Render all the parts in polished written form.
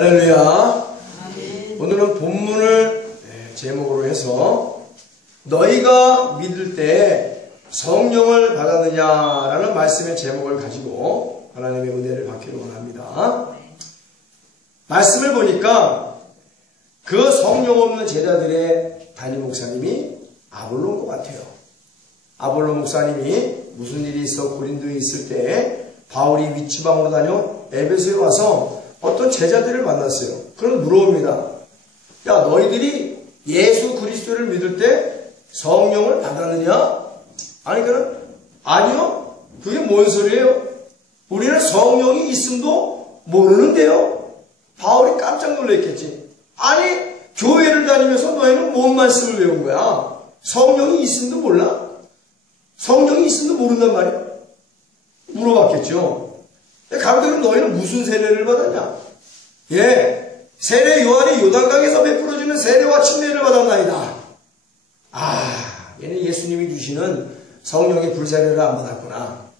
할렐루야. 오늘은 본문을 제목으로 해서 너희가 믿을 때 성령을 받았느냐라는 말씀의 제목을 가지고 하나님의 은혜를 받기를 원합니다. 말씀을 보니까 그 성령 없는 제자들의 담임 목사님이 아볼로인 것 같아요. 아볼로 목사님이 무슨 일이 있어 고린도에 있을 때 바울이 윗지방으로 다녀 에베소에 와서 어떤 제자들을 만났어요. 그럼 물어봅니다. 야, 너희들이 예수 그리스도를 믿을 때 성령을 받았느냐? 아니, 아니요. 그게 뭔 소리예요? 우리는 성령이 있음도 모르는데요. 바울이 깜짝 놀랐겠지. 아니, 교회를 다니면서 너희는 뭔 말씀을 외운 거야? 성령이 있음도 몰라? 성령이 있음도 모른단 말이야? 물어봤겠죠. 가로되 너희는 무슨 세례를 받았냐? 예, 세례 요한이 요단강에서 베풀어주는 세례와 침례를 받았나이다. 아, 얘는 예수님이 주시는 성령의 불세례를 안 받았구나.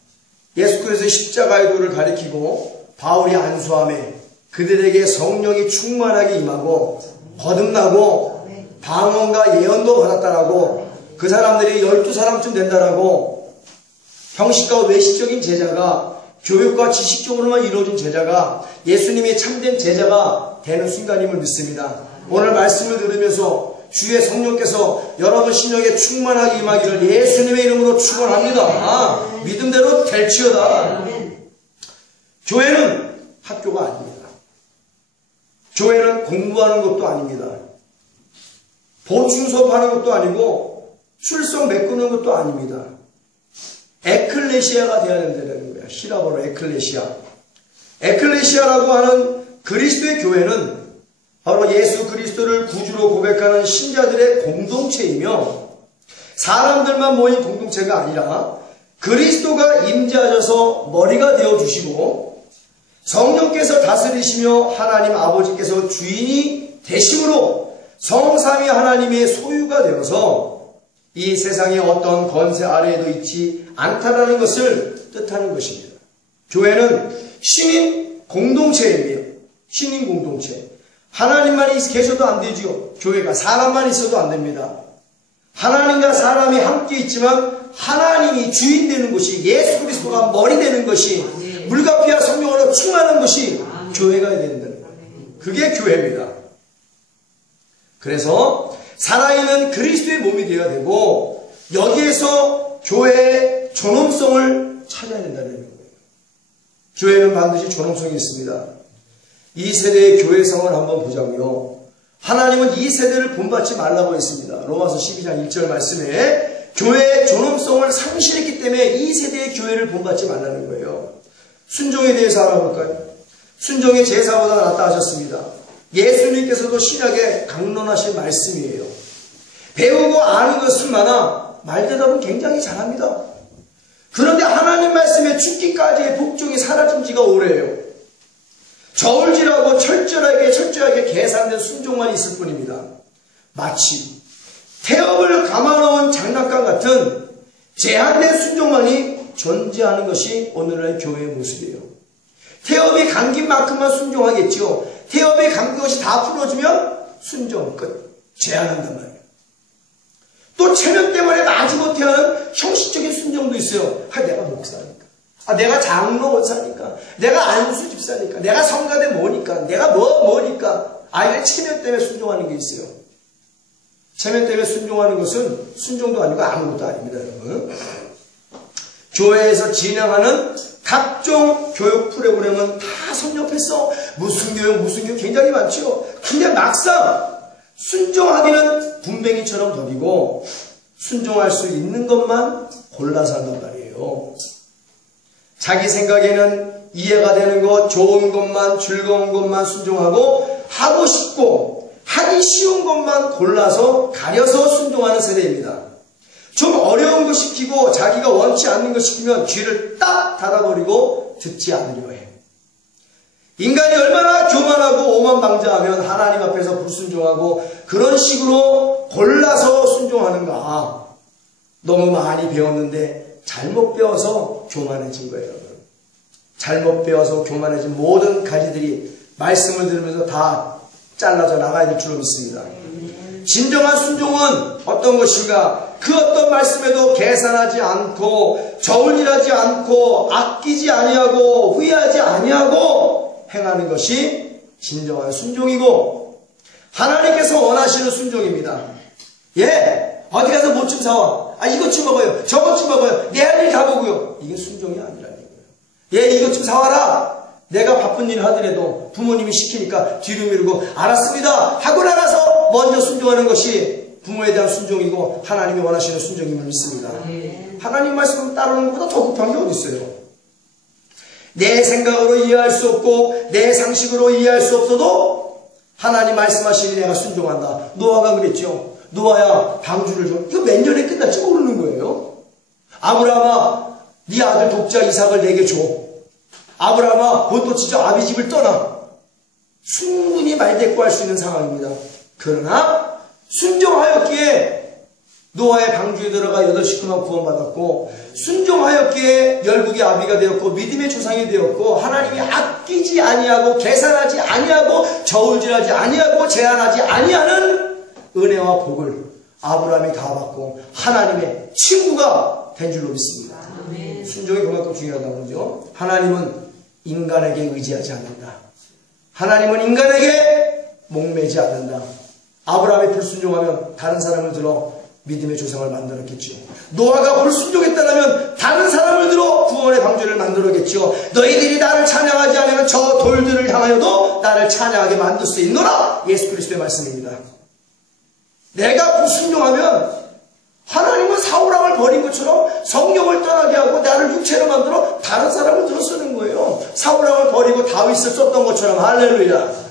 예수 그리스도의 십자가의 도를 가리키고 바울이 안수함에 그들에게 성령이 충만하게 임하고 거듭나고 방언과 예언도 받았다라고, 그 사람들이 12사람쯤 된다라고, 형식과 외식적인 제자가 교육과 지식적으로만 이루어진 제자가 예수님의 참된 제자가 되는 순간임을 믿습니다. 오늘 말씀을 들으면서 주의 성령께서 여러분 심령에 충만하게 임하기를 예수님의 이름으로 축원합니다. 믿음대로 될지어다. 교회는 학교가 아닙니다. 교회는 공부하는 것도 아닙니다. 보충 수업하는 것도 아니고 출석 메꾸는 것도 아닙니다. 에클레시아가 되어야 된다는 거야. 히라보로 에클레시아. 에클레시아라고 하는 그리스도의 교회는 바로 예수 그리스도를 구주로 고백하는 신자들의 공동체이며, 사람들만 모인 공동체가 아니라 그리스도가 임재하셔서 머리가 되어주시고 성령께서 다스리시며 하나님 아버지께서 주인이 되심으로 성삼위 하나님의 소유가 되어서 이 세상의 어떤 권세 아래에도 있지 않다라는 것을 뜻하는 것입니다. 교회는 신인 공동체이며, 신인 공동체. 하나님만이 계셔도 안 되지요. 교회가 사람만 있어도 안 됩니다. 하나님과 사람이 함께 있지만 하나님이 주인 되는 것이, 예수 그리스도가 머리 되는 것이, 물과 피와 성령으로 충만한 것이 교회가 된다는 거예요. 그게 교회입니다. 그래서 살아있는 그리스도의 몸이 되어야 되고, 여기에서 교회의 존엄성을 찾아야 된다는 거예요. 교회는 반드시 존엄성이 있습니다. 이 세대의 교회성을 한번 보자고요. 하나님은 이 세대를 본받지 말라고 했습니다. 로마서 12장 1절 말씀에 교회의 존엄성을 상실했기 때문에 이 세대의 교회를 본받지 말라는 거예요. 순종에 대해서 알아볼까요? 순종이 제사보다 낫다 하셨습니다. 예수님께서도 신약에 강론하신 말씀이에요. 배우고 아는 것은 많아 말대답은 굉장히 잘합니다. 그런데 하나님 말씀에 죽기까지의 복종이 사라진 지가 오래예요. 저울질하고 철저하게 계산된 순종만 있을 뿐입니다. 마치 태엽을 감아놓은 장난감 같은 제한된 순종만이 존재하는 것이 오늘날 교회의 모습이에요. 태엽이 감긴 만큼만 순종하겠죠. 태엽이 감긴 것이 다 풀어지면 순종 끝. 제한한단 말이에요. 또 체면 때문에 나지 못하는 형식적인 순종도 있어요. 내가 목사니까, 내가 장로 원사니까, 내가 안수 집사니까, 내가 성가대 뭐니까, 내가 뭐니까. 이게 체면 때문에 순종하는 게 있어요. 체면 때문에 순종하는 것은 순종도 아니고 아무것도 아닙니다, 여러분. 교회에서 진행하는 각종 교육 프로그램은 다 섭렵해서 무슨 교육 굉장히 많죠. 근데 막상 순종하기는 분뱅이처럼 더디고 순종할 수 있는 것만 골라서 한단 말이에요. 자기 생각에는 이해가 되는 것, 좋은 것만, 즐거운 것만 순종하고, 하고 싶고 하기 쉬운 것만 골라서 가려서 순종하는 세대입니다. 좀 어려운 거 시키고 자기가 원치 않는 거 시키면 귀를 딱 닫아버리고 듣지 않으려 해. 인간이 얼마나 교만하고 오만방자하면 하나님 앞에서 불순종하고 그런 식으로 골라서 순종하는가. 너무 많이 배웠는데 잘못 배워서 교만해진 거예요. 잘못 배워서 교만해진 모든 가지들이 말씀을 들으면서 다 잘라져 나가야 될 줄로 믿습니다. 진정한 순종은 어떤 것인가? 그 어떤 말씀에도 계산하지 않고 저울질하지 않고 아끼지 아니하고 후회하지 아니하고 행하는 것이 진정한 순종이고 하나님께서 원하시는 순종입니다. 예, 어디 가서 뭐 좀 사와. 이것 좀 먹어요. 저것 좀 먹어요. 내 할 일 다 보고요. 이게 순종이 아니라는 거예요. 예, 이것 좀 사와라. 내가 바쁜 일을 하더라도 부모님이 시키니까 뒤로 미루고 알았습니다 하고 나가서 먼저 순종하는 것이 부모에 대한 순종이고 하나님이 원하시는 순종임을 믿습니다. 하나님 말씀을 따르는 것보다 더 급한 게 어디 있어요? 내 생각으로 이해할 수 없고 내 상식으로 이해할 수 없어도 하나님 말씀하시니 내가 순종한다. 노아가 그랬죠. 노아야 방주를 줘. 이거 몇 년에 끝날지 모르는 거예요. 아브라함아 네 아들 독자 이삭을 내게 줘. 아브라함아 그것도 진짜 아비 집을 떠나. 충분히 말대꾸할 수 있는 상황입니다. 그러나 순종하였기에 노아의 방주에 들어가 8식구만 구원받았고 순종하였기에 열국의 아비가 되었고 믿음의 조상이 되었고 하나님이 아끼지 아니하고 계산하지 아니하고 저울질하지 아니하고 제한하지 아니하는 은혜와 복을 아브라함이 다 받고 하나님의 친구가 된 줄로 믿습니다. 순종이 그만큼 중요하다는 거죠. 하나님은 인간에게 의지하지 않는다. 하나님은 인간에게 목매지 않는다. 아브라함이 불순종하면 다른 사람을 들어 믿음의 조상을 만들었겠죠. 노아가 불순종했다면 다른 사람을 들어 구원의 방주를 만들었겠죠. 너희들이 나를 찬양하지 않으면 저 돌들을 향하여도 나를 찬양하게 만들 수 있노라. 예수 그리스도의 말씀입니다. 내가 불순종하면 하나님은 사울왕을 버린 것처럼 성령을 떠나게 하고 나를 육체로 만들어 다른 사람을 들어 쓰는 거예요. 사울왕을 버리고 다윗을 썼던 것처럼. 할렐루야.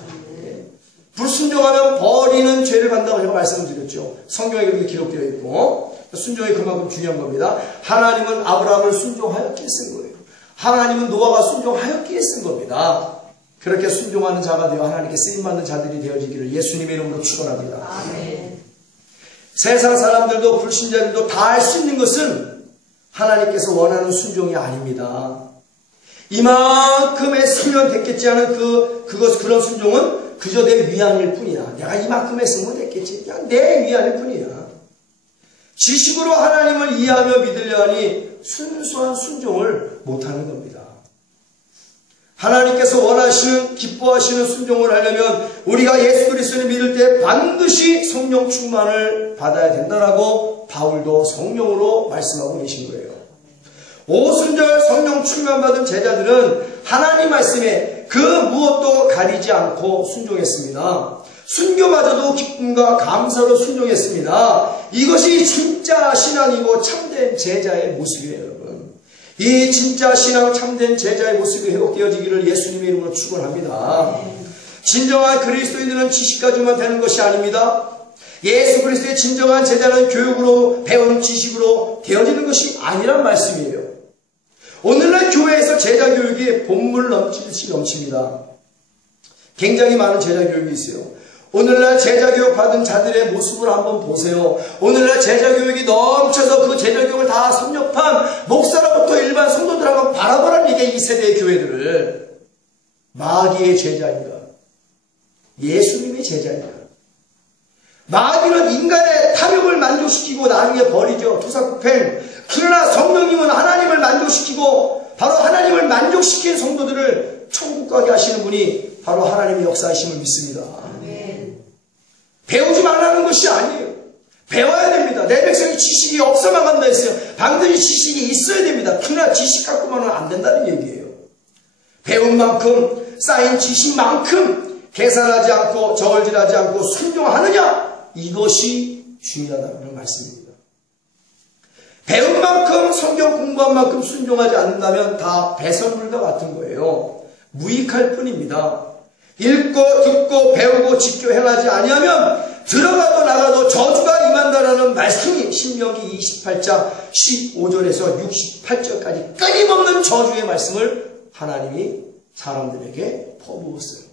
불순종하면 버리는 죄를 받는다고 제가 말씀을 드렸죠. 성경에 그렇게 기록되어 있고 순종이 그만큼 중요한 겁니다. 하나님은 아브라함을 순종하였기에 쓴 거예요. 하나님은 노아가 순종하였기에 쓴 겁니다. 그렇게 순종하는 자가 되어 하나님께 쓰임받는 자들이 되어지기를 예수님의 이름으로 축원합니다. 아멘. 세상 사람들도 불신자들도 다 할 수 있는 것은 하나님께서 원하는 순종이 아닙니다. 이만큼의 수면 됐겠지 하는 그런 순종은 그저 내 위안일 뿐이야. 내가 이만큼 했으면 됐겠지. 그냥 내 위안일 뿐이야. 지식으로 하나님을 이해하며 믿으려 하니 순수한 순종을 못하는 겁니다. 하나님께서 원하시는 기뻐하시는 순종을 하려면 우리가 예수 그리스도를 믿을 때 반드시 성령 충만을 받아야 된다라고 바울도 성령으로 말씀하고 계신 거예요. 오순절 성령 충만 받은 제자들은 하나님 말씀에 그 무엇도 가리지 않고 순종했습니다. 순교마저도 기쁨과 감사로 순종했습니다. 이것이 진짜 신앙이고 참된 제자의 모습이에요, 여러분. 이 진짜 신앙 참된 제자의 모습이 회복되어지기를 예수님의 이름으로 축원합니다. 진정한 그리스도인들은 지식가지만 되는 것이 아닙니다. 예수 그리스도의 진정한 제자는 교육으로 배운 지식으로 되어지는 것이 아니란 말씀이에요. 오늘날 교회에서 제자 교육이 본물 넘치듯이 넘칩니다. 굉장히 많은 제자 교육이 있어요. 오늘날 제자 교육 받은 자들의 모습을 한번 보세요. 오늘날 제자 교육이 넘쳐서 그 제자 교육을 다 섭렵한 목사로부터 일반 성도들 한번 바라보라는 이게 이 세대의 교회들을. 마귀의 제자인가? 예수님의 제자인가? 마귀는 인간의 탐욕을 만족시키고 나중에 버리죠. 투사구팽. 그러나 성령님은 하나님을 만족시키고 바로 하나님을 만족시킨 성도들을 천국 가게 하시는 분이 바로 하나님의 역사이심을 믿습니다. 아멘. 배우지 말라는 것이 아니에요. 배워야 됩니다. 내 백성이 지식이 없어만 간다 했어요. 반드시 지식이 있어야 됩니다. 그러나 지식 갖고만은 안 된다는 얘기예요. 배운 만큼 쌓인 지식만큼 계산하지 않고 저울질하지 않고 순종하느냐, 이것이 중요하다는 말씀입니다. 배운 만큼 성경 공부한 만큼 순종하지 않는다면 다 배설물과 같은 거예요. 무익할 뿐입니다. 읽고 듣고 배우고 지켜 행하지 아니하면 들어가도 나가도 저주가 임한다라는 말씀이 신명기 28장 15절에서 68절까지 끊임없는 저주의 말씀을 하나님이 사람들에게 퍼부었어요.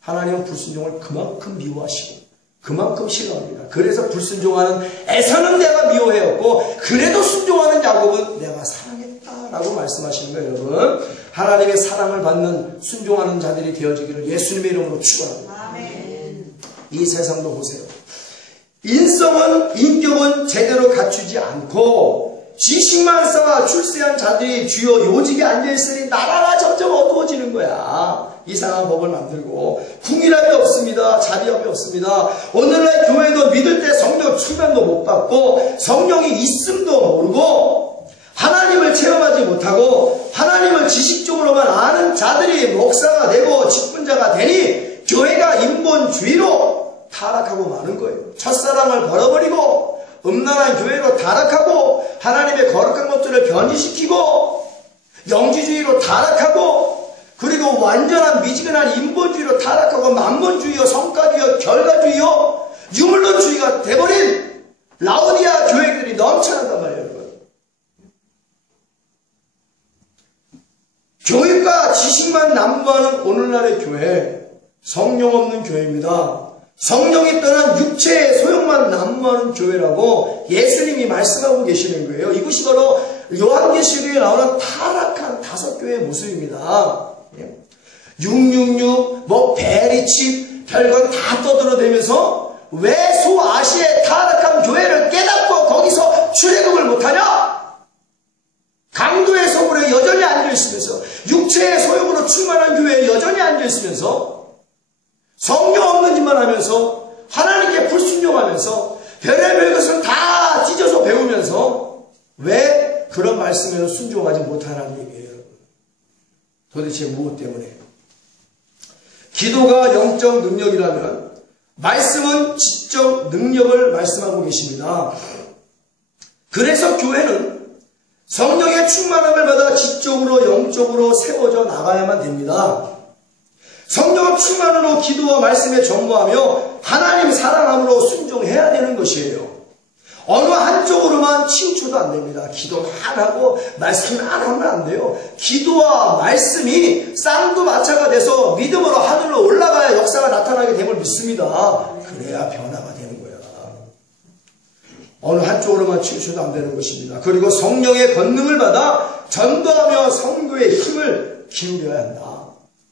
하나님은 불순종을 그만큼 미워하시고 그만큼 싫어합니다. 그래서 불순종하는 에서는 내가 미워해왔고 그래도 순종하는 야곱은 내가 사랑했다. 하겠다라고 말씀하시는 거예요. 여러분, 하나님의 사랑을 받는 순종하는 자들이 되어지기를 예수님의 이름으로 축원합니다. 아멘. 이 세상도 보세요. 인격은 제대로 갖추지 않고 지식만 쌓아 출세한 자들이 주요 요직에 앉아있으니 나라가 점점 어두워지는 거야. 이상한 법을 만들고 궁일함이 없습니다. 자비함이 없습니다. 오늘날 교회도 믿을 때 성령 충만도 못 받고 성령이 있음도 모르고 하나님을 체험하지 못하고 하나님을 지식적으로만 아는 자들이 목사가 되고 직분자가 되니 교회가 인본주의로 타락하고 마는 거예요. 첫사랑을 버려버리고 음란한 교회로 타락하고 하나님의 거룩한 것들을 변질시키고 영지주의로 타락하고 그리고 완전한 미지근한 인본주의로 타락하고 만본주의요 성과주의요 결과주의요 유물론주의가 돼버린 라오디아 교회들이 넘쳐난단 말이에요. 여러분. 교육과 지식만 난무하는 오늘날의 교회 성령 없는 교회입니다. 성령이 떠난 육체의 소용만 난무하는 교회라고 예수님이 말씀하고 계시는 거예요. 이것이 바로 요한계시록에 나오는 타락한 5교회의 모습입니다. 666, 베리칩, 별건 다 떠들어대면서 왜 소아시아의 타락한 교회를 깨닫고 거기서 출애굽을 못하냐? 강도의 소굴에 여전히 앉아있으면서 육체의 소용으로 충만한 교회에 여전히 앉아있으면서 성령 없는 짓만 하면서 하나님께 불순종하면서 별의별 것을 다 찢어서 배우면서 왜 그런 말씀에는 순종하지 못하라는 얘기예요. 도대체 무엇 때문에? 기도가 영적 능력이라면 말씀은 지적 능력을 말씀하고 계십니다. 그래서 교회는 성령의 충만함을 받아 지적으로 영적으로 세워져 나가야만 됩니다. 성령 충만으로 기도와 말씀에 전무하며 하나님 사랑함으로 순종해야 되는 것이에요. 어느 한쪽으로만 치우쳐도 안 됩니다. 기도만 하고 말씀만 하면 안 돼요. 기도와 말씀이 쌍두마차가 돼서 믿음으로 하늘로 올라가야 역사가 나타나게 됨을 믿습니다. 그래야 변화가 되는 거야. 어느 한쪽으로만 치우쳐도 안 되는 것입니다. 그리고 성령의 권능을 받아 전도하며 성도의 힘을 기울여야 한다.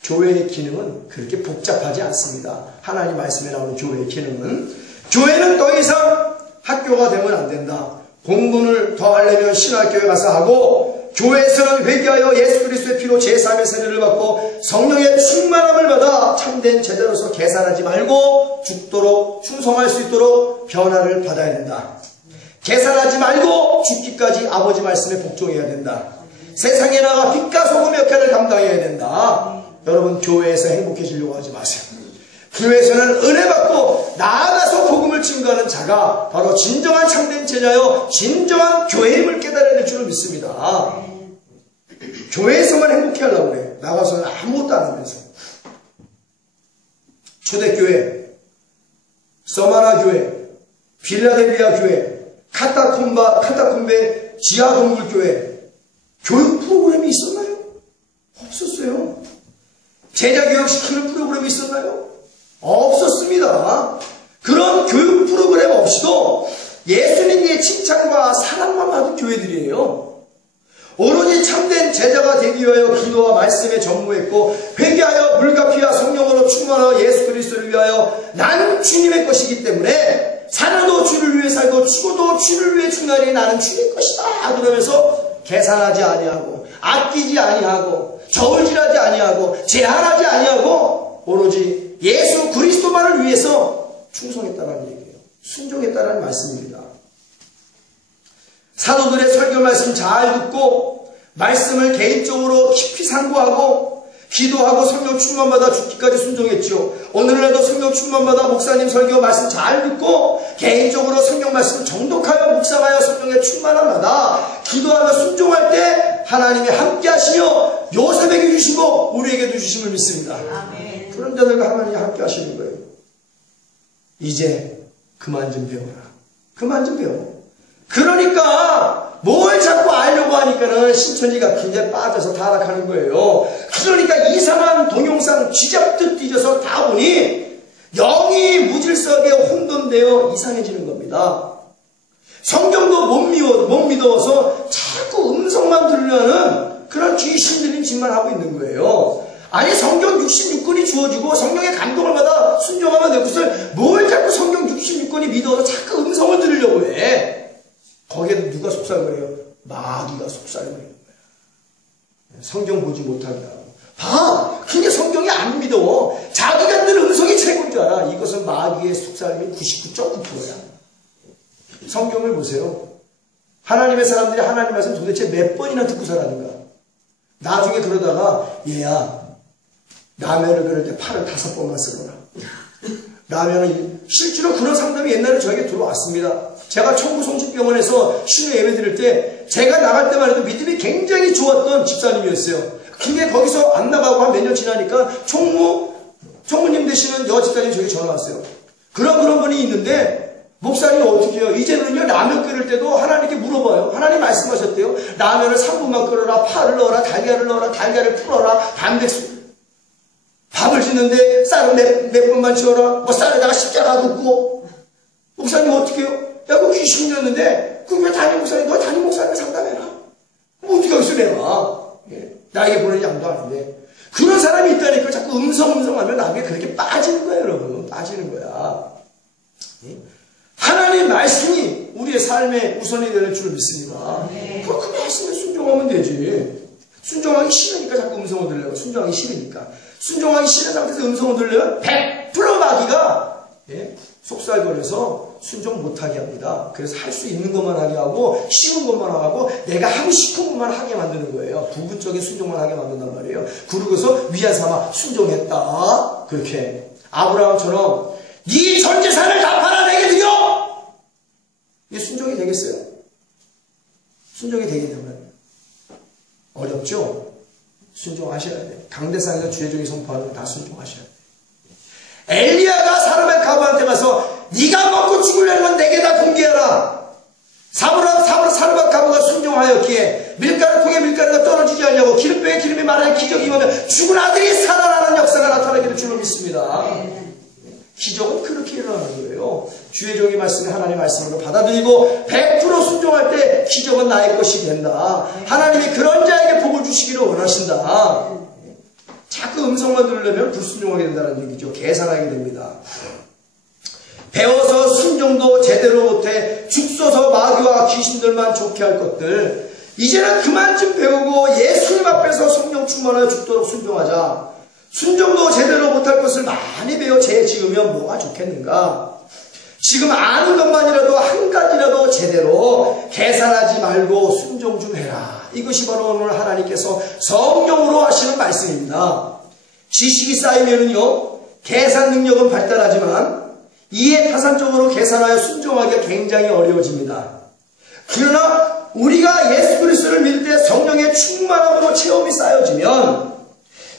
교회의 기능은 그렇게 복잡하지 않습니다. 하나님 말씀에 나오는 교회의 교회는 더 이상 학교가 되면 안 된다. 공부를 더 하려면 신학교에 가서 하고 교회에서는 회개하여 예수 그리스도의 피로 제3의 세례를 받고 성령의 충만함을 받아 참된 제자로서 계산하지 말고 죽도록 충성할 수 있도록 변화를 받아야 된다. 계산하지 말고 죽기까지 아버지 말씀에 복종해야 된다. 세상에 나가 빛과 소금 역할을 감당해야 된다. 여러분 교회에서 행복해지려고 하지 마세요. 교회에서는 은혜 받고 나아가서 복음을 증거하는 자가 바로 진정한 참된 제자요 진정한 교회임을 깨달아야 될 줄을 믿습니다. 교회에서만 행복해 하려고 그래. 나가서는 아무것도 안 하면서. 초대교회, 서마나 교회, 빌라델비아 교회, 카타콤베 지하동굴교회 교육 프로그램이 있었나요? 없었어요. 제자교육시키는 프로그램이 있었나요? 없었습니다. 그런 교육 프로그램 없이도 예수님의 칭찬과 사랑만 받은 교회들이에요. 오로지 참된 제자가 되기 위하여 기도와 말씀에 전무했고 회개하여 물과 성령으로 충만하여 예수 그리스도를 위하여 나는 주님의 것이기 때문에 살아도 주를 위해 살고 죽어도 주를 위해 죽나니 나는 주의 것이다 그러면서 계산하지 아니하고 아끼지 아니하고 저울질하지 아니하고 제한하지 아니하고 오로지 예수 그리스도만을 위해서 충성했다는 얘기예요. 순종했다는 말씀입니다. 사도들의 설교 말씀 잘 듣고 말씀을 개인적으로 깊이 상고하고 기도하고 성령 충만받아 죽기까지 순종했죠. 오늘날도 성령 충만받아 목사님 설교 말씀 잘 듣고 개인적으로 성령 말씀 정독하여 묵상하여 성령의 충만함마다 기도하며 순종할 때 하나님이 함께 하시며 요셉에게 주시고 우리에게도 주심을 믿습니다. 아멘. 그런 자들과 하나님이 함께 하시는 거예요. 이제 그만 좀 배워라. 그만 좀 배워. 그러니까 뭘 자꾸 알려고 하니까는 신천지가 굉장히 빠져서 타락하는 거예요. 그러니까 이상한 동영상 쥐잡듯 뒤져서 다 보니 영이 무질서하게 혼돈되어 이상해지는 겁니다. 성경도 못 믿어서 자꾸 음성만 들으려는 그런 귀신 들린 짓만 하고 있는 거예요. 아니 성경 66권이 주어지고 성령의 감동을 받아 순종하면 될 것을 뭘 자꾸 성경 66권이 믿어서 자꾸 음성을 들으려고 해. 거기에도 누가 속살거려요? 마귀가 속살거리는 거야. 성경 보지 못하게 하고. 봐! 근데 성경이 안 믿어. 자기가 늘 음성이 최고인 줄 알아. 이것은 마귀의 속살림이 99.9%야. 성경을 보세요. 하나님의 사람들이 하나님 말씀 도대체 몇 번이나 듣고 살았는가? 나중에 그러다가 얘야 라면을 그럴 때 팔을 5번만 쓸어라. 라면은 실제로 그런 상담이 옛날에 저에게 들어왔습니다. 제가 청구 성심병원에서 신우 예배 드릴 때 제가 나갈 때만 해도 믿음이 굉장히 좋았던 집사님이었어요. 근데 거기서 안 나가고 한 몇 년 지나니까 총무님 되시는 여집사님 저에게 전화 왔어요. 그런 분이 있는데 목사님 어떻게 해요? 이제는요 라면 끓일 때도 하나님께 물어봐요. 하나님 말씀하셨대요. 라면을 3분만 끓여라. 파를 넣어라. 달걀을 넣어라. 달걀을 풀어라. 단백질 밥을 짓는데 쌀을 몇 번만 지어라. 뭐 쌀에다가 십자가 긋고. 목사님 어떻게 해요? 야 그 귀신이었는데 그 왜 담임 목사님 너 담임 목사님 상담해라. 뭐 어떻게 하겠어 내가. 나에게 보낸 양도 아닌데. 그런 사람이 있다니까 자꾸 음성하면 나중에 그렇게 빠지는 거예요 여러분. 빠지는 거야. 하나님의 말씀이 우리의 삶의 우선이 되는 줄 믿습니다. 그럼 그 말씀에 순종하면 되지. 순종하기 싫으니까 자꾸 음성을 들려고. 순종하기 싫으니까. 순종하기 싫은 상태에서 음성을 들려면 100% 마귀가 속살거려서 순종 못하게 합니다. 그래서 할 수 있는 것만 하게 하고 쉬운 것만 하고 내가 하고 싶은 것만 하게 만드는 거예요. 부분적인 순종만 하게 만든단 말이에요. 그러고서 위안 삼아 순종했다. 그렇게 아브라함처럼 네 전 재산을 다 팔아 내게 드려. 이게 순종이 되겠어요? 순종이 되겠냐면 어렵죠? 순종하셔야 돼요. 강대상에서 주의 종이 선포하는 거 다 순종하셔야 돼요. 엘리야가 사르밧 가브한테 가서 네가 먹고 죽으려는 건 내게 다 공개하라. 사르밧 가브가 순종하였기에 밀가루 통에 밀가루가 떨어지지 않냐고 기름병에 기름이 말하여 기적이 임하면 죽은 아들이 살아나는 역사가 나타나기를 주로 믿습니다. 기적은 그렇게 일어나는 거예요. 주의 종이 말씀이 하나님의 말씀으로 받아들이고 100% 순종할 때 기적은 나의 것이 된다. 하나님이 그런 자에게 복을 주시기를 원하신다. 자꾸 음성만 들으려면 불순종하게 된다는 얘기죠. 계산하게 됩니다. 배워서 순종도 제대로 못해 죽서서 마귀와 귀신들만 좋게 할 것들 이제는 그만 좀 배우고 예수님 앞에서 성령 충만하여 죽도록 순종하자. 순종도 제대로 못할 것을 많이 배워 죄 지으면 뭐가 좋겠는가? 지금 아는 것만이라도 한 가지라도 제대로 계산하지 말고 순종 좀 해라. 이것이 바로 오늘 하나님께서 성령으로 하시는 말씀입니다. 지식이 쌓이면은요 계산 능력은 발달하지만 이에 타산적으로 계산하여 순종하기가 굉장히 어려워집니다. 그러나 우리가 예수 그리스도를 믿을 때 성령의 충만함으로 체험이 쌓여지면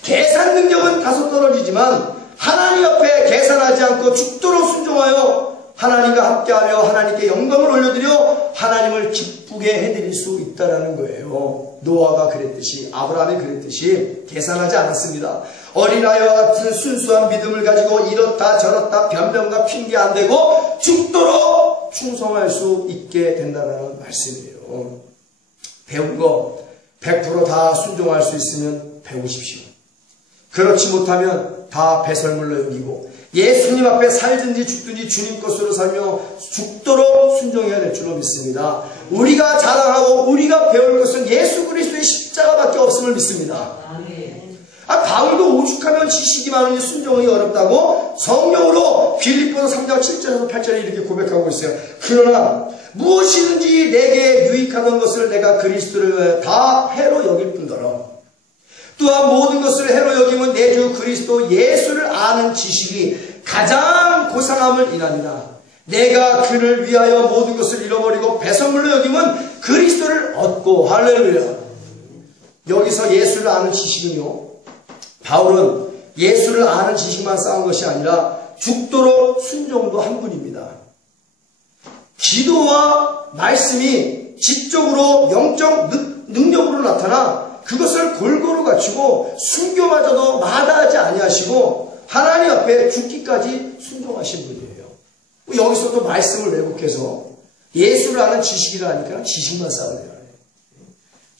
계산 능력은 다소 떨어지지만 하나님 앞에 계산하지 않고 죽도록 순종하여 하나님과 함께하며 하나님께 영광을 올려드려 하나님을 기쁘게 해드릴 수 있다는 거예요. 노아가 그랬듯이 아브라함이 그랬듯이 계산하지 않았습니다. 어린아이와 같은 순수한 믿음을 가지고 이렇다 저렇다 변명과 핑계 안 대고 죽도록 충성할 수 있게 된다는 말씀이에요. 배운 거 100% 다 순종할 수 있으면 배우십시오. 그렇지 못하면 다 배설물로 여기고 예수님 앞에 살든지 죽든지 주님 것으로 살며 죽도록 순종해야 될 줄로 믿습니다. 우리가 자랑하고 우리가 배울 것은 예수 그리스도의 십자가밖에 없음을 믿습니다. 바울도 오죽하면 지식이 많으니 순종이 어렵다고 성령으로 빌립보서 3장 7절에서 8절에 이렇게 고백하고 있어요. 그러나 무엇이든지 내게 유익하던 것을 내가 그리스도를 위해 다 해로 여길 뿐더러 또한 모든 것을 해로 여기면 내 주 그리스도 예수를 아는 지식이 가장 고상함을 인하니라. 내가 그를 위하여 모든 것을 잃어버리고 배설물로 여기면 그리스도를 얻고 할렐루야. 여기서 예수를 아는 지식은요, 바울은 예수를 아는 지식만 쌓은 것이 아니라 죽도록 순종도 한 분입니다. 기도와 말씀이 지적으로 영적 능력으로 나타나 그것을 골고루 갖추고 순교마저도 마다하지 아니하시고 하나님 앞에 죽기까지 순종하신 분이에요. 여기서 또 말씀을 왜곡해서 예수를 아는 지식이라 하니까 지식만 쌓으래요.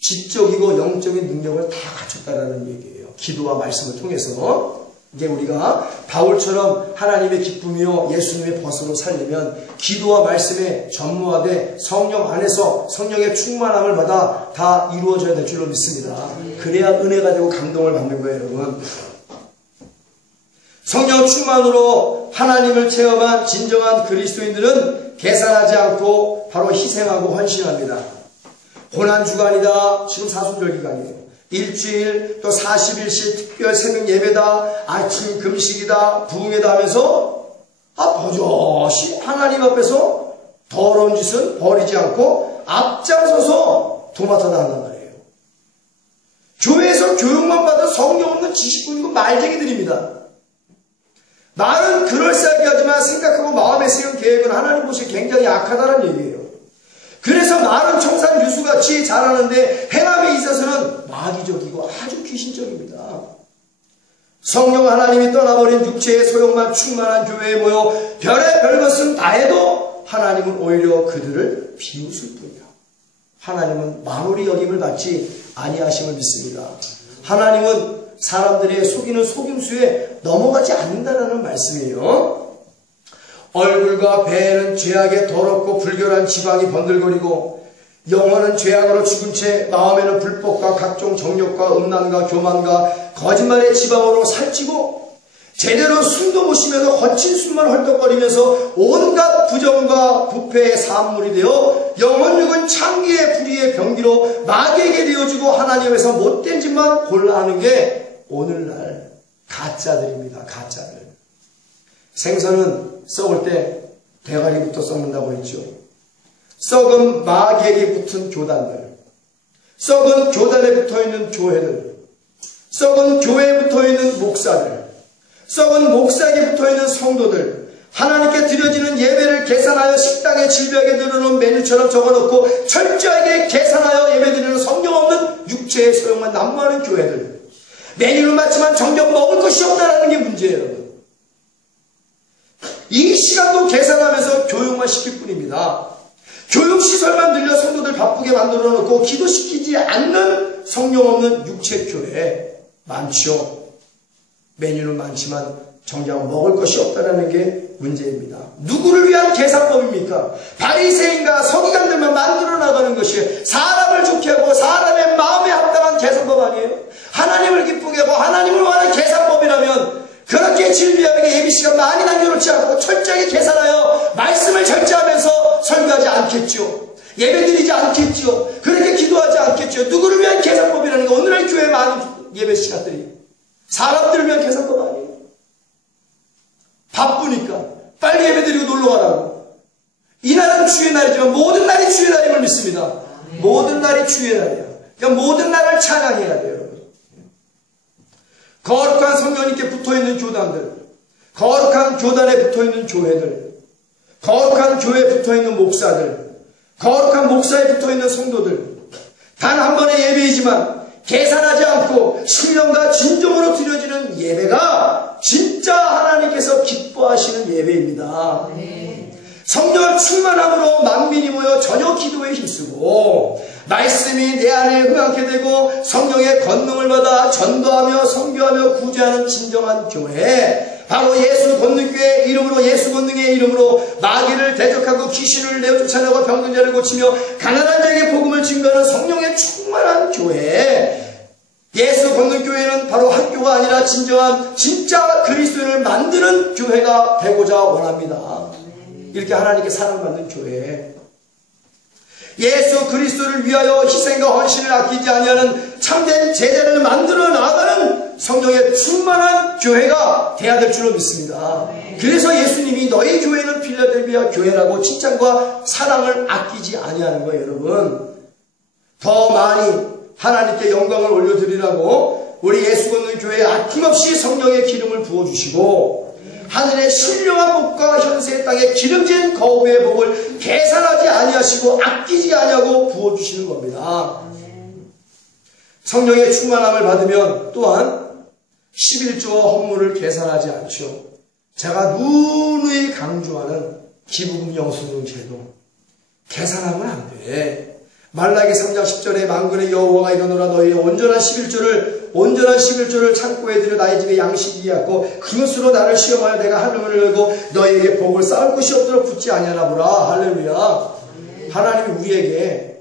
지적이고 영적인 능력을 다 갖췄다라는 얘기예요. 기도와 말씀을 통해서. 이제 우리가 바울처럼 하나님의 기쁨이요 예수님의 벗으로 살려면 기도와 말씀에 전무하되 성령 안에서 성령의 충만함을 받아 다 이루어져야 될 줄로 믿습니다. 그래야 은혜가 되고 감동을 받는 거예요, 여러분. 성령 충만으로 하나님을 체험한 진정한 그리스도인들은 계산하지 않고 바로 희생하고 헌신합니다. 고난주간이다. 지금 사순절기간이에요. 일주일 또 40일씩 특별 새벽 예배다. 아침 금식이다. 부흥회다 하면서 버젓이 하나님 앞에서 더러운 짓은 버리지 않고 앞장서서 도맡아다 한단 말이에요. 교회에서 교육만 받은 성경 없는 지식꾼이고 말쟁이들입니다. 말은 그럴싸하게 하지만 생각하고 마음에 세운 계획은 하나님 보시기에 굉장히 약하다는 얘기예요. 그래서 말은 청산 유수같이 자라는데 행함에 있어서는 마귀적이고 아주 귀신적입니다. 성령 하나님이 떠나버린 육체의 소용만 충만한 교회에 모여 별의 것은 다 해도 하나님은 오히려 그들을 비웃을 뿐이야. 하나님은 만홀히 여김을 받지 아니하심을 믿습니다. 하나님은 사람들의 속이는 속임수에 넘어가지 않는다라는 말씀이에요. 얼굴과 배에는 죄악에 더럽고 불결한 지방이 번들거리고 영혼은 죄악으로 죽은 채 마음에는 불법과 각종 정욕과 음란과 교만과 거짓말의 지방으로 살찌고 제대로 숨도 못 쉬면서 거친 숨만 헐떡거리면서 온갖 부정과 부패의 산물이 되어 영혼육은 창기의 불의의 병기로 마귀에게 되어지고 하나님에서 못된 짓만 골라 하는 게 오늘날 가짜들입니다. 가짜들. 생선은 썩을 때 대가리부터 썩는다고 했죠. 썩은 마귀에게 붙은 교단들, 썩은 교단에 붙어있는 교회들, 썩은 교회에 붙어있는 목사들, 썩은 목사에게 붙어있는 성도들, 하나님께 드려지는 예배를 계산하여 식당에 질비하게 늘어놓은 메뉴처럼 적어놓고 철저하게 계산하여 예배드리는 성경 없는 육체의 소용만 난무하는 교회들, 메뉴를 맞지만 정녕 먹을 것이 없다는 게 문제예요. 이 시간도 계산하면서 교육만 시킬 뿐입니다. 교육시설만 늘려 성도들 바쁘게 만들어 놓고 기도시키지 않는 성령 없는 육체교회 많죠. 메뉴는 많지만 정작 먹을 것이 없다는 게 문제입니다. 누구를 위한 계산법입니까? 바리새인과 서기관들만 만들어 나가는 것이 사람을 좋게 하고 사람의 마음에 합당한 계산법 아니에요? 하나님을 기쁘게 하고 하나님을 원하는 계산법이라면 그렇게 질비하게 예비시간 많이 남겨놓지 않고 철저하게 계산하여 말씀을 절제하면서 설교하지 않겠죠. 예배드리지 않겠죠. 그렇게 기도하지 않겠죠. 누구를 위한 계산법이라는 게 오늘날 교회 많은 예배시간들이 사람들을 위한 계산법 아니에요. 바쁘니까 빨리 예배드리고 놀러가라고. 이날은 주의 날이지만 모든 날이 주의 날임을 믿습니다. 모든 날이 주의 날이야. 그러니까 모든 날을 찬양해야 돼요. 거룩한 성령님께 붙어있는 교단들, 거룩한 교단에 붙어있는 교회들, 거룩한 교회에 붙어있는 목사들, 거룩한 목사에 붙어있는 성도들, 단 한 번의 예배이지만 계산하지 않고 신령과 진정으로 드려지는 예배가 진짜 하나님께서 기뻐하시는 예배입니다. 성령 충만함으로 만민이 모여 저녁 기도에 힘쓰고 말씀이 내 안에 흥하게 되고 성령의 권능을 받아 전도하며 선교하며 구제하는 진정한 교회, 바로 예수 권능교회 이름으로 예수 권능의 이름으로 마귀를 대적하고 귀신을 내어 쫓아내고 병든 자를 고치며 가난한 자에게 복음을 증거하는 성령의 충만한 교회, 예수 권능교회는 바로 학교가 아니라 진정한 진짜 그리스도인을 만드는 교회가 되고자 원합니다. 이렇게 하나님께 사랑받는 교회, 예수 그리스도를 위하여 희생과 헌신을 아끼지 아니하는 참된 제자를 만들어 나가는 성령의 충만한 교회가 돼야 될 줄로 믿습니다. 그래서 예수님이 너희 교회는 필라델비아 교회라고 칭찬과 사랑을 아끼지 아니하는 거예요. 여러분, 더 많이 하나님께 영광을 올려드리라고 우리 예수 권능 교회에 아낌없이 성령의 기름을 부어주시고 하늘의 신령한 복과 현세의 땅에 기름진 거구의 복을 계산하지 아니하시고 아끼지 아니하고 부어주시는 겁니다. 성령의 충만함을 받으면 또한 11조와 헌물을 계산하지 않죠. 제가 누누이 강조하는 기부금 영수증 제도 계산하면 안 돼. 말라기 3장 10절에 만군의 여호와가 이르노라 너희의 온전한 11조를 창고에 들여 나의 집에 양식이 갖고 그것으로 나를 시험하여 내가 하늘을 열고 너희에게 복을 쌓을 곳이 없도록 붙지 아니하나 보라. 할렐루야. 하나님이 우리에게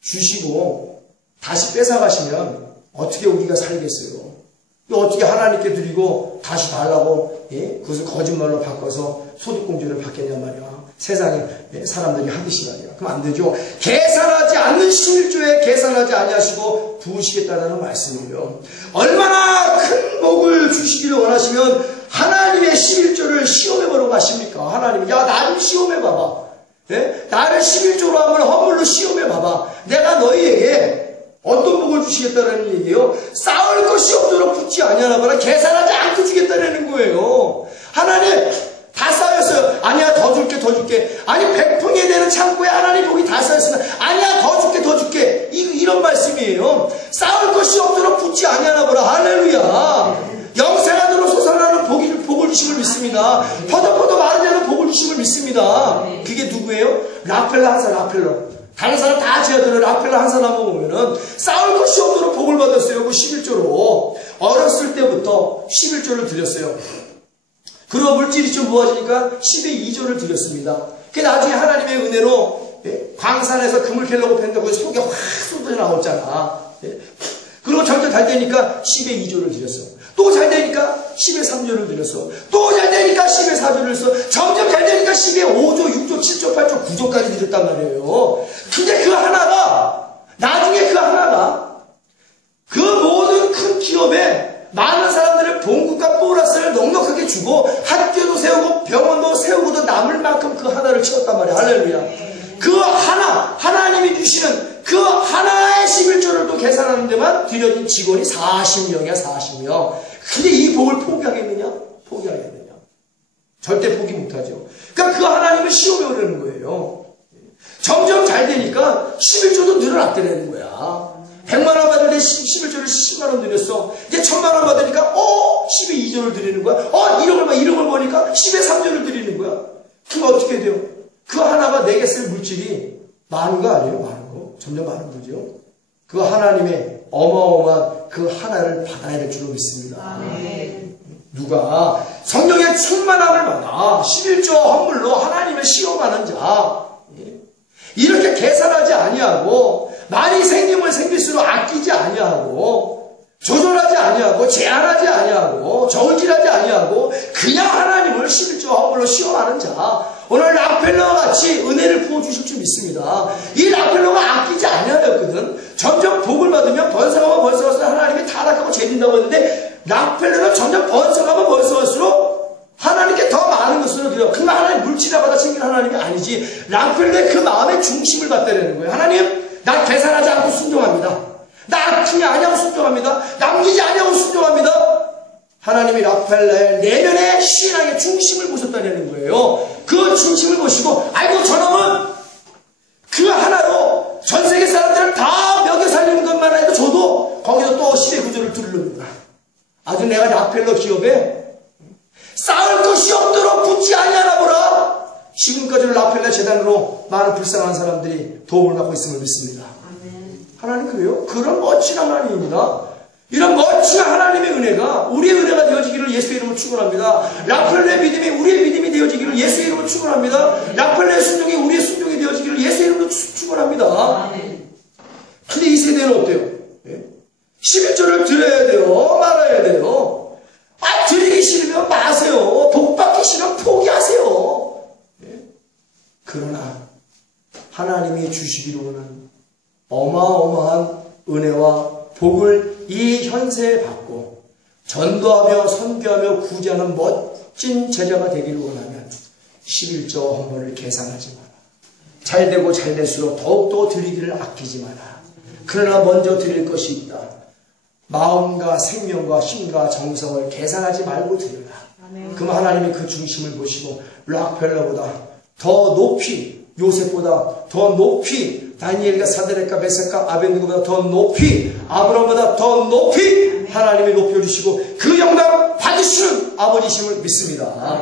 주시고 다시 뺏어가시면 어떻게 우리가 살겠어요? 어떻게 하나님께 드리고 다시 달라고 그것을 거짓말로 바꿔서 소득공제를 받겠냔 말이야. 세상에 사람들이 하듯이 말이야. 그럼 안 되죠. 계산하지 않는 11조에 계산하지 아니하시고 부으시겠다는 말씀이에요. 얼마나 큰 복을 주시기를 원하시면 하나님의 11조를 시험해보러 가십니까? 하나님이 야 나 좀 시험해봐봐. 나를 11조로 한번 허물로 시험해봐봐. 내가 너희에게 어떤 복을 주시겠다는 얘기예요? 쌓을 것이 없도록 붙지 아니하나 봐라. 계산하지 않고 주겠다는 거예요. 하나님 다 쌓였어요. 아니야 더 줄게. 아니 100평에 되는 창고에 하나님 복이 다 쌓였으면 아니야 더 줄게. 이런 말씀이에요. 쌓을 것이 없도록 붙지 아니하나 보라. 할렐루야. 영생안으로 솟아나는 복을 주심을 믿습니다. 퍼덕퍼덕 마르지 복을 주심을 믿습니다. 그게 누구예요? 락펠러 한 사람. 다른 사람 다 제어들은 락펠러 한 사람 보면은 쌓을 것이 없도록 복을 받았어요. 그 11조로. 어렸을 때부터 11조를 드렸어요. 그리고 물질이 좀 모아지니까 10의 2조를 드렸습니다. 그 나중에 하나님의 은혜로 광산에서 금을 캘려고 팬다고 속에 확 쏟아져 나왔잖아. 그리고 점점 잘 되니까 10의 2조를 드렸어. 또 잘 되니까 10의 3조를 드렸어. 또 잘 되니까 10의 4조를 했어. 점점 잘 되니까 10의 5조, 6조, 7조, 8조, 9조까지 드렸단 말이에요. 근데 나중에 그 하나가 그 모든 큰 기업에 많은 사람들의 봉급과 보너스를 넉넉하게 주고 학교도 세우고 병원도 세우고도 남을 만큼 그 하나를 채웠단 말이야. 할렐루야. 그 하나님이 주시는 그 하나의 11조를 또 계산하는 데만 들여진 직원이 40명이야. 40명. 근데 이 복을 포기하겠느냐? 절대 포기 못하죠. 그러니까 그 하나님을 시험해 오려는 거예요. 점점 잘 되니까 11조도 늘어났다는 거야. 100만 원 받을 때 11조를 10만 원 드렸어. 이제 1000만 원 받으니까 10의 2조를 드리는 거야. 1억을 보니까 10의 3조를 드리는 거야. 그럼 어떻게 돼요? 그 하나가 내게 쓸 물질이 많은 거 아니에요? 많은 거. 점점 많은 거죠. 그 하나님의 어마어마한 그 하나를 받아야 될 줄로 믿습니다. 누가 성령의 충만함을 받아 11조 헌물로 하나님을 시험하는 자, 이렇게 계산하지 아니하고 많이 생길수록 아끼지 아니하고 조절하지 아니하고 제한하지 아니하고 저울질하지 아니하고 그냥 하나님을 11조 헌물로 시험하는 자, 오늘 락펠러와 같이 은혜를 부어주실 줄 믿습니다. 이 락펠러가 아끼지 아니하였거든. 점점 복을 받으면 번성하면 하나님이 타락하고 죄진다고 했는데 락펠러는 점점 번성할수록 하나님께 더 많은 것으로 드려요. 그건 하나님 물질을 받아 챙기는 하나님이 아니지. 락펠러의 그 마음의 중심을 받다라는 거예요. 하나님, 나 계산하지 않고 순종합니다. 나 아끼지 아니하고 순종합니다. 남기지 아니하고 순종합니다. 하나님이 락펠러의 내면의 신앙의 중심을 보셨다는 거예요. 그 중심을 보시고 아이고 저놈은 그 하나로 전 세계 사람들을 다 먹여 살리는 것만 해도 저도 거기서 또 10의 구조를 두르는구나. 아주 내가 락펠러 기업에 쌓을 것이 없도록 붙지 아니하나 보라. 지금까지는 락펠러 재단으로 많은 불쌍한 사람들이 도움을 받고 있음을 믿습니다. 하나님 그래요? 그런 멋진 하나님입니다. 이런 멋진 하나님의 은혜가 우리의 은혜가 되어지기를 예수의 이름으로 축원합니다. 락펠러의 믿음이 우리의 믿음이 되어지기를 예수의 이름으로 축원합니다. 락펠러의 순종이 우리의 순종이 되어지기를 예수의 이름으로 축원합니다. 근데 이 세대는 어때요? 11조를 드려야 돼요? 말아야 돼요? 드리기 싫으면 마세요. 복 받기 싫으면 포기하세요. 그러나 하나님이 주시기로 하는 어마어마한 은혜와 복을 이 현세에 받고 전도하며 선교하며 구제하는 멋진 제자가 되기를 원하면 11조 헌물을 계산하지 마라. 잘되고 잘될수록 더욱더 드리기를 아끼지 마라. 그러나 먼저 드릴 것이 있다. 마음과 생명과 힘과 정성을 계산하지 말고 드려라. 그럼 하나님이 그 중심을 보시고 락펠러보다 더 높이, 요셉보다 더 높이, 다니엘과 사드락과 메삭과 아벤느고보다 더 높이, 아브라함보다 더 높이 하나님이 높여주시고 그 영광 받으시는 아버지심을 믿습니다.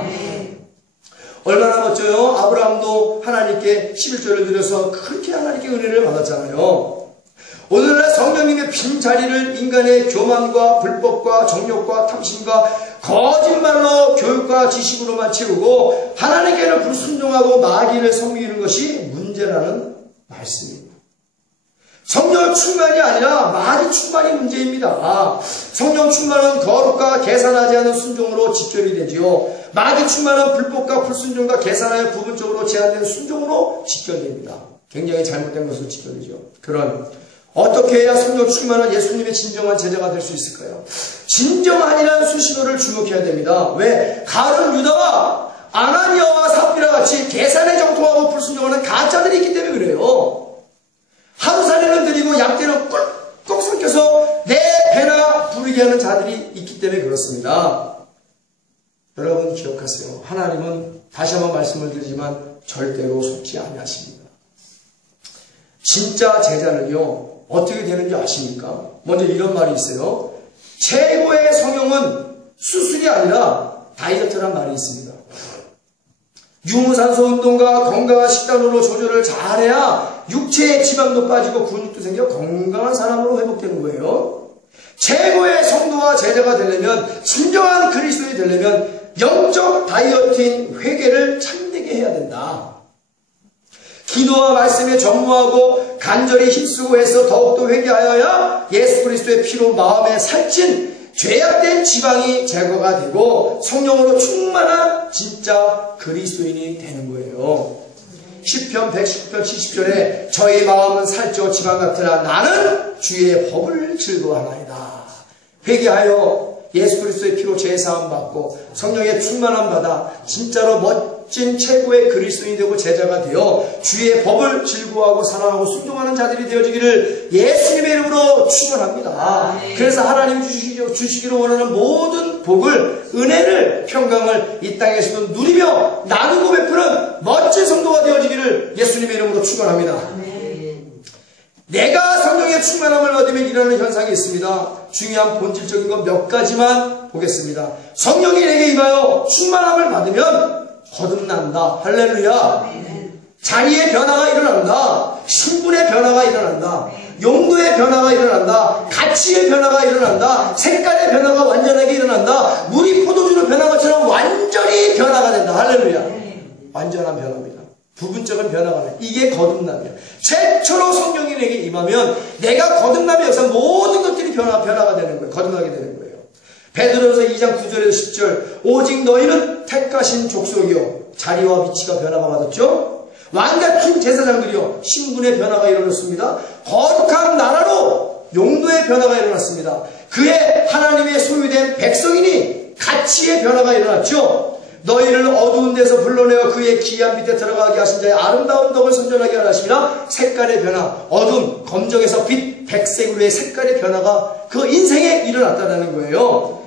얼마나 멋져요? 아브라함도 하나님께 11조를 드려서 그렇게 하나님께 은혜를 받았잖아요. 오늘날 성령님의 빈자리를 인간의 교만과 불법과 정욕과 탐심과 거짓말로 교육과 지식으로만 채우고 하나님께는 불순종하고 마귀를 섬기는 것이 문제라는 말씀입니다. 성령 충만이 아니라 마귀 충만이 문제입니다. 성령 충만은 거룩과 계산하지 않은 순종으로 직결이 되지요. 마귀 충만은 불법과 불순종과 계산하여 부분적으로 제한된 순종으로 직결됩니다. 굉장히 잘못된 것으로 직결되죠. 그런 어떻게 해야 성령 충만한 예수님의 진정한 제자가 될 수 있을까요? 진정한이라는 수식어를 주목해야 됩니다. 왜? 가룟 유다와 아나니아와 삽비라 같이 계산에 정통하고 불순종하는 가짜들이 있기 때문에 그래요. 하루살이는 드리고 약대는 꿀꺽 섞여서 내 배나 부르게 하는 자들이 있기 때문에 그렇습니다. 여러분 기억하세요. 하나님은 다시 한번 말씀을 드리지만 절대로 속지 아니하십니다. 진짜 제자는요 어떻게 되는지 아십니까? 먼저 이런 말이 있어요. 최고의 성형은 수술이 아니라 다이어트란 말이 있습니다. 유무산소 운동과 건강한 식단으로 조절을 잘해야 육체의 지방도 빠지고 근육도 생겨 건강한 사람으로 회복되는 거예요. 최고의 성도와 제자가 되려면, 진정한 그리스도인이 되려면 영적 다이어트인 회개를 참되게 해야 된다. 기도와 말씀에 전무하고 간절히 힘쓰고 해서 더욱더 회개하여야 예수 그리스도의 피로 마음에 살찐 죄악된 지방이 제거가 되고 성령으로 충만한 진짜 그리스도인이 되는 거예요. 시편 119편 70절에 저희 마음은 살쪄 지방 같으나 나는 주의 법을 즐거워하나이다. 회개하여 예수 그리스도의 피로 죄사함 받고 성령의 충만함 받아 진짜로 멋진 최고의 그리스도인이 되고 제자가 되어 주의 법을 즐거워하고 사랑하고 순종하는 자들이 되어지기를 예수님의 이름으로 축원합니다. 그래서 하나님 주시기로 원하는 모든 복을, 은혜를, 평강을 이 땅에서도 누리며 나누고 베푸는 멋진 성도가 되어지기를 예수님의 이름으로 축원합니다. 내가 성령의 충만함을 받으면 일어나는 현상이 있습니다. 중요한 본질적인 것 몇 가지만 보겠습니다. 성령이 내게 임하여 충만함을 받으면 거듭난다. 할렐루야. 자리의 변화가 일어난다. 신분의 변화가 일어난다. 용도의 변화가 일어난다. 가치의 변화가 일어난다. 색깔의 변화가 완전하게 일어난다. 물이 포도주로 변한 것처럼 완전히 변화가 된다. 할렐루야. 완전한 변화입니다. 부분적인 변화가 돼. 이게 거듭남이야. 최초로 성령이 내게 임하면 내가 거듭남의 역사 모든 것들이 변화가 되는 거예요. 거듭나게 되는 거예요. 베드로전서 2장 9절에서 10절 오직 너희는 택하신 족속이요 자리와 위치가 변화가 받았죠. 왕같은 제사장들이요 신분의 변화가 일어났습니다. 거룩한 나라로 용도의 변화가 일어났습니다. 그의 하나님의 소유된 백성이니 가치의 변화가 일어났죠. 너희를 어두운 데서 불러내어 그의 기한 밑에 들어가게 하신 자의 아름다운 덕을 선전하게 하시니라. 색깔의 변화, 어둠, 검정에서 빛, 백색으로의 색깔의 변화가 그 인생에 일어났다는 거예요.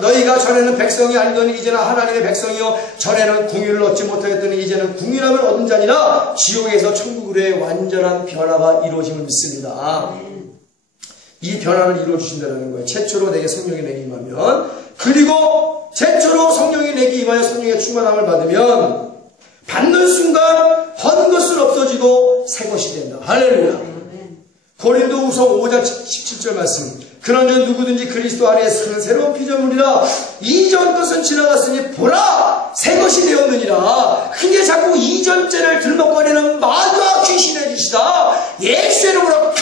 너희가 전에는 백성이 아니더니 이제는 하나님의 백성이요 전에는 궁유를 얻지 못하였더니 이제는 궁유함을 얻은 자니라. 지옥에서 천국으로의 완전한 변화가 이루어짐을 믿습니다. 이 변화를 이루어주신다는 거예요. 최초로 내게 성령이 내게 임하면, 그리고 최초로 성령이 내게 임하여 성령의 충만함을 받으면 받는 순간 헌 것은 없어지고 새 것이 된다. 할렐루야. 고린도후서 5장 17절 말씀. 그런즉 누구든지 그리스도 안에 서는 새로운 피조물이라. 이전 것은 지나갔으니 보라 새 것이 되었느니라. 근데 자꾸 이전죄를 들먹거리는 마귀와 귀신의 짓이다. 예수의 이름으로 가!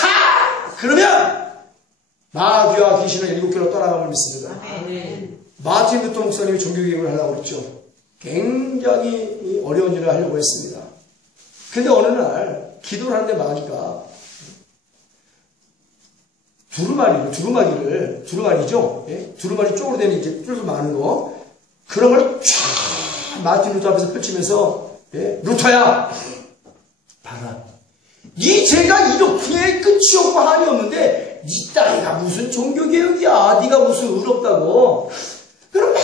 그러면 마귀와 귀신은 7개로 떠나감을 믿습니다. 마틴 루터 목사님이 종교개혁을 하려고 그랬죠. 굉장히 어려운 일을 하려고 했습니다. 근데 어느 날 기도를 하는데 마귀가 두루마리죠. 예? 두루마리 쪽으로 되는 이제 뚫도 많은 거, 그런 걸 쫙 마틴 루터 앞에서 펼치면서, 예? 루터야, 봐라. 네 죄가 이렇게 끝이 없고 한이 없는데, 네 따위가 무슨 종교개혁이야. 네가 무슨 의롭다고. 그럼 막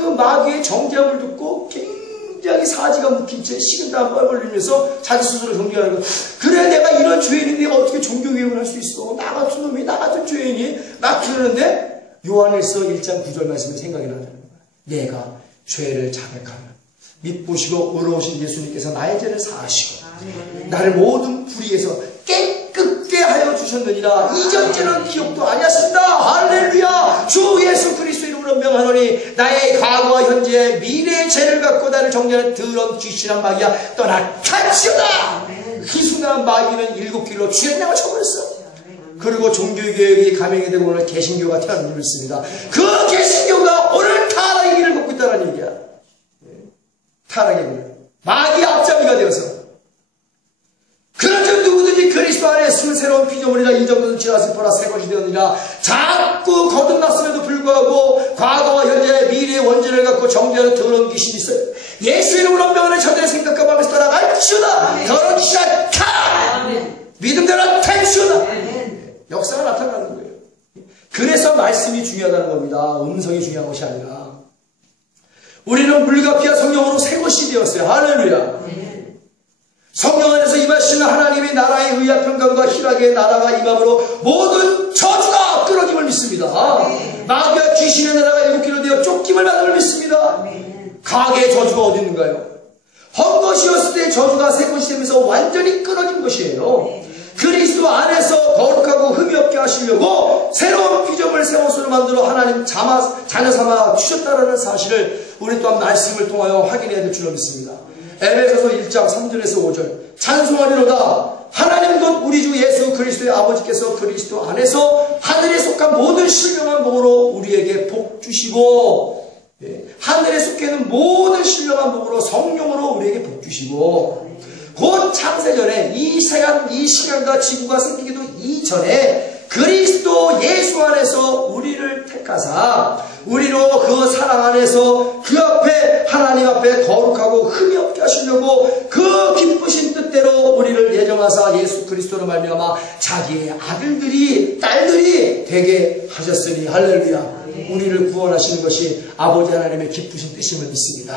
그 마귀의 정죄함을 듣고 굉장히 사지가 묵힌 채 식은땀 뻘뻘 흘리면서 자기 스스로 정죄하는 거. 그래 내가 이런 죄인인데 내가 어떻게 종교개혁을 할 수 있어. 나 같은 놈이 나 같은 죄인이 막 그러는데 요한일서 1장 9절 말씀이 생각이 나는 거야. 내가 죄를 자백하면 믿보시고 의로우신 예수님께서 나의 죄를 사하시고 나를 모든 불의에서 깨끗게 하여 주셨느니라. 이전 죄는 기억도 아니었습니다. 할렐루야. 주 예수 그리스도 이름으로 명하노니 나의 과거와 현재 미래의 죄를 갖고 나를 정죄하는 더러운 귀신한 마귀야 떠나 가시오다. 그 순간 마귀는 7길로 주의 양을 쳐버렸어. 그리고 종교개혁이 감행이 되고 오늘 개신교가 태어난 일을 있습니다. 그 개신교가 오늘 타락의 길을 걷고 있다는 얘기야. 타락의 길. 마귀의 앞잡이가 되어서. 그런데 누구든지 그리스도 안에 있으면 새로운 피조물이라 이 정도는 지났을 거라 새 것이 되었느니라. 자꾸 거듭났음에도 불구하고 과거와 현재 미래의 원죄를 갖고 정죄하는 더러운 귀신이 있어요. 예수 이름으로 명하는 저들의 생각과 마음에서 떠나갈지어다. 더러운 귀신아 타! 믿음대로 탈지어다. 역사가 나타나는 거예요. 그래서 말씀이 중요하다는 겁니다. 음성이 중요한 것이 아니라. 우리는 물과 피와 성령으로 새 것이 되었어요. 할렐루야. 성령 안에서 임하시는 하나님의 나라의 의와 평강과 희락의 나라가 임함으로 모든 저주가 끊어짐을 믿습니다. 마귀와 귀신의 나라가 7길로 되어 쫓김을 받음을 믿습니다. 가게의 저주가 어디 있는가요? 헛것이었을 때 저주가 새 것이 되면서 완전히 끊어진 것이에요. 그리스도 안에서 거룩하고 흠이 없게 하시려고 새로운 피조물 새 옷으로 만들어 하나님 자녀 삼아 주셨다는 사실을 우리 또한 말씀을 통하여 확인해야 될 줄로 믿습니다. 에베소서 1장 3절에서 5절 찬송하리로다. 하나님 곧 우리 주 예수 그리스도의 아버지께서 그리스도 안에서 하늘에 속한 모든 신령한 복으로 우리에게 복 주시고, 하늘에 속해 있는 모든 신령한 복으로 성령으로 우리에게 복 주시고, 곧 창세전에 이 시간과 지구가 생기기도 이전에 그리스도 예수 안에서 우리를 택하사 우리로 그 사랑 안에서 그 앞에 하나님 앞에 거룩하고 흠이 없게 하시려고 그 기쁘신 뜻대로 우리를 예정하사 예수 그리스도로 말미암아 자기의 아들들이 딸들이 되게 하셨으니 할렐루야. 우리를 구원하시는 것이 아버지 하나님의 기쁘신 뜻임을 믿습니다.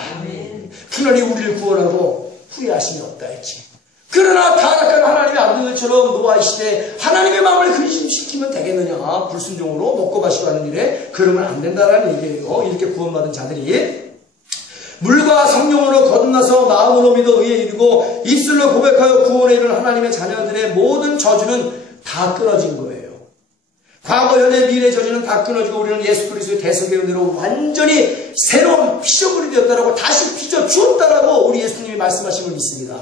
그러니 우리를 구원하고 후회하심이 없다 했지. 그러나 타락한 하나님의 아들들처럼 노아의 시대에 하나님의 마음을 근심시키면 되겠느냐. 불순종으로 먹고 마시고 하는 일에 그러면 안 된다라는 얘기예요. 이렇게 구원받은 자들이 물과 성령으로 거듭나서 마음으로 믿어 의에 이르고 입술로 고백하여 구원에 이르는 하나님의 자녀들의 모든 저주는 다 끊어진 거예요. 과거, 현재, 미래의 저주는 다 끊어지고 우리는 예수 그리스도의 대속의 은혜로 완전히 새로운 피조물이 되었다라고 다시 빚어 주었다라고 우리 예수님이 말씀하신 걸 믿습니다.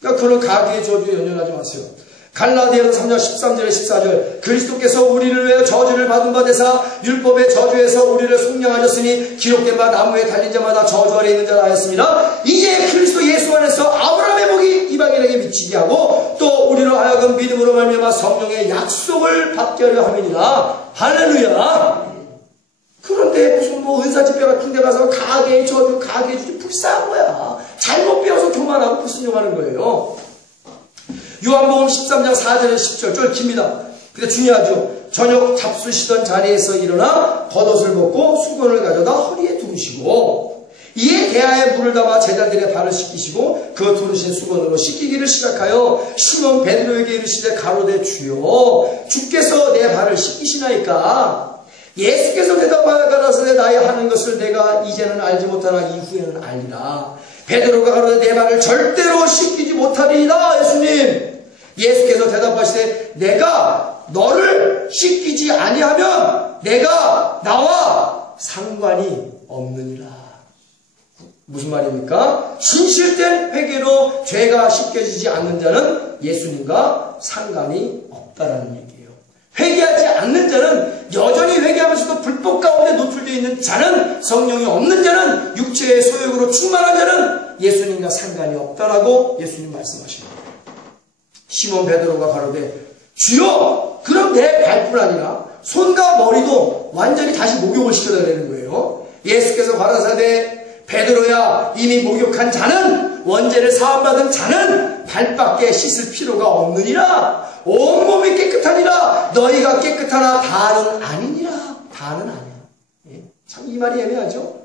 그러니까 그런 가계의 저주에 연연하지 마세요. 갈라디아서 3장 13절에 14절 그리스도께서 우리를 위해 저주를 받은 바 되사 율법의 저주에서 우리를 속량하셨으니 기록된 바 나무에 달린 자마다 저주 아래 있는 자라 하였습니다. 이제 그리스도 예수 안에서 아브라함의 복이 이방인에게 미치게 하고 또 우리로 하여금 믿음으로 말미암아 성령의 약속을 받게 하려 함이니라. 할렐루야. 그런데 무슨 은사 집회 같은 데 가서 가계의 저주, 가계의 주주 불쌍한 거야. 잘못 배워서 교만하고 불순종하는 거예요. 요한복음 13장 4절에서 10절 좀 깁니다. 근데 중요하죠. 저녁 잡수시던 자리에서 일어나 겉옷을 벗고 수건을 가져다 허리에 두르시고 이에 대야에 물을 담아 제자들의 발을 씻기시고 그 두르신 수건으로 씻기기를 시작하여 시몬 베드로에게 이르시되 가로되 주여 주께서 내 발을 씻기시나이까. 예수께서 대답하여 가라사대 나의 하는 것을 내가 이제는 알지 못하나 이후에는 알리라. 베드로가 가로되 내 발을 절대로 씻기지 못하리이다. 예수께서 대답하시되 내가 너를 씻기지 아니하면 내가 나와 상관이 없느니라. 무슨 말입니까? 진실된 회개로 죄가 씻겨지지 않는 자는 예수님과 상관이 없다라는 얘기예요. 회개하지 않는 자는 여전히 회개하면서도 불법 가운데 노출되어 있는 자는 성령이 없는 자는 육체의 소욕으로 충만한 자는 예수님과 상관이 없다라고 예수님 말씀하십니다. 시몬 베드로가 가로되 주여 그럼 내 발뿐 아니라 손과 머리도 완전히 다시 목욕을 시켜달라는 거예요. 예수께서 가라사대 베드로야 이미 목욕한 자는 원죄를 사함받은 자는 발밖에 씻을 필요가 없느니라. 온몸이 깨끗하니라. 너희가 깨끗하나 다는 아니니라. 다는 아니야. 참 이 말이 애매하죠.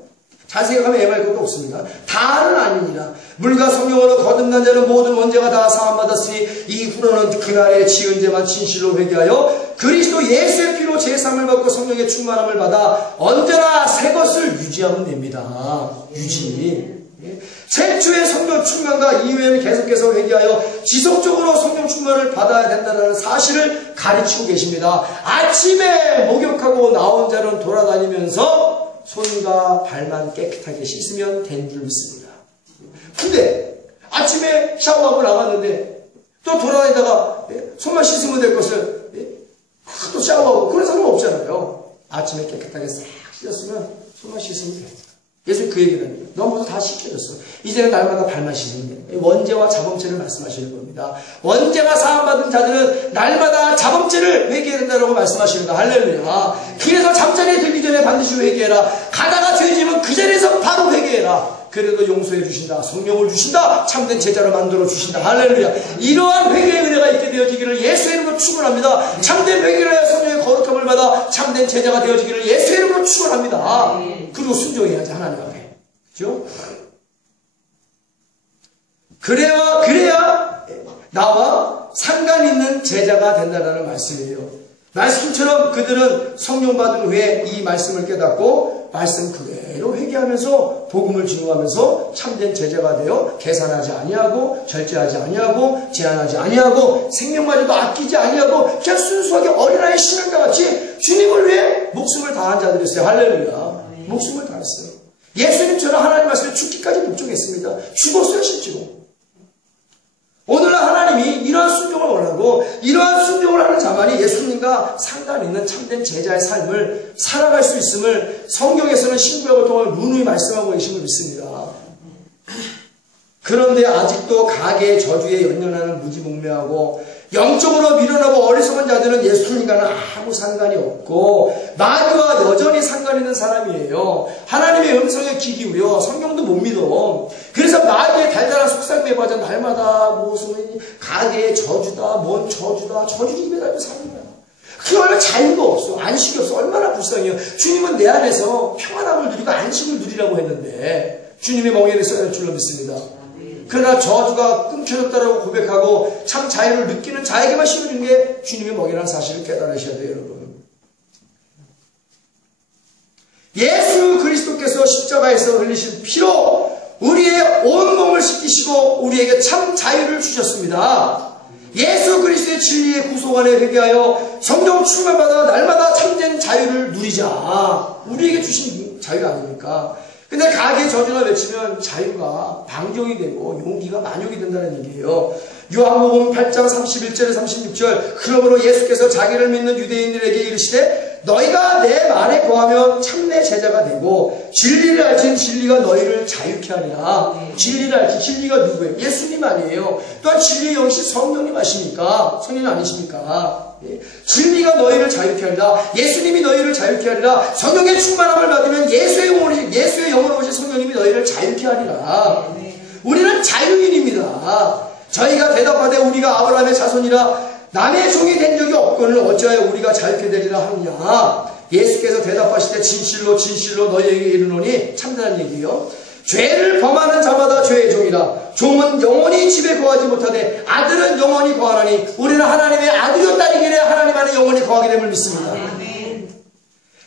잘 생각하면 애매할 것도 없습니다. 다는 아니니라. 물과 성령으로 거듭난 자는 모든 원죄가 다 사함받았으니 이후로는 그날의 지은 죄만 진실로 회개하여 그리스도 예수의 피로 제사함을 받고 성령의 충만함을 받아 언제나 새 것을 유지하면 됩니다. 유지. 최초의 성령 충만과 이후에는 계속해서 회개하여 지속적으로 성령 충만을 받아야 된다는 사실을 가르치고 계십니다. 아침에 목욕하고 나온 자는 돌아다니면서 손과 발만 깨끗하게 씻으면 된 줄 믿습니다. 근데 아침에 샤워하고 나갔는데 또 돌아다니다가 손만 씻으면 될 것을 또 샤워하고 그런 상관 없잖아요. 아침에 깨끗하게 싹 씻었으면 손만 씻으면 돼요. 예수님 그 얘기를 합니다. 너 모두 다 씻겨졌어. 이제는 날마다 발만 씻으면 돼. 원죄와 자범죄를 말씀하시는 겁니다. 원죄가 사함받은 자들은 날마다 자범죄를 회개해야 된다고 말씀하시는 거. 할렐루야. 그래서 잠자리에 들기 전에 반드시 회개해라. 가다가 죄지면 그 자리에서 바로 회개해라. 그래도 용서해 주신다. 성령을 주신다. 참된 제자로 만들어 주신다. 할렐루야. 이러한 회개의 은혜가 있게 되어지기를 예수의 이름으로 축원합니다. 참된 회개를 하여 성령의 거룩함을 받아 참된 제자가 되어지기를 예수의 이름으로 축원합니다. 그리고 순종해야지 하나님 앞에. 그렇죠? 그래야 나와 상관 있는 제자가 된다는 말씀이에요. 말씀처럼 그들은 성령 받은 후에 이 말씀을 깨닫고 말씀 그대로 회개하면서 복음을 증거하면서 참된 제자가 되어 계산하지 아니하고 절제하지 아니하고 제한하지 아니하고 생명마저도 아끼지 아니하고 그냥 순수하게 어린아이 신앙과 같이 주님을 위해 목숨을 다한 자들이었어요. 할렐루야. 목숨을 다했어요. 예수님처럼 하나님 말씀에 죽기까지 복종했습니다. 죽었어요 실제로. 오늘날 하나님이 이러한 순종을 원하고 이러한 순종을 하는 자만이 예수님과 상관 있는 참된 제자의 삶을 살아갈 수 있음을 성경에서는 신구약을 통해 누누이 말씀하고 계심을 믿습니다. 그런데 아직도 가계의 저주에 연연하는 무지몽매하고 영적으로 미련하고 어리석은 자들은 예수님과는 아무 상관이 없고 마귀와 여전히 상관 있는 사람이에요. 하나님의 음성에 귀 기울여 성경도 못 믿어. 그래서 마귀의 달달한 속삭임에 빠져 날마다 무슨 가계의 저주다, 뭔 저주다, 저주를 입에 달고 사는 거야. 그 얼마나 자유가 없어, 안식이 없어, 얼마나 불쌍해요. 주님은 내 안에서 평안함을 누리고 안식을 누리라고 했는데 주님의 멍에를 써야 할 줄로 믿습니다. 그러나 저주가 끊겨졌다라고 고백하고 참 자유를 느끼는 자에게만 씌워준 게 주님의 먹이라는 사실을 깨달으셔야 돼요, 여러분. 예수 그리스도께서 십자가에서 흘리신 피로 우리의 온 몸을 씻기시고 우리에게 참 자유를 주셨습니다. 예수 그리스도의 진리의 구속 안에 회개하여 성령 충만받아 날마다 참된 자유를 누리자. 우리에게 주신 자유 아닙니까? 근데 가게 저주나 외치면 자유가 방종이 되고 용기가 만욕이 된다는 얘기예요. 요한복음 8장 31절에 36절 그러므로 예수께서 자기를 믿는 유대인들에게 이르시되 너희가 내 말에 거하면 참내 제자가 되고 진리를 알진 진리가 너희를 자유케 하리라. 진리를 알지 진리가 누구예요? 예수님 아니에요. 또한 진리의 영이신 성령님 아십니까? 성령 아니십니까? 진리가 너희를 자유케 하리라. 예수님이 너희를 자유케 하리라. 성령의 충만함을 받으면 예수의 영으로 오신 성령님이 너희를 자유케 하리라. 우리는 자유인입니다. 저희가 대답하되 우리가 아브라함의 자손이라 남의 종이 된 적이 없거늘 어찌하여 우리가 자유케 되리라 하느냐. 예수께서 대답하시되 진실로 진실로 너희에게 이르노니 참다는 얘기예요. 죄를 범하는 자마다 죄의 종이라. 종은 영원히 집에 거하지 못하되 아들은 영원히 거하나니 우리는 하나님의 아들이요 딸이기에 하나님 안에 영원히 거하게 됨을 믿습니다.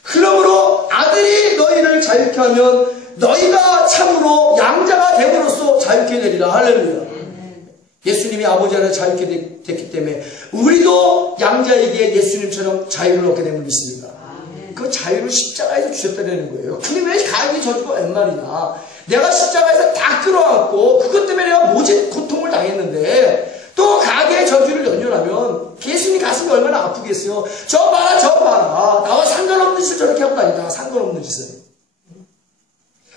그러므로 아들이 너희를 자유케 하면 너희가 참으로 양자가 됨으로써 자유케 되리라. 할렐루야. 예수님이 아버지 안에 자유케 됐기 때문에 우리도 양자이기에 예수님처럼 자유를 얻게 됨을 믿습니다. 그 자유를 십자가에서 주셨다는 거예요. 근데 왜 가기 저주가 웬 말이냐. 내가 십자가에서 다 끌어안고 그것 때문에 내가 모진 고통을 당했는데 또 가게의 저주를 연연하면 예수님 가슴이 얼마나 아프겠어요. 저 봐라 나와 상관없는 짓을 저렇게 하고 다닌다. 상관없는 짓을.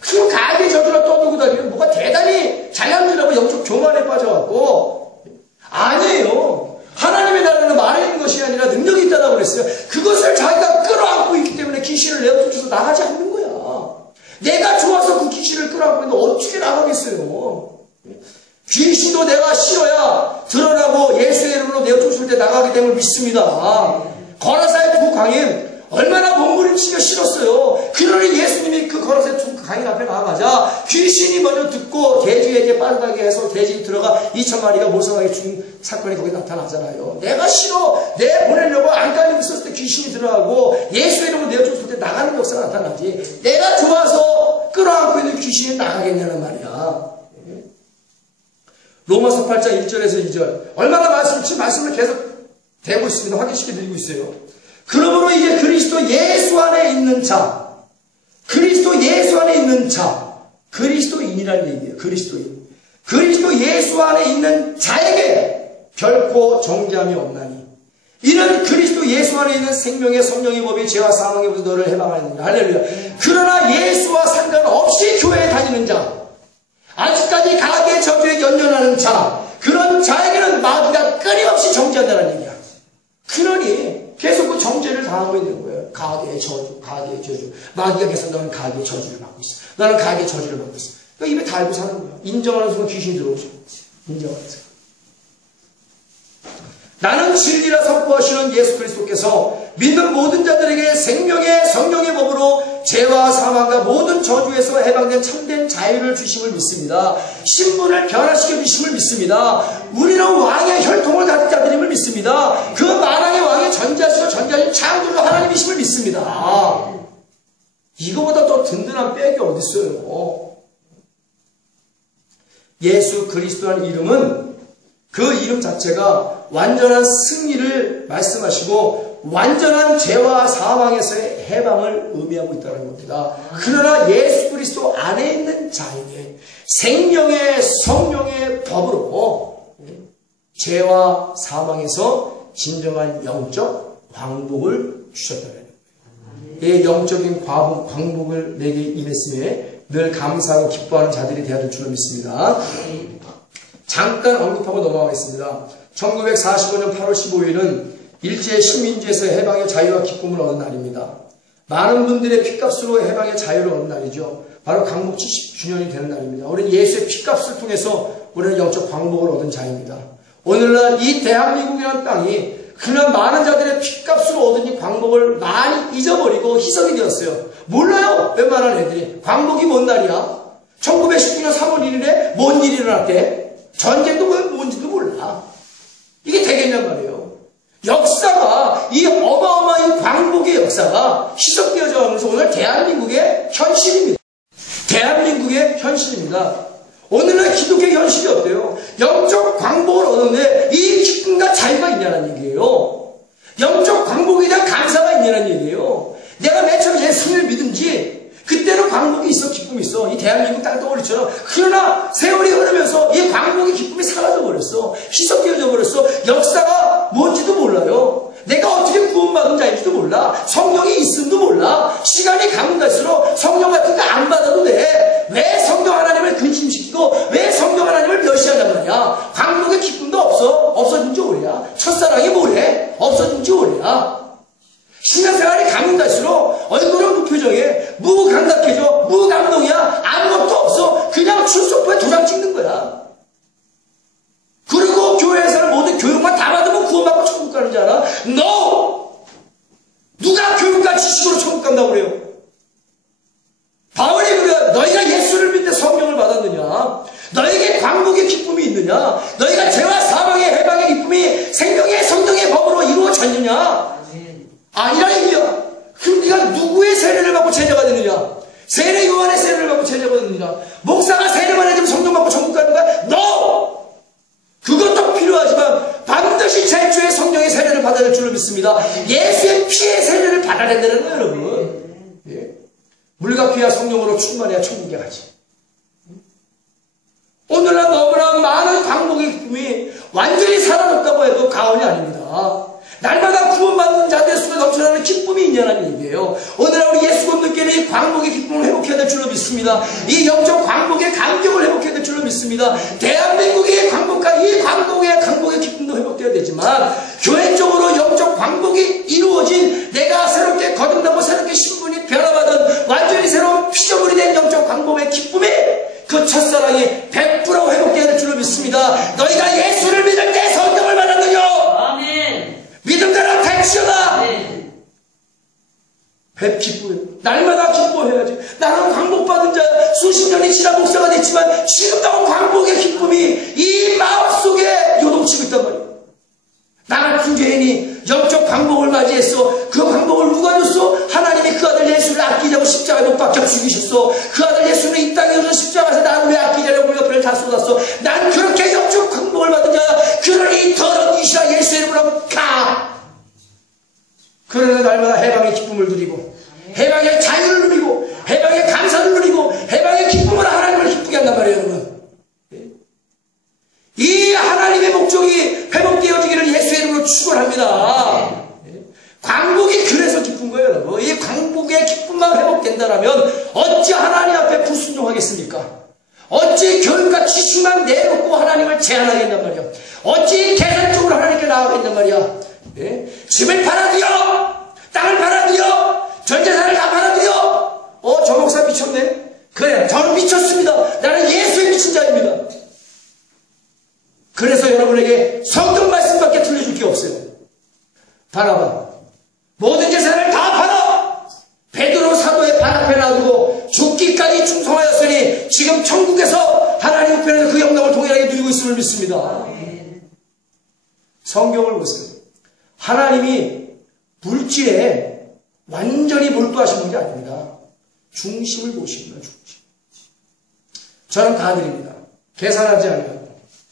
그럼 가게의 저주를 떠들고 다니면 뭐가 대단히 잘난들하고 영적 교만에 빠져갖고 아니에요. 하나님의 나라는 말에 있는 것이 아니라 능력이 있다고 그랬어요. 그것을 자기가 끌어안고 있기 때문에 귀신을 내어쫓아서 나가지 않는 거야. 내가 좋아서 그 귀신을 끌어안고 있는데 어떻게 나가겠어요. 귀신도 내가 싫어야 드러나고 예수의 이름으로 내어쫓을 때 나가게 됨을 믿습니다. 거라사의 두 광인 얼마나 몸부림치기가 싫었어요. 그러니 예수님이 그 거라사의 두 광인 앞에 나가자 귀신이 먼저 듣고 돼지에게 빠르게 해서 돼지 들어가 2,000마리가 몰성하게 죽은 사건이 거기 나타나잖아요. 내가 싫어, 내 보내려고 안 깔리고 있었을 때 귀신이 들어가고 예수 이름으로 내어줬을 때 나가는 역사가 나타나지. 내가 좋아서 끌어안고 있는 귀신이 나가겠냐는 말이야. 로마서 8장 1절에서 2절 얼마나 말씀을 계속 대고 있습니다. 확인시켜 드리고 있어요. 그러므로 이제 그리스도 예수 안에 있는 자, 그리스도 예수 안에 있는 자, 그리스도인이라는 얘기예요. 그리스도인. 그리스도 예수 안에 있는 자에게 결코 정죄함이 없나니 이는 그리스도 예수 안에 있는 생명의 성령의 법이 죄와 사망의 너를 해방하느니라. 할렐루야. 그러나 예수와 상관없이 교회에 다니는 자, 아직까지 가계의 저주에 연연하는 자, 그런 자에게는 마귀가 끊임없이 정죄한다는 얘기야. 그러니 계속 그 정죄를 당하고 있는 거예요. 가계의 저주, 가계의 저주. 마귀가 계속 너는 가계의 저주를 받고 있어. 너는 가계의 저주를 받고 있어. 그러니까 입에 달고 사는 거야. 인정하는 순간 귀신이 들어오죠. 인정하는 순간. 나는 진리라 선포하시는 예수 그리스도께서 믿는 모든 자들에게 생명의 성령의 법으로 죄와 사망과 모든 저주에서 해방된 참된 자유를 주심을 믿습니다. 신분을 변화시켜 주심을 믿습니다. 우리는 왕의 혈통을 가진 자들임을 믿습니다. 그 만왕의 왕의 전자시고 전자신 창조주 하나님이심을 믿습니다. 이거보다 더 든든한 백이 어디 있어요? 예수 그리스도라는 이름은 그 이름 자체가 완전한 승리를 말씀하시고 완전한 죄와 사망에서의 해방을 의미하고 있다는 겁니다. 그러나 예수 그리스도 안에 있는 자에게 생명의 성령의 법으로 죄와 사망에서 진정한 영적 광복을 주셨다는 거예요. 이 영적인 광복을 내게 임했음에 늘 감사하고 기뻐하는 자들이 되어줄 줄로 믿습니다. 잠깐 언급하고 넘어가겠습니다. 1945년 8월 15일은 일제 식민지에서 해방의 자유와 기쁨을 얻은 날입니다. 많은 분들의 핏값으로 해방의 자유를 얻은 날이죠. 바로 강복 70주년이 되는 날입니다. 우리는 예수의 핏값을 통해서 우리는 영적 광복을 얻은 자입니다. 오늘날 이 대한민국이라는 땅이 그냥 많은 자들의 핏값으로 얻은 이 광복을 많이 잊어버리고 희석이 되었어요. 몰라요. 웬만한 애들이. 광복이 뭔 날이야? 1919년 3월 1일에 뭔 일이 일어났대? 전쟁도 뭔지도 몰라. 이게 되겠냔 말이에요. 역사가, 이 어마어마한 광복의 역사가 희석되어져 가면서 오늘 대한민국의 현실입니다. 대한민국의 현실입니다. 오늘날 기독교의 현실이 어때요? 영적 광복을 얻었는데 이 기쁨과 자유가 있냐는 얘기예요. 영적 광복에 대한 감사가 있냐는 얘기예요. 내가 맨 처음 예수님을 믿은지 그때는 광복이 있어, 기쁨이 있어. 이 대한민국 땅 떠오르처럼. 그러나 세월이 흐르면서 이 광복의 기쁨이 사라져버렸어. 희석되어져 버렸어. 역사가 뭔지도 몰라요. 내가 어떻게 구원받은 자인지도 몰라. 성령이 있음도 몰라. 시간이 가면 갈수록 성령 같은 거 안 받아도 돼. 왜 성령 하나님을 근심시키고 왜 성령 하나님을 멸시하단 말이야. 광복의 기쁨도 없어진 지 오래야. 첫사랑이 뭐래? 없어진 지 오래야. 신앙생활이 가면 갈수록 얼굴은 무표정해. 무감각해져. 무감동이야. 아무것도 없어. 그냥 출석부에 도장 찍는 거야. 그리고 교회에서는 모든 교육만 다 받으면 구원받고 천국 가는 줄 알아? No! 누가 교육과 지식으로 천국 간다고 그래요? 바울이 그래. 너희가 예수를 믿는 성령을 받았느냐? 너에게 광복의 기쁨이 있느냐? 너희가 죄와 사망의 해방의 기쁨이 생명의 성령의 법으로 이루어졌느냐? 아니라 얘기야. 그럼 네가 누구의 세례를 받고 제자가 되느냐? 세례 요한의 세례를 받고 제자가 되느냐? 목사가 세례만 해주면 성령 받고 천국 가는 거야? No! 그것도 필요하지만 반드시 제주의 성령의 세례를 받아야 될 줄로 믿습니다. 예수의 피의 세례를 받아야 된다는 거예요, 여러분. 예? 물과 피와 성령으로 충만해야 천국에 가지. 오늘날 너무나 많은 광복의 기쁨이 완전히 사라졌다고 해도 과언이 아닙니다. 날마다 구원받는 자들 속에 넘쳐나는 기쁨이 있냐는 얘기예요. 오늘날 우리 예수 믿는 이 광복의 기쁨을 회복해야 될 줄로 믿습니다. 이 영적 광복의 감격을 회복해야 될 줄로 믿습니다. 대한민국의 광복과 이 광복의 기쁨도 회복돼야 되지만 교회적으로 영적 광복이 이루어진 내가 새롭게 거듭나고 새롭게 신분이 변화받은 완전히 새로운 피조물이 된 영적 광복의 기쁨이 그 첫사랑이 100% 회복돼야 될 줄로 믿습니다. 너희가 예수를 믿을 때 성령을 받았느냐? 아멘. 믿음대로 택시다. 기쁨. 날마다 기뻐해야지. 나는 광복받은 자야. 수십 년이 지나 목사가 됐지만 지금도 광복의 기쁨이 이 마음속에 요동치고 있단 말이에요. 나 같은 죄인이 영적 광복을 맞이했어. 그 광복을 누가 줬어? 하나님이 그 아들 예수를 아끼자고 십자가에 못 박혀 죽이셨어. 그 아들 예수는 이 땅에 오셔서 십자가에서 나를 왜 아끼자냐고 우리 옆에를 다 쏟았어. 난 그렇게 영적 광복을 받은 자야. 그러니 더러운 이시라 예수의 이름으로 가. 그러는 날마다 해방의 기쁨을 누리고 해방의 자유를 누리고 해방의 감사를 누리고 해방의 기쁨으로 하나님을 기쁘게 한단 말이에요, 여러분. 이 하나님의 목적이 회복되어지기를 예수의 이름으로 축원합니다. 광복이 그래서 기쁜 거예요, 여러분. 이 광복의 기쁨만 회복된다면 어찌 하나님 앞에 불순종하겠습니까? 어찌 교육과 지식만 내놓고 하나님을 제한하겠단 말이야. 어찌 계산적으로 하나님께 나아가겠단 말이야. 집을 팔아드려, 땅을 팔아드려, 전 재산을 다 팔아드려. 저 목사 미쳤네. 그래, 저는 미쳤습니다. 나는 예수에 미친 자입니다. 그래서 여러분에게 성경 말씀밖에 들려줄 게 없어요. 바라봐. 모든 재산을 다 팔아. 베드로 사도의 발 앞에 놔두고 죽기까지 충성하였으니 지금 천국에서 하나님 우편에서 그 영광을 동일하게 누리고 있음을 믿습니다. 성경을 보세요. 하나님이 물질에 완전히 몰두하신 분이 아닙니다. 중심을 보시는 거예요, 중심. 저는 다 드립니다. 계산하지 않아요.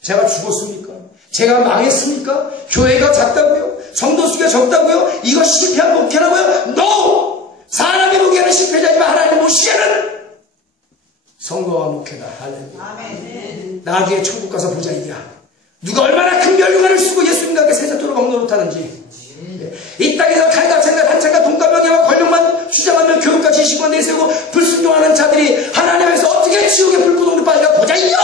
제가 죽었습니까? 제가 망했습니까? 교회가 작다고요? 성도 수가 적다고요? 이거 실패한 목회라고요? NO! 사람이 보기에는 실패자지만 하나님 보시기에는 성도와 목회다. 할렐루야. 나중에 천국 가서 보자 이야. 누가 얼마나 큰 면류관을 쓰고 예수님과 함께 세자토로 먹노릇하는지. 이 땅에서 칼과 창과 한창과 돈과 명예와 권력만 주장하며 교육과 지식만 내세우고 불순종하는 자들이 하나님에서 어떻게 지옥의 불구덩이로 빠지가 보자 이야.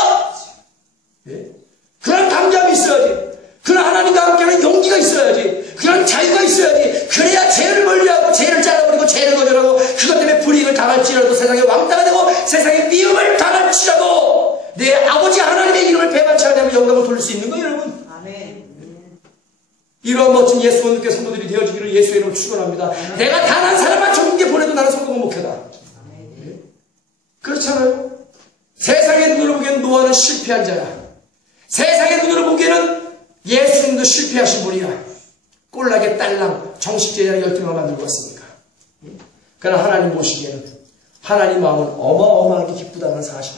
그런 담대함이 있어야지. 그런 하나님과 함께하는 용기가 있어야지. 그런 자유가 있어야지. 그래야 죄를 멀리하고 죄를 잘라버리고 죄를 거절하고 그것 때문에 불이익을 당할지라도 세상의 왕따가 되고 세상의 미움을 당할지라도 내 아버지 하나님의 이름을 배반치 않으면 영광을 돌릴 수 있는 거예요, 여러분. 아멘. 이러한 멋진 예수 본능의 성도들이 되어지기를 예수의 이름으로 축원합니다. 내가 단 한 사람만 천국에 보내도 나는 성공은 목회다. 그렇잖아요. 세상의 눈으로 보기에는 노아는 실패한 자야. 세상의 눈으로 보기에는 예수님도 실패하신 분이야. 꼴락의 딸랑 정식제자를 열등을 만들고 왔으니까. 그러나 하나님 보시기에는 하나님 마음은 어마어마하게 기쁘다는 사실.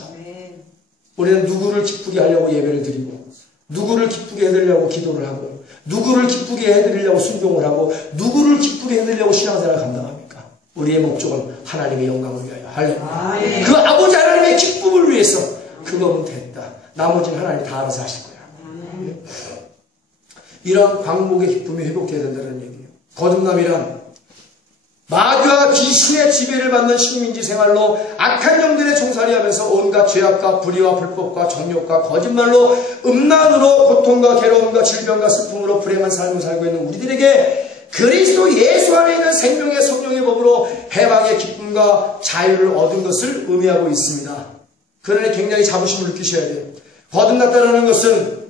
우리는 누구를 기쁘게 하려고 예배를 드리고 누구를 기쁘게 해드리려고 기도를 하고 누구를 기쁘게 해드리려고 순종을 하고 누구를 기쁘게 해드리려고 신앙생활을 감당합니까? 우리의 목적은 하나님의 영광을 위하여. 할렐루야. 그 아버지 하나님의 기쁨을 위해서 그거면 됐다. 나머지는 하나님 다 알아서 하실 거야. 이런 광복의 기쁨이 회복되어야 된다는 얘기예요. 거듭남이란 마귀와 귀신의 지배를 받는 식민지 생활로 악한 영들의 종살이하면서 온갖 죄악과 불의와 불법과 정욕과 거짓말로 음란으로 고통과 괴로움과 질병과 슬픔으로 불행한 삶을 살고 있는 우리들에게 그리스도 예수 안에 있는 생명의 성령의 법으로 해방의 기쁨과 자유를 얻은 것을 의미하고 있습니다. 그러니 굉장히 자부심을 느끼셔야 돼요. 거듭났다는 것은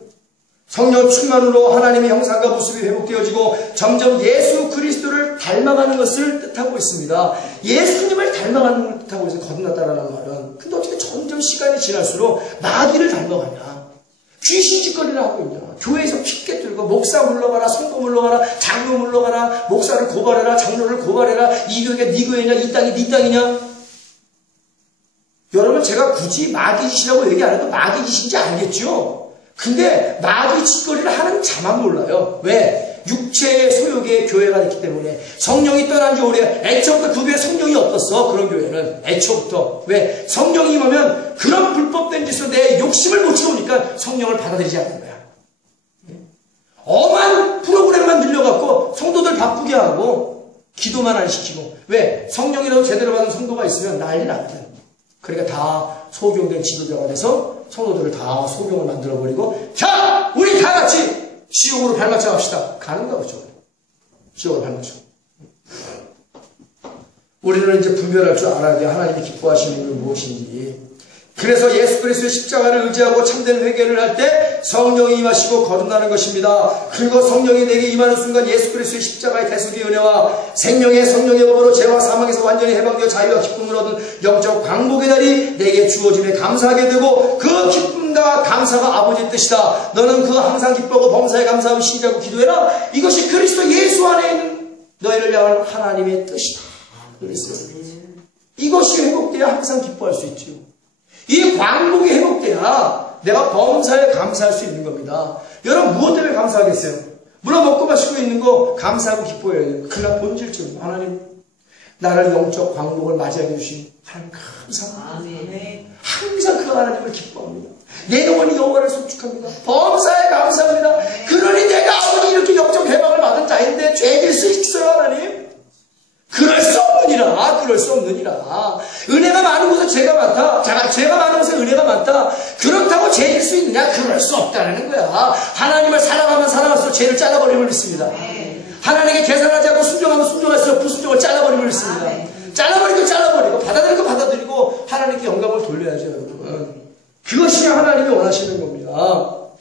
성령 충만으로 하나님의 형상과 모습이 회복되어지고 점점 예수 그리스도를 닮아가는 것을 뜻하고 있습니다. 예수님을 닮아가는 것을 뜻하고 있어요. 거듭났다는 말은. 근데 어떻게 점점 시간이 지날수록 마귀를 닮아가냐. 귀신 짓거리를 하고 있냐. 교회에서 핏게 들고 목사 물러가라, 성도 물러가라, 장로 물러가라, 목사를 고발해라, 장로를 고발해라, 이 교회가 네 교회냐, 이 땅이 네 땅이냐. 여러분, 제가 굳이 마귀 짓이라고 얘기 안 해도 마귀 짓인지 알겠죠? 근데 마귀 짓거리를 하는 자만 몰라요. 왜? 육체의 소욕의 교회가 됐기 때문에. 성령이 떠난 지 오래. 애초부터 그 교회 성령이 어떻어? 그런 교회는 애초부터. 왜? 성령이 임하면 그런 불법된 짓으로 내 욕심을 못 채우니까 성령을 받아들이지 않는 거야. 엄한 프로그램만 늘려갖고 성도들 바쁘게 하고 기도만 안 시키고. 왜? 성령이라도 제대로 받은 성도가 있으면 난리 나거든. 그러니까 다 소경된 지도자가 돼서 성도들을 다 소경을 만들어버리고, 자! 우리 다 같이 지옥으로 발맞춰 갑시다. 가는가 보죠. 지옥으로 발맞춰. 우리는 이제 분별할 줄 알아야 돼. 하나님이 기뻐하시는 건 무엇인지. 그래서 예수 그리스도의 십자가를 의지하고 참된 회개를 할 때 속에 성령이 임하시고 거듭나는 것입니다. 그리고 성령이 내게 임하는 순간 예수 그리스도의 십자가의 대속의 은혜와 생명의 성령의 법으로 죄와 사망에서 완전히 해방되어 자유와 기쁨을 얻은 영적 광복의 날이 내게 주어짐에 감사하게 되고 그 기쁨과 감사가 아버지의 뜻이다. 너는 그 항상 기뻐하고 범사에 감사하고 시기하고 기도해라. 이것이 그리스도 예수 안에 있는 너희를 향한 하나님의 뜻이다. 그랬어요. 이것이 회복돼야 항상 기뻐할 수 있죠. 이 광복이 회복돼야 내가 범사에 감사할 수 있는 겁니다. 여러분 무엇 때문에 감사하겠어요? 물론 먹고 마시고 있는 거 감사하고 기뻐해야 돼요. 그러나 본질적으로 하나님 나를 영적 광복을 맞이하게 해주신 하나님 감사합니다. 항상 그 하나님을 기뻐합니다. 내 영혼이 여호와를 송축합니다. 범사에 감사합니다. 그러니 내가 아무리 이렇게 영적 해방을 받은 자인데 죄질 수 있어요 하나님? 그럴 수 없느니라. 그럴 수 없느니라. 은혜가 많은 곳에 죄가 많다. 죄가 많은 곳에 은혜가 많다. 그렇다고 죄일 수 있느냐? 그럴 수 없다는 거야. 하나님을 사랑하면 사랑할수록 죄를 잘라버림을 믿습니다. 하나님께 계산하지 않고 순종하면 순종할수록 불순종을 잘라버림을 믿습니다. 잘라버리고 받아들이고 받아들이고 하나님께 영광을 돌려야죠 여러분. 그것이 하나님이 원하시는 겁니다.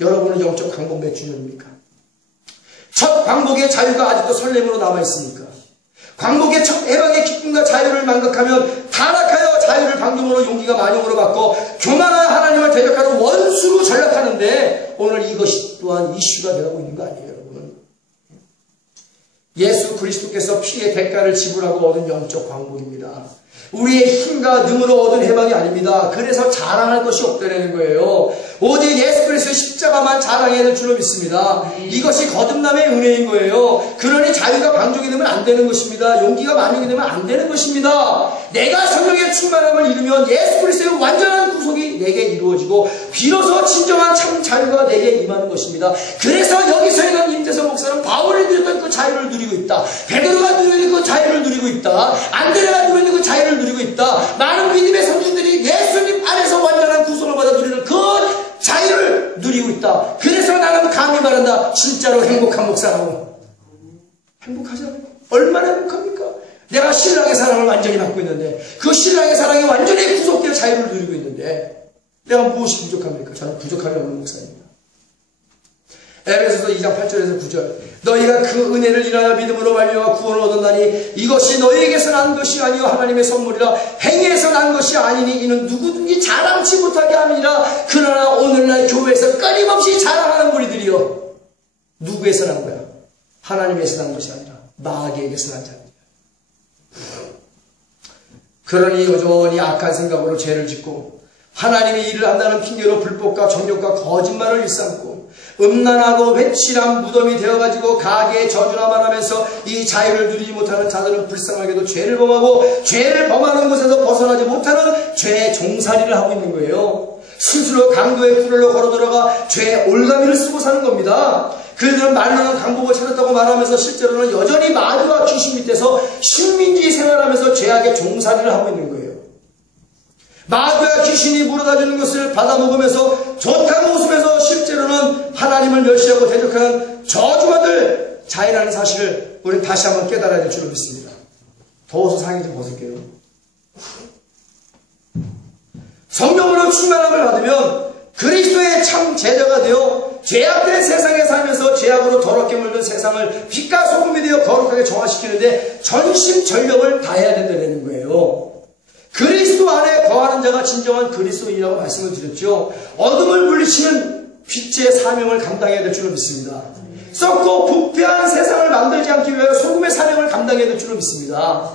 여러분은 영적 광복 몇 주년입니까? 첫 광복의 자유가 아직도 설렘으로 남아있습니까? 광복의 첫 해방의 기쁨과 자유를 만극하면 타락하여 자유를 방종으로 용기가 만용으로 받고 교만한 하나님을 대적하는 원수로 전락하는데 오늘 이것이 또한 이슈가 되고 있는 거 아니에요 여러분? 예수 그리스도께서 피의 대가를 지불하고 얻은 영적 광복입니다. 우리의 힘과 능으로 얻은 해방이 아닙니다. 그래서 자랑할 것이 없다는 거예요. 오직 예수 그리스도의 십자가만 자랑해야 될 줄로 믿습니다. 이것이 거듭남의 은혜인 거예요. 그러니 자유가 방종이 되면 안 되는 것입니다. 용기가 만용이 되면 안 되는 것입니다. 내가 성령의 충만함을 이루면 예수 그리스도의 완전한 구속이 내게 이루어지고 비로소 진정한 참 자유가 내게 임하는 것입니다. 그래서 여기서 있는 임재성 목사는 바울이 누렸던 그 자유를 누리고 있다. 베드로가 누리는 그 자유를 누리고 있다. 안드레가 누리는 그 자유를 누리고 있다. 많은 믿음의 성도들이 예수님 안에서 완전한 구속을 받아 누리는 그 자유를 누리고 있다. 그래서 나는 감히 말한다. 진짜로 행복한 목사라고. 행복하잖아요. 얼마나 행복합니까? 내가 신랑의 사랑을 완전히 받고 있는데 그 신랑의 사랑이 완전히 구속되어 자유를 누리고 있는데 내가 무엇이 부족합니까? 저는 부족함이 없는 목사입니다. 에베소서 2장 8절에서 9절 너희가 그 은혜를 인하여 믿음으로 말미암아 구원을 얻었나니 이것이 너희에게서 난 것이 아니요 하나님의 선물이라 행위에서 난 것이 아니니 이는 누구든지 자랑치 못하게 함이니라. 그러나 오늘날 교회에서 끊임없이 자랑하는 무리들이여 누구에서 난 거야? 하나님에서 난 것이 아니라 마귀에게서 난 자입니다. 그러니 여전히 악한 생각으로 죄를 짓고 하나님의 일을 한다는 핑계로 불법과 정욕과 거짓말을 일삼고 음란하고 회칠한 무덤이 되어가지고 가게에 저주나만 하면서 이 자유를 누리지 못하는 자들은 불쌍하게도 죄를 범하고 죄를 범하는 곳에서 벗어나지 못하는 죄의 종살이를 하고 있는 거예요. 스스로 강도의 굴레로 걸어 들어가 죄의 올가미를 쓰고 사는 겁니다. 그들은 말로는 강복을 찾았다고 말하면서 실제로는 여전히 마귀와 귀신 밑에서 식민지 생활하면서 죄악의 종살이를 하고 있는 거예요. 마귀와 귀신이 물어다주는 것을 받아먹으면서 좋다고 웃으면서 실제로는 하나님을 멸시하고 대적하는 저주받을 자이라는 사실을 우리는 다시 한번 깨달아야 될 줄로 믿습니다. 더워서 상의 좀 벗을게요. 성령으로 충만함을 받으면 그리스도의 참 제자가 되어 죄악된 세상에 살면서 죄악으로 더럽게 물든 세상을 빛과 소금이 되어 거룩하게 정화시키는데 전심전력을 다해야 된다는 거예요. 그리스도 안에 거하는 자가 진정한 그리스도인이라고 말씀을 드렸죠. 어둠을 물리치는 빛의 사명을 감당해야 될 줄로 믿습니다. 썩고 부패한 세상을 만들지 않기 위하여 소금의 사명을 감당해야 될 줄로 믿습니다.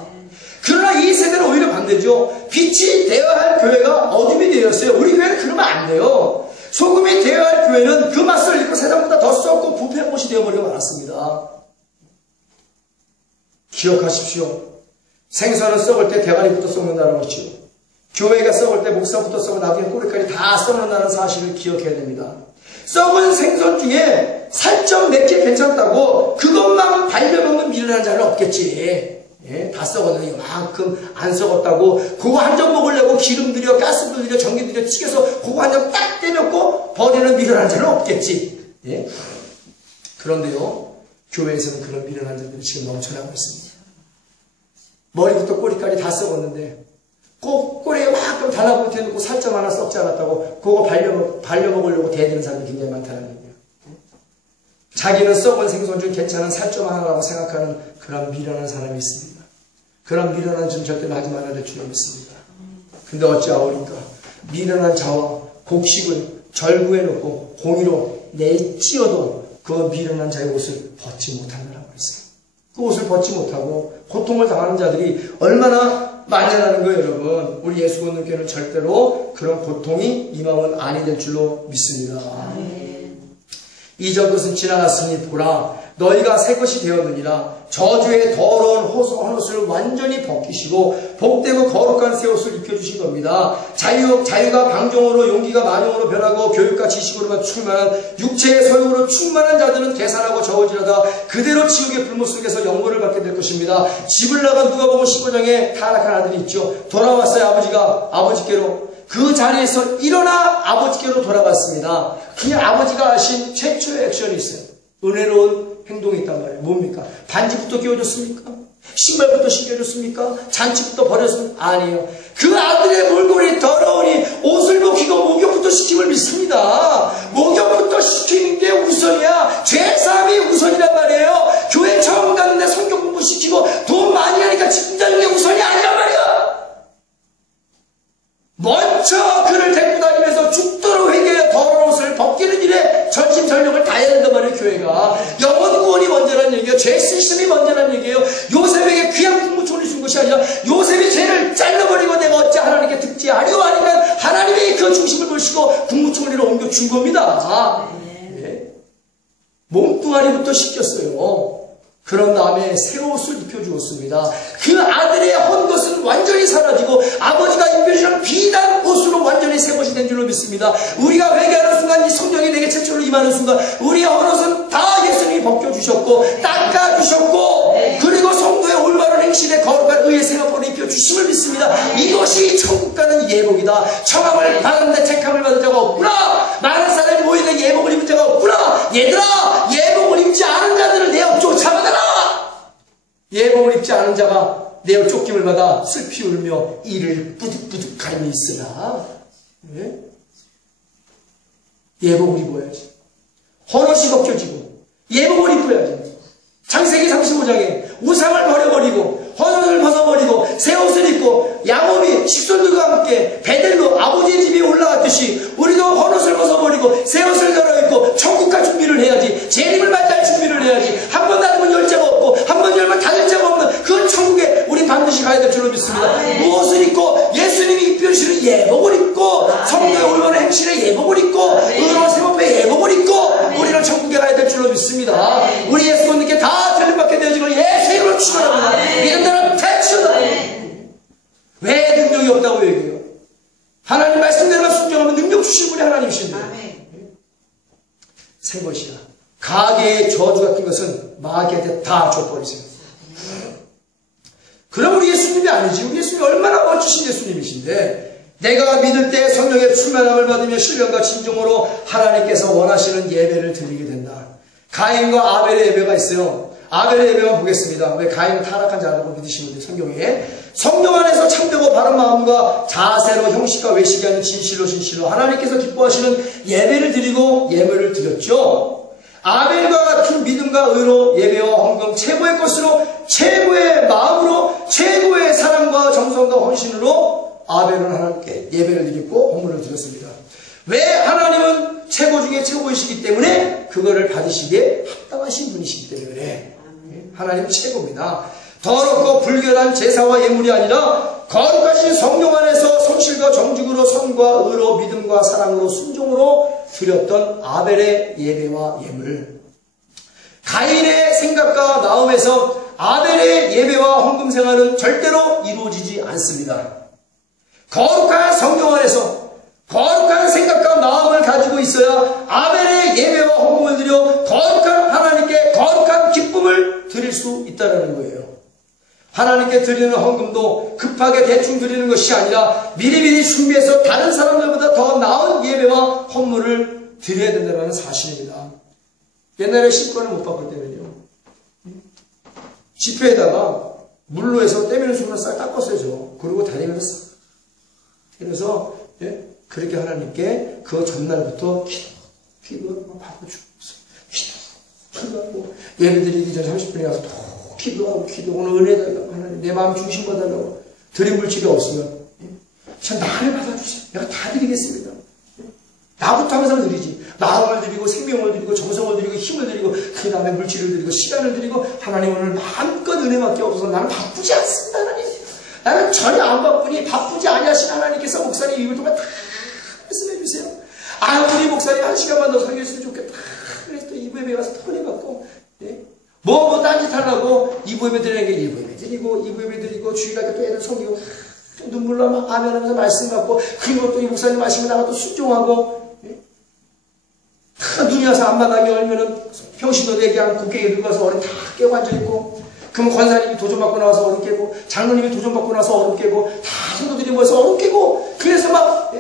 그러나 이 세대는 오히려 반대죠. 빛이 되어야 할 교회가 어둠이 되었어요. 우리 교회는 그러면 안 돼요. 소금이 되어야 할 교회는 그 맛을 잃고 세상보다 더 썩고 부패한 곳이 되어버리고 말았습니다. 기억하십시오. 생선은 썩을 때 대가리부터 썩는다는 것이요. 교회가 썩을 때 목사부터 썩고 나중에 꼬리까지 다 썩는다는 사실을 기억해야 됩니다. 썩은 생선 중에 살점 몇 개 괜찮다고 그것만 발려먹는 미련한 자는 없겠지. 예, 다 썩었는데 이만큼 안 썩었다고 그거 한 점 먹으려고 기름 들여 가스 들여 전기 들여 튀겨서 그거 한 점 딱 떼먹고 버리는 미련한 자는 없겠지. 예? 그런데요, 교회에서는 그런 미련한 자들이 지금 넘쳐나고 있습니다. 머리부터 꼬리까지 다 썩었는데 꼬리에 막 달라붙어 놓고 살점 하나 썩지 않았다고 그거 발려먹으려고 대드는 사람이 굉장히 많다는 얘기예요. 자기는 썩은 생선 중 괜찮은 살점 하나라고 생각하는 그런 미련한 사람이 있습니다. 그런 미련한 짓은 절대로 하지 말아야 될 줄로 믿습니다. 근데 어찌하오리까 미련한 자와 곡식을 절구해 놓고 공의로 내찌어도 그 미련한 자의 옷을 벗지 못한다라고 했어요. 그 옷을 벗지 못하고 고통을 당하는 자들이 얼마나 많냐는 거예요, 여러분. 우리 예수 믿는 교회는 절대로 그런 고통이 임함은 아니 될 줄로 믿습니다. 이전 것은 지나갔으니 보라, 너희가 새 것이 되었느니라. 저주의 더러운 헌옷을 완전히 벗기시고 복되고 거룩한 새 옷을 입혀주신 겁니다. 자유가 방종으로, 용기가 만용으로 변하고 교육과 지식으로만 충만한 육체의 소욕으로 충만한 자들은 계산하고 적을지라다 그대로 지옥의 불못 속에서 영광을 받게 될 것입니다. 집을 나간 누가복음 15장에 타락한 아들이 있죠. 돌아왔어요. 아버지께로. 그 자리에서 일어나 아버지께로 돌아갔습니다. 그냥 아버지가 하신 최초의 액션이 있어요. 은혜로운 행동이 있단 말이에요. 뭡니까? 반지부터 끼워줬습니까? 신발부터 신겨줬습니까? 잔치부터 버렸습니까? 아니에요. 그 아들의 몰골이 더러우니 옷을 벗기고 목욕부터 시킴을 믿습니다. 목욕부터 시키는 게 우선이야. 죄사함이 우선이란 말이에요. 교회 처음 갔는데 성경 공부 시키고 돈 많이 하니까 집자는 게 우선이 아니란 말이야. 먼저 그를 데리고 다니면서 죽도록 회개해 더러운 옷을 벗기는 일에 전심전력을 다해야 된단 말이에요. 교회가 영혼 구원이 먼저란 얘기예요. 죄 쓰심이 먼저란 얘기예요. 요셉에게 귀한 국무총리 준 것이 아니라 요셉이 죄를 잘라버리고 내가 어찌 하나님께 득지하려 하니까 하나님이 그 중심을 보시고 국무총리로 옮겨 준 겁니다. 네. 몸뚱아리부터 씻겼어요. 그런 다음에 새 옷을 입혀주었습니다. 그 아들의 헌 것은 완전히 사라지고 아버지가 입혀주신 비단 옷으로 완전히 새 것이 된 줄로 믿습니다. 우리가 회개하는 순간 이 성령이 내게 최초로 임하는 순간 우리의 헌 옷은 다 예수님이 벗겨주셨고 닦아주셨고 그리고 성도의 올바른 행실에 거룩한 의의 생업으로 입혀주심을 믿습니다. 이것이 천국 가는 예복이다. 청함을 받는데 책함을 받을 자가 없구나. 많은 사람이 모이는데 예복을 입은 자가 없구나. 얘들아, 예복을 입지 않은 자들을 내 옆 쫓아가더라. 예복을 입지 않은 자가 내어 쫓김을 받아 슬피 울며 이를 뿌득뿌득하니 있으나 네? 예복을 입어야지. 헌옷이 벗겨지고 예복을 입어야지. 창세기 35장에 우상을 버려버리고 헌옷을 벗어버리고 새 옷을 입고 야곱이 식솔들과 함께 베델로 아버지의 집에 올라갔듯이 우리도 헌옷을 벗어버리고 새 옷을 갈아입고 천국 갈 준비를 해야지. 재림을 맞이할 준비를 해야지. 한 번 닫으면 열 자가 없고 한 번 열면 닫을 자가 없는 그 천국에 우리 반드시 가야 될 줄로 믿습니다. 무엇을 입고 예수님이 입혀주시는 예복을 입고 성도의 올바른 행실에 예복을 입고 의로운 생업에 예복을 입고 우리는 천국에 가야 될 줄로 믿습니다. 우리 예수 믿는 게 다 틀림받게 되어지고 예수 이름으로 축원합니다. 믿는 자는 대치다. 왜 능력이 없다고 얘기해요? 하나님 말씀대로만 순종하면 능력 주신 분이 하나님이신데 새 것이야. 가계의 저주 같은 것은 마귀한테 다 줘버리세요. 그럼 우리 예수님이 아니지. 우리 예수님이 얼마나 멋지신 예수님이신데 내가 믿을 때 성령의 충만함을 받으며 신령과 진정으로 하나님께서 원하시는 예배를 드리게 된다. 가인과 아벨의 예배가 있어요. 아벨의 예배만 보겠습니다. 왜 가인은 타락한 자라고 믿으시면 돼요. 성경에 성령 안에서 참되고 바른 마음과 자세로 형식과 외식이 아닌 진실로 하나님께서 기뻐하시는 예배를 드리고 예물을 드렸죠. 아벨과 같은 믿음과 의로 예배와 헌금 최고의 것으로 최고의 마음으로 최고의 사랑과 정성과 헌신으로 아벨은 하나님께 예배를 드리고 헌물을 드렸습니다. 왜? 하나님은 최고 중에 최고이시기 때문에 그거를 받으시기에 합당하신 분이시기 때문에 그래. 하나님은 최고입니다. 더럽고 불결한 제사와 예물이 아니라 거룩하신 성령 안에서 성실과 정직으로 선과 의로 믿음과 사랑으로 순종으로 드렸던 아벨의 예배와 예물. 가인의 생각과 마음에서 아벨의 예배와 헌금 생활은 절대로 이루어지지 않습니다. 거룩한 성령 안에서 거룩한 생각과 마음을 가지고 있어야 아벨의 예배와 헌금을 드려 거룩한 하나님께 거룩한 기쁨을 드릴 수 있다는 거예요. 하나님께 드리는 헌금도 급하게 대충 드리는 것이 아니라 미리미리 준비해서 다른 사람들보다 더 나은 예배와 헌물을 드려야 된다는 사실입니다. 옛날에 신권을 못 바꿀 때는요, 지폐에다가 물로 해서 떼면 순간 싹 닦았어요. 그리고 다니면서 그래서 그렇게 하나님께 그 전날부터 기도하고 바빠 죽었어. 기도하고 예배 드리기 전에 30분에 가서 또 기도하고 오늘 은혜 달라고 하나님 내 마음 중심 받아달라고 드린 물질이 없으면 참 나를 받아주세요. 내가 다 드리겠습니다. 나부터 항상 드리지. 마음을 드리고 생명을 드리고 정성을 드리고 힘을 드리고 그 다음에 물질을 드리고 시간을 드리고 하나님 오늘 마음껏 은혜밖에 없어서 나는 바쁘지 않습니다. 하나님. 나는 전혀 안 바쁘니 바쁘지 아니하신 하나님께서 목사님 입을 통해 다 말씀해 주세요. 우리 목사님 1시간만 더 설교했으면 좋겠다. 그래서 또 2부 예배 가서 더 은혜 받고 딴짓하려고 2부 예배 드리는 게 1부 예배 드리고 2부 예배 드리고 주일학교 또 애들 섬기고 눈물 나면 아멘하면서 말씀 받고 그리고 또 이 목사님 말씀을 나가 또 순종하고 다 눈이 와서 앞마당에 얼면은 평신도 얘기한 국회에 들어가서 얼음 다 깨고 앉아있고 그럼 권사님이 도전 받고 나와서 얼음 깨고 장로님이 도전 받고 나서 얼음 깨고 다 성도들이 모여서 얼음 깨고 그래서 막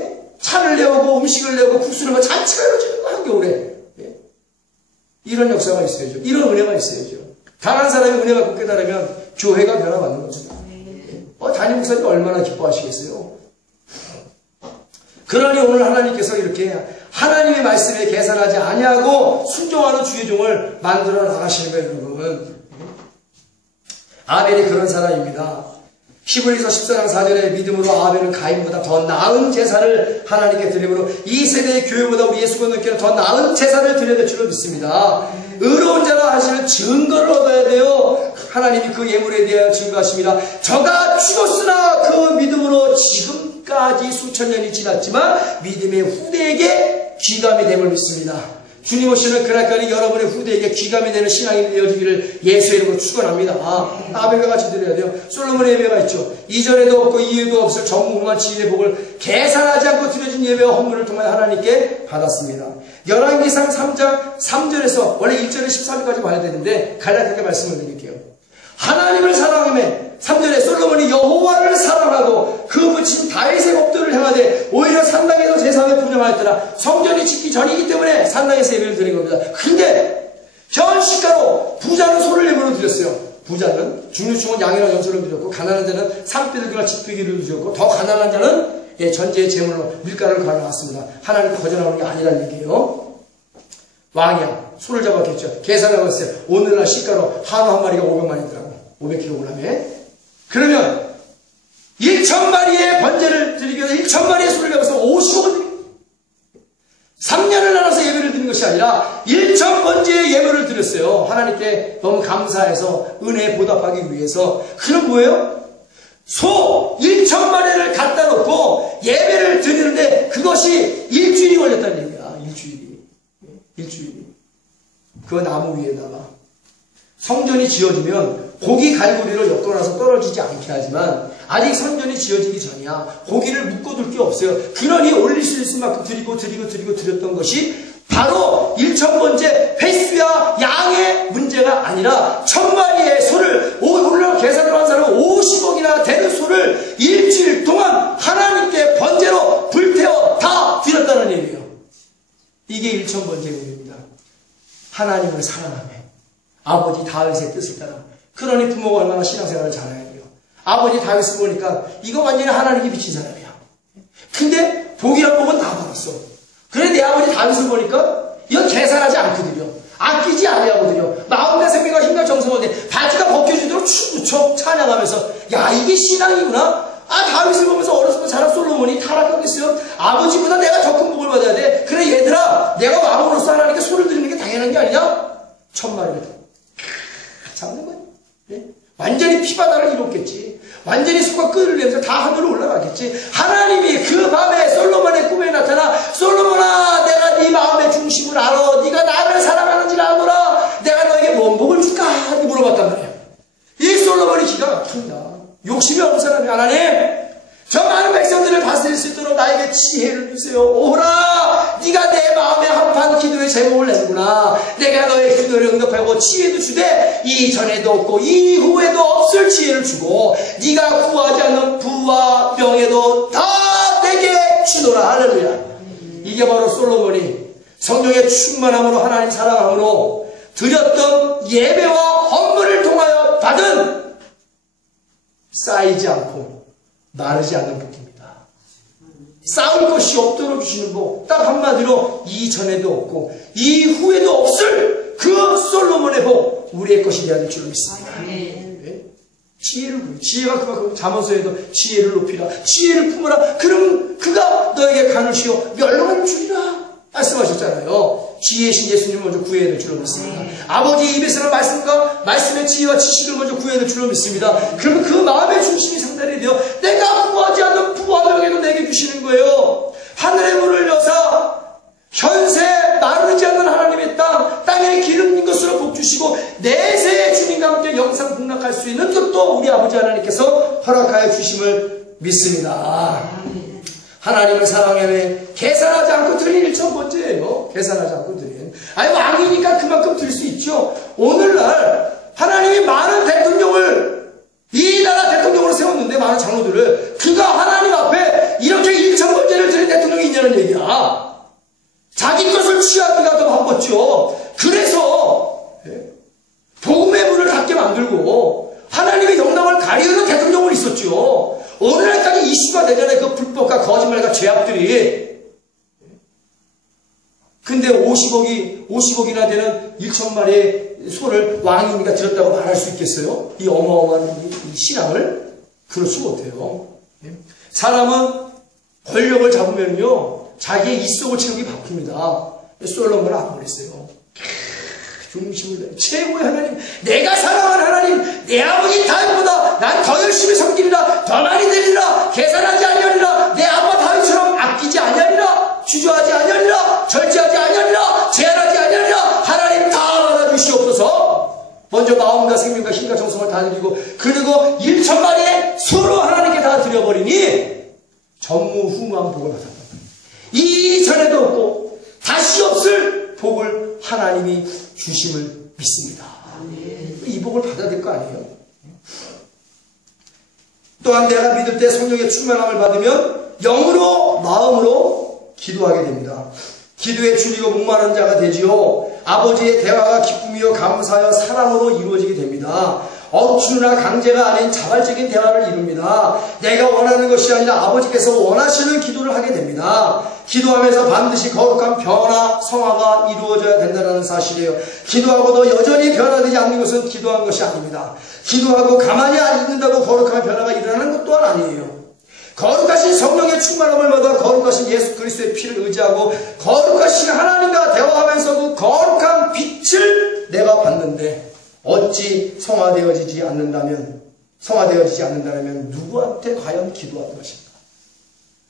차를 내오고 음식을 내오고 국수를 막 잔치가 이루어지는 거 한겨울에 이런 역사가 있어야죠. 이런 은혜가 있어야죠. 단 한 사람이 은혜 받고 깨달으면 교회가 변화받는 거죠. 담임 목사님 얼마나 기뻐하시겠어요. 그러니 오늘 하나님께서 이렇게 하나님의 말씀에 계산하지 아니하고 순종하는 주의 종을 만들어 나가시는 거예요. 여러분. 아벨이 그런 사람입니다. 히브리서 14장 4절에 믿음으로 아벨은 가인보다 더 나은 제사를 하나님께 드림으로 이 세대의 교회보다 우리 예수 그리스도께는 더 나은 제사를 드려야 될 줄로 믿습니다. 의로운 자가 하시는 증거를 얻어야 돼요. 하나님이 그 예물에 대하여 증거하십니다. 저가 죽었으나 그 믿음으로 지금까지 수천 년이 지났지만 믿음의 후대에게 귀감이 됨을 믿습니다. 주님 오시는 그날까지 여러분의 후대에게 귀감이 되는 신앙이 되어지기를 예수의 이름으로 축원합니다. 아벨과 같이 드려야 돼요. 솔로몬의 예배가 있죠. 이전에도 없고 이후에도 없을 전무후무한 지혜의 복을 계산하지 않고 드려진 예배와 헌물을 통해 하나님께 받았습니다. 열왕기상 3장 3절에서 원래 1절에 13절까지 봐야 되는데 간략하게 말씀을 드릴게요. 하나님을 사랑하며 3절에 솔로몬이 여호와를 사랑하고 그 부친 다윗의 법도를 행하되 오히려 산당에서 제사를 분양하였더라. 성전이 짓기 전이기 때문에 산당에서 예배를 드린 겁니다. 근데 현시가로 부자는 소를 예물로 드렸어요. 부자는 중류층은 양이나 연소를 드렸고 가난한 자는 산비둘기나 집비기를 드렸고 더 가난한 자는 전제의 제물로 밀가루를 가져왔습니다. 하나님께 거절하는 게 아니라는 얘기예요. 왕이야 소를 잡았겠죠. 계산을 해봤어요. 오늘날 시가로 한우 한 마리가 500만이더라고. 500kg에. 그러면 1,000마리의 번제를 드리기 위해서 1,000마리의 소를 잡아서 50억을 드립니다. 3년을 나눠서 예배를 드린 것이 아니라 1,000번제의 예물을 드렸어요. 하나님께 너무 감사해서 은혜에 보답하기 위해서. 그럼 뭐예요? 소 1,000마리를 갖다 놓고 예배를 드리는데 그것이 일주일이 걸렸다는 얘기야. 일주일이. 그 나무 위에다가 성전이 지어지면 고기 갈고리를 엮어놔서 떨어지지 않게 하지만 아직 성전이 지어지기 전이야. 고기를 묶어둘 게 없어요. 그러니 올릴 수 있을 만큼 드리고 드렸던 것이 바로 1,000번째 횟수야 양의 문제가 아니라 1,000마리의 소를 오늘날 계산을 한 사람은 50억이나 되는 소를 일주일 동안 하나님께 번제로 불태워 다 드렸다는 얘기예요. 이게 1,000번째 의미입니다. 하나님을 사랑하며 아버지 다윗의 뜻을 따라. 그러니 부모가 얼마나 신앙생활을 잘해야 돼요. 아버지 다윗을 보니까 이거 완전히 하나님께 미친 사람이야. 근데 복이란 복은 다 받았어. 그래 내 아버지 다윗을 보니까 이건 계산하지 않거든요. 아끼지 아니하거든요. 마음과 생명과 힘과 정성을 내 바지가 벗겨지도록 춤 춰 찬양하면서 야 이게 신앙이구나. 다윗을 보면서 어렸을 때 자란 솔로몬이 타락하겠어요. 아버지보다 내가 더 큰 복을 받아야 돼. 그래 얘들아 내가 왕으로서 하나님께 소를 드리는 게 당연한 게 아니냐? 1,000마리를 잡는 거예요. 네? 완전히 피바다를 이뤘겠지. 완전히 수가 끓으면서 다 하늘로 올라가겠지. 하나님이 그 밤에 솔로몬의 꿈에 나타나 솔로몬아 내가 네 마음의 중심을 알아. 네가 나를 사랑하는지를 아노라. 내가 너에게 뭔 복을 줄까? 이렇게 물어봤단 말이에요. 이 솔로몬이 기가 막힙니다. 욕심이 없는 사람이 하나님 저 많은 백성들을 다스릴 수 있도록 나에게 지혜를 주세요. 오라 네가 내 마음에 합한 기도의 제목을 내는구나. 내가 너의 기도를 응답하고 지혜도 주되 이전에도 없고 이후에도 없을 지혜를 주고 네가 구하지 않는 부와 명예도 다 내게 주노라. 할렐루야. 이게 바로 솔로몬이 성령의 충만함으로 하나님 사랑함으로 드렸던 예배와 헌물을 통하여 받은 쌓이지 않고 마르지 않는 복입니다. 싸울 것이 없도록 주시는 복, 딱 한마디로 이전에도 없고 이후에도 없을 그 솔로몬의 복, 우리의 것이 되어야 될 줄로 믿습니다. 지혜가 그만큼 잠언서에도 지혜를 높이라, 지혜를 품으라, 그러면 그가 너에게 가누시오 멸망을 주리라 말씀하셨잖아요. 지혜신 예수님 먼저 구해야 될 줄로 믿습니다. 아버지의 입에서 나는 말씀과 말씀의 지혜와 지식을 먼저 구해야 될 줄로 믿습니다. 그러면 그 마음의 중심이 상달이 되어 내가 구하지 않는 부하명에도 내게 주시는 거예요. 하늘의 문을 여사 현세 마르지 않는 하나님의 땅에 기름진 것으로 복 주시고 내세의 주님과 함께 영상 복락할 수 있는 것도 우리 아버지 하나님께서 허락하여 주심을 믿습니다. 하나님을 사랑하며 계산하지 않고 드린 1,000번째예요. 계산하지 않고 드린. 아니 왕이니까 그만큼 드릴 수 있죠. 오늘날 하나님이 많은 대통령을 이 나라 대통령으로 세웠는데 많은 장로들을 그가 하나님 앞에 이렇게 1,000번째를 드린 대통령이 있냐는 얘기야. 자기 것을 취하기가 더 바빴죠. 그래서 복음의 문을 닫게 만들고 하나님의 영광을 가리우는 대통령은 있었죠. 오늘날까지 이슈가 되잖아요. 그 불법과 거짓말과 죄악들이. 근데 50억이나 되는 1,000마리의 소를 왕이니까 드렸다고 말할 수 있겠어요? 이 어마어마한 이 신앙을? 그렇지 못해요. 사람은 권력을 잡으면요 자기의 입속을 채우기 바쁩니다. 솔로몬은 안 그랬어요. 중심을 내요. 최고의 하나님, 내가 사랑하는 하나님, 내 아버지 다윗보다 난 더 열심히 섬기리라, 더 많이 드리리라, 계산하지 아니하리라, 내 아빠 다윗처럼 아끼지 아니하리라, 주저하지 아니하리라, 절제하지 아니하리라, 제한하지 아니하리라. 하나님 다 받아주시옵소서. 먼저 마음과 생명과 힘과 정성을 다 드리고 그리고 1,000마리의 소로 하나님께 다 드려버리니 전무후무한 복을 받았다. 이전에도 없고 다시 없을 복을 하나님이 주심을 믿습니다. 이 복을 받아야 될 거 아니에요? 또한 내가 믿을 때 성령의 충만함을 받으면 영으로 마음으로 기도하게 됩니다. 기도에 줄이고 목마른 자가 되지요. 아버지의 대화가 기쁨이요 감사하여 사랑으로 이루어지게 됩니다. 억추나 강제가 아닌 자발적인 대화를 이룹니다. 내가 원하는 것이 아니라 아버지께서 원하시는 기도를 하게 됩니다. 기도하면서 반드시 거룩한 변화, 성화가 이루어져야 된다는 사실이에요. 기도하고도 여전히 변화되지 않는 것은 기도한 것이 아닙니다. 기도하고 가만히 안 있는다고 거룩한 변화가 일어나는 것 또한 아니에요. 거룩하신 성령의 충만함을 받아 거룩하신 예수 그리스도의 피를 의지하고 거룩하신 하나님과 대화하면서 그 거룩한 빛을 내가 받는데 어찌 성화되어지지 않는다면 누구한테 과연 기도하는 것인가?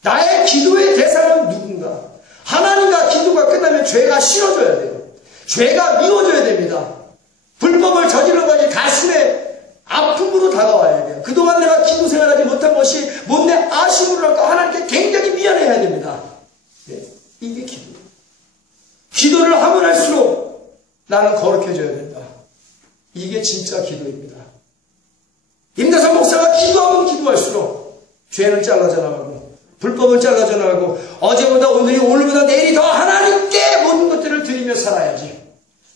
나의 기도의 대상은 누군가? 하나님과 기도가 끝나면 죄가 씌워져야 돼요. 죄가 미워져야 됩니다. 불법을 저지른 것이 가슴에 아픔으로 다가와야 돼요. 그동안 내가 기도 생활하지 못한 것이 못내 아쉬움을 할까 하나님께 굉장히 미안해야 됩니다. 네, 이게 기도. 기도를 하면 할수록 나는 거룩해져야 된다. 이게 진짜 기도입니다. 임대선 목사가 기도하면 기도할수록 죄는 잘라져 나가고 불법은 잘라져 나가고 어제보다 오늘보다 내일이 더 하나님께 모든 것들을 드리며 살아야지.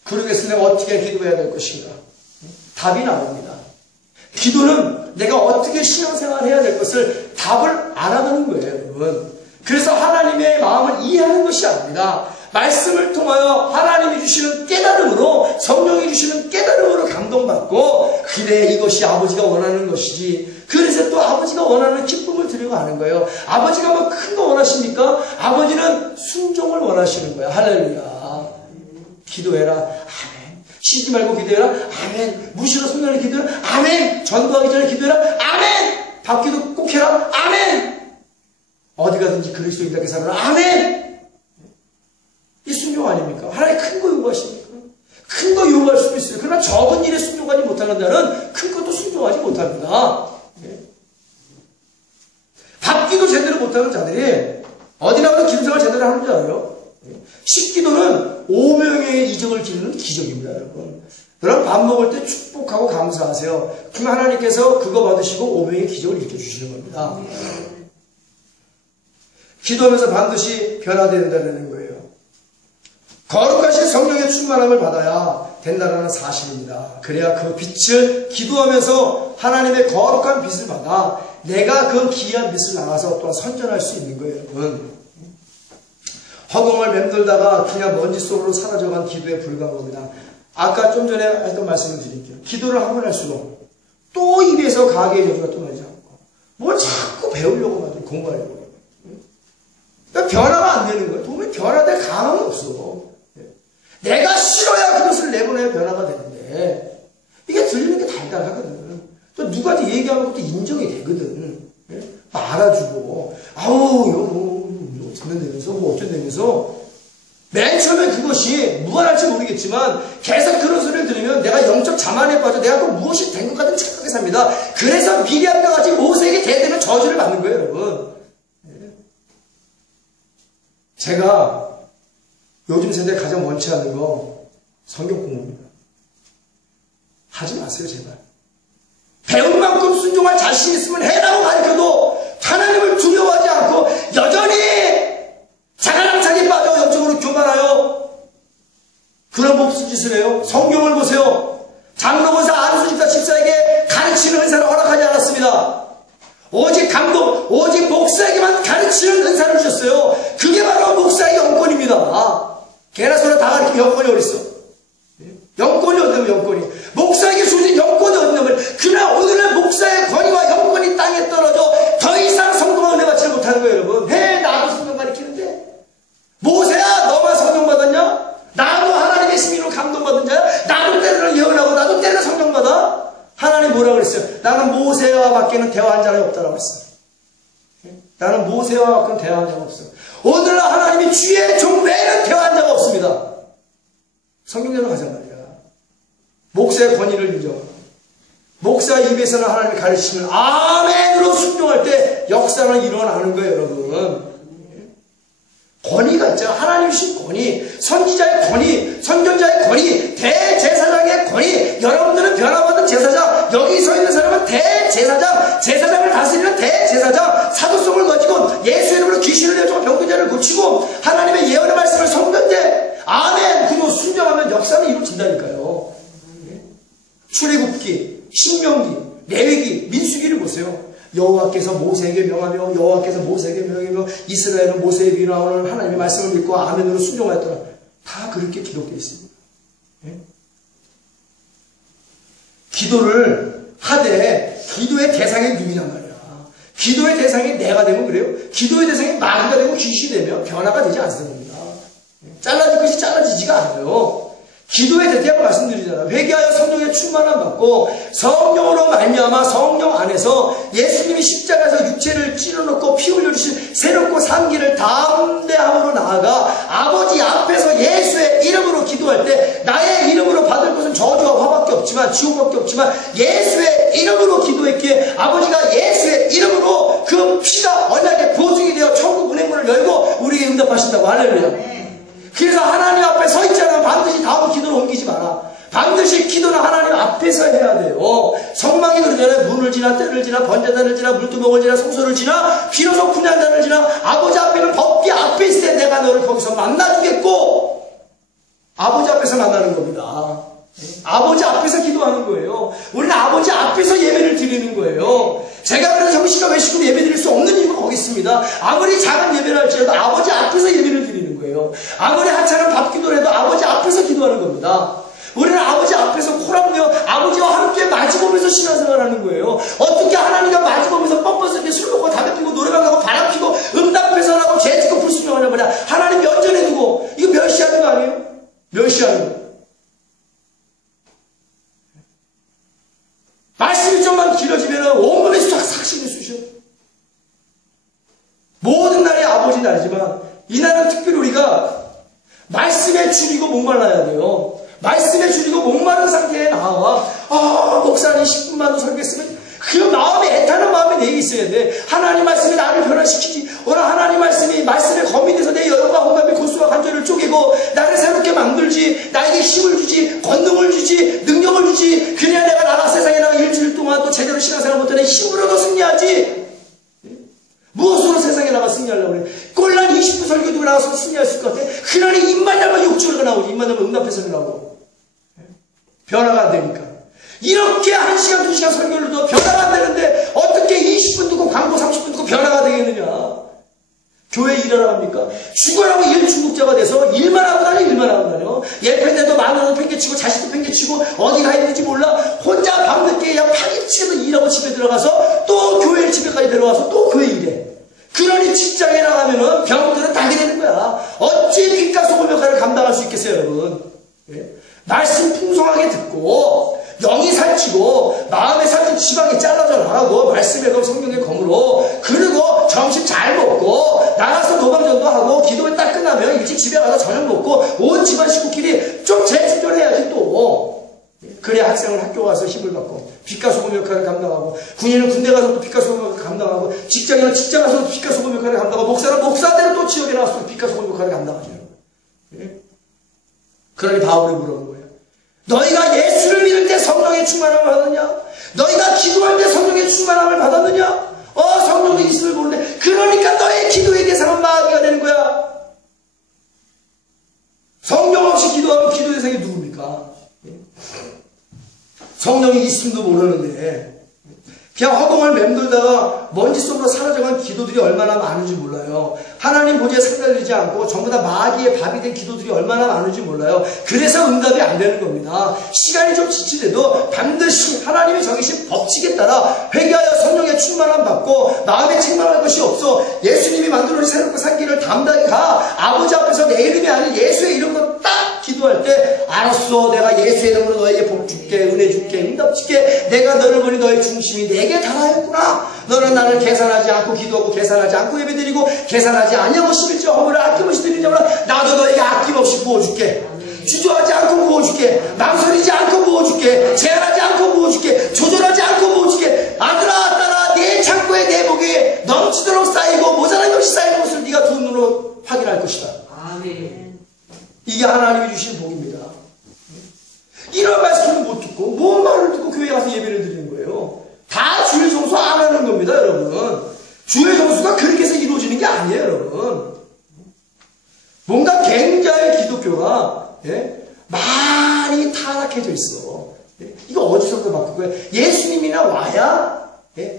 그러겠으면 내가 어떻게 기도해야 될 것인가? 답이 나옵니다. 기도는 내가 어떻게 신앙생활을 해야 될 것을 답을 알아가는 거예요, 여러분. 그래서 하나님의 마음을 이해하는 것이 아닙니다. 말씀을 통하여 하나님이 주시는 깨달음으로, 성령이 주시는 깨달음으로 감동받고, 그래 이것이 아버지가 원하는 것이지. 그래서 또 아버지가 원하는 기쁨을 드리고 하는 거예요. 아버지가 뭐 큰 거 원하십니까? 아버지는 순종을 원하시는 거예요. 할렐루야. 기도해라. 아멘. 쉬지 말고 기도해라. 아멘. 무시로 손을 기도해라. 아멘. 전도하기 전에 기도해라. 아멘. 밥기도 꼭 해라. 아멘. 어디 가든지 그리스도인답게 살아라. 아멘. 이 순종 아닙니까? 하나님 큰 거 요구하십니까? 큰 거 요구할 수도 있어요. 그러나 적은 일에 순종하지 못하는 자는 큰 것도 순종하지 못합니다. 밥기도 제대로 못하는 자들이 어디 나가도 기도생활 제대로 하는 줄 알아요? 식기도는 5명의 이적을 기르는 기적입니다, 여러분. 여러분 밥 먹을 때 축복하고 감사하세요. 그럼 하나님께서 그거 받으시고 5명의 기적을 일으켜주시는 겁니다. 기도하면서 반드시 변화된다는 거예요. 거룩하신 성령의 충만함을 받아야 된다는 사실입니다. 그래야 그 빛을 기도하면서 하나님의 거룩한 빛을 받아 내가 그 기이한 빛을 나가서 또한 선전할 수 있는 거예요, 여러분. 허공을 맴돌다가 그냥 먼지 속으로 사라져간 기도에 불과한 겁니다. 아까 좀 전에 했던 말씀을 드릴게요. 기도를 한 번 할수록 또 입에서 가게의 저주가 또 나지 않고 뭘 자꾸 배우려고 만들고 공부하려고. 그러니까 변화가 안 되는 거예요. 도무지 변화될 가망이 없어. 내가 싫어야 그것을 내보내야 변화가 되는데 이게 들리는 게 달달하거든. 또 누구한테 얘기하면 그것도 인정이 되거든. 말아주고 아우 이거 뭐 듣는다면서 뭐 어쩐다면서 맨 처음에 그것이 무관할지 모르겠지만 계속 그런 소리를 들으면 내가 영적 자만에 빠져 내가 또 무엇이 된 것 같은 착각에 삽니다. 그래서 미리암과 같이 모세에게 대대는 저주를 받는 거예요, 여러분. 제가 요즘 세대에 가장 원치 않는 거 성경 공부입니다. 하지 마세요, 제발. 배운 만큼 순종할 자신 있으면 해라고 가르쳐도 하나님을 두려워하지 않고 여전히 자가랑착에 빠져 영적으로 교만하여 그런 몹쓸짓을 해요. 성경을 보세요. 장로권사 안수 집사 집사에게 가르치는 은사를 허락하지 않았습니다. 오직 감독, 오직 목사에게만 가르치는 은사를 주셨어요. 그게 바로 목사의 영권입니다. 개나 소나 다 가르치면 영권이 어딨어? 영권이 어디냐면 영권이. 목사에게 주어진 영권이 어디냐면 그러나 오늘날 목사의 권위와 영권이 땅에 떨어져 더 이상 성도가 은혜 받지 못하는 거예요, 여러분. 나도 성경 가르치는데 모세야 너만 성경 받았냐? 나도 하나님의 심의로 감동받은 자야? 나도 때로는 예언하고 나도 때로는 성경 받아? 하나님 뭐라고 그랬어요? 나는 모세와 밖에는 대화한 자는 없다라고 했어요. 나는 모세와 밖에는 대화한 자가 없어요. 오늘날 하나님이 주의 종 외에는 대화한 자가 없습니다. 성경대로 가자 말이야. 목사의 권위를 인정하고 목사 입에서는 하나님이 가르치시면 아멘으로 순종할 때 역사는 일어나는 거예요, 여러분. 권위가 있잖아. 하나님 주신 권위, 선지자의 권위, 선견자의 권위, 대제사장의 권위. 여러분들은 변화받은 제사장, 여기 서 있는 사람은 대제사장, 제사장을 다스리는 대제사장, 사도성을 가지고 예수의 이름으로 귀신을 내주고 병든 자를 고치고 하나님의 예언의 말씀을 선견대 아멘 그리고 순종하면 역사는 이루어진다니까요. 출애굽기, 신명기, 레위기, 민수기를 보세요. 여호와께서 모세에게 명하며 여호와께서 모세에게 명하며 이스라엘은 모세의 미나오는 하나님의 말씀을 믿고 아멘으로 순종하였더라. 다 그렇게 기록되어 있습니다. 기도를 하되 기도의 대상이 누구냔 말이야. 기도의 대상이 내가 되면 그래요. 기도의 대상이 마귀가 되고 귀신이 되면 변화가 되지 않습니다. 잘라질 것이 잘라지지가 않아요. 기도에 대해서 말씀드리잖아요. 회개하여 성령의 충만함 받고 성령으로 말미암아 성령 안에서 예수님이 십자가에서 육체를 찔러놓고 피 흘려주신 새롭고 산 길을 담대함으로 나아가 아버지 앞에서 예수의 이름으로 기도할 때 나의 이름으로 받을 것은 저주와 화밖에 없지만 지옥밖에 없지만 예수의 이름으로 기도했기에 아버지가 예수의 이름으로 그 피가 언약의 보증이 되어 천국 운행문을 열고 우리에게 응답하신다고. 할렐루야. 그래서 하나님 앞에 서 있잖아. 반드시 다음 기도로 옮기지 마라. 반드시 기도는 하나님 앞에서 해야 돼요. 성막이 그러잖아요. 문을 지나 때를 지나 번제단을 지나 물두멍을 지나 성소를 지나 비로소 분향단을 지나 아버지 앞에는 법궤 앞에 있을 때 내가 너를 거기서 만나주겠고 아버지 앞에서 만나는 겁니다. 아버지 앞에서 기도하는 거예요. 우리는 아버지 앞에서 예배를 드리는 거예요. 제가 그래서 형식과 외식으로 예배 드릴 수 없는 이유가 거기 있습니다. 아무리 작은 예배를 할지라도 아버지 앞에서 예배를 드리는 거예요. 아무리 하찮은 밥 기도를 해도 아버지 앞에서 기도하는 겁니다. 우리는 아버지 앞에서 코랑내어 아버지와 함께 마주보면서 신앙생활하는 거예요. 어떻게 하나님과 마주보면서 뻔뻔스럽게 술 먹고 담배 피고 노래방 가고 바람 피고 응답배설하고 죄짓고 불순종하는 거냐. 하나님 면전에 두고 이거 멸시하는 거 아니에요? 멸시하는 거. 말씀이 좀만 길어지면 온몸에 싹 삭신이 쑤셔. 모든 날이 아버지 날이지만 이 날은 특별히 우리가 말씀에 줄이고 목말라야 돼요. 말씀에 줄이고 목마른 상태에 나와 목사님 10분만 더 설교했으면 그 마음에 애타는 마음이 내게 있어야 돼. 하나님 말씀이 나를 변화시키지. 오늘 하나님 말씀이 말씀에 거민돼서 내 여론과 혼감의 고수와 간절을 쪼개고 나를 새롭게 만들지. 나에게 힘을 주지. 권능을 주지. 능력을 주지. 그래야 내가 나가 세상에 나가 일주일 동안 또 제대로 신앙생활 못하네. 힘으로도 승리하지. 무엇으로 세상에 나가 승리하려고 그래. 꼴랑 20분 설교 두고 나가서 승리할 수 있을 것 같아. 그러니 입만 열면 욕조가 나오지. 입만 열면 응답해서 나오고. 변화가 안 되니까. 이렇게 1시간, 2시간 설교를 더 변화가 안 되는데 어떻게 20분 듣고 광고 30분 듣고 변화가 되겠느냐? 교회 일하러 합니까? 죽어라고 일중독자가 돼서 일만 하고 다녀, 일만 하고 다녀. 예편에도 만원을 팽개치고 자식도 팽개치고 어디 가 있는지 몰라. 혼자 밤늦게 그냥 파기치게도 일하고 집에 들어가서 또 교회 집에까지 들어가서 또 교회 일해. 그러니 직장에 나가면은 병들은 다게 되는 거야. 어찌 빛과 소금 역할을 감당할 수 있겠어요, 여러분? 예? 말씀 풍성하게 듣고 영이 살찌고 마음에 살찐 지방이 잘라져 나가고 말씀의 검 성령의 검으로 그리고 점심 잘 먹고 나가서 노방전도 하고 기도회 딱 끝나면 일찍 집에 가서 저녁 먹고 온 집안 식구끼리 좀 재충전해야지 또. 그래 학생은 학교 가서 힘을 받고 빛과 소금 역할을 감당하고 군인은 군대 가서 또 빛과 소금 역할을 감당하고 직장인은 직장 가서 빛과 소금 역할을 감당하고 목사는 목사대로 또 지역에 나가서 또 빛과 소금 역할을 감당하죠. 그러니 바울이 물어본 거예요. 너희가 예수를 믿을 때 성령의 충만함을 받았느냐? 너희가 기도할 때 성령의 충만함을 받았느냐? 성령이 있음을 모르는데 그러니까 너의 기도의 대상은 마귀가 되는 거야. 성령 없이 기도하면 기도 대상이 누굽니까? 성령이 있음도 모르는데 그냥 허공을 맴돌다가 먼지 속으로 사라져간 기도들이 얼마나 많은지 몰라요. 하나님 보좌에 상달되지 않고 전부 다 마귀의 밥이 된 기도들이 얼마나 많은지 몰라요. 그래서 응답이 안 되는 겁니다. 시간이 좀 지치더라도 반드시 하나님의 정해진 법칙에 따라 회개하여 성령의 충만함 받고 마음에 책망할 것이 없어 예수님이 만들어놓은 새롭고 산 길을 담당히 가 아버지 앞에서 내 이름이 아닌 예수의 이름으로 딱 기도할 때 알았어 내가 예수의 이름으로 너에게 복 줄게 은혜 줄게 응답 줄게 내가 너를 보니 너의 중심이 내게 달하였구나. 너는 나를 계산하지 않고 기도하고 계산하지 않고 예배드리고 계산하지 아니하고 11조 허물을 아낌없이 드리냐면 나도 너에게 아낌없이 부어줄게. 주저하지 않고 부어줄게. 망설이지 않고 부어줄게. 제한하지 않고 부어줄게. 조절하지 않고 부어줄게. 아들아 딸아 내 창고에 내 복에 넘치도록 쌓이고 모자란 것이 쌓이는 것을 네가 두 눈으로 확인할 것이다. 아멘. 이게 하나님이 주신 복입니다. 이런 말씀을 못 듣고 뭔 말을 듣고 교회에 가서 예배를 드리는 거예요. 다 주일 성수 안 하는 겁니다, 여러분. 주일 성수가 그렇게 해서 이루어지는 게 아니에요, 여러분. 뭔가 굉장히 기독교가 많이 타락해져 있어. 이거 어디서부터 바꿀 거예요? 예수님이나 와야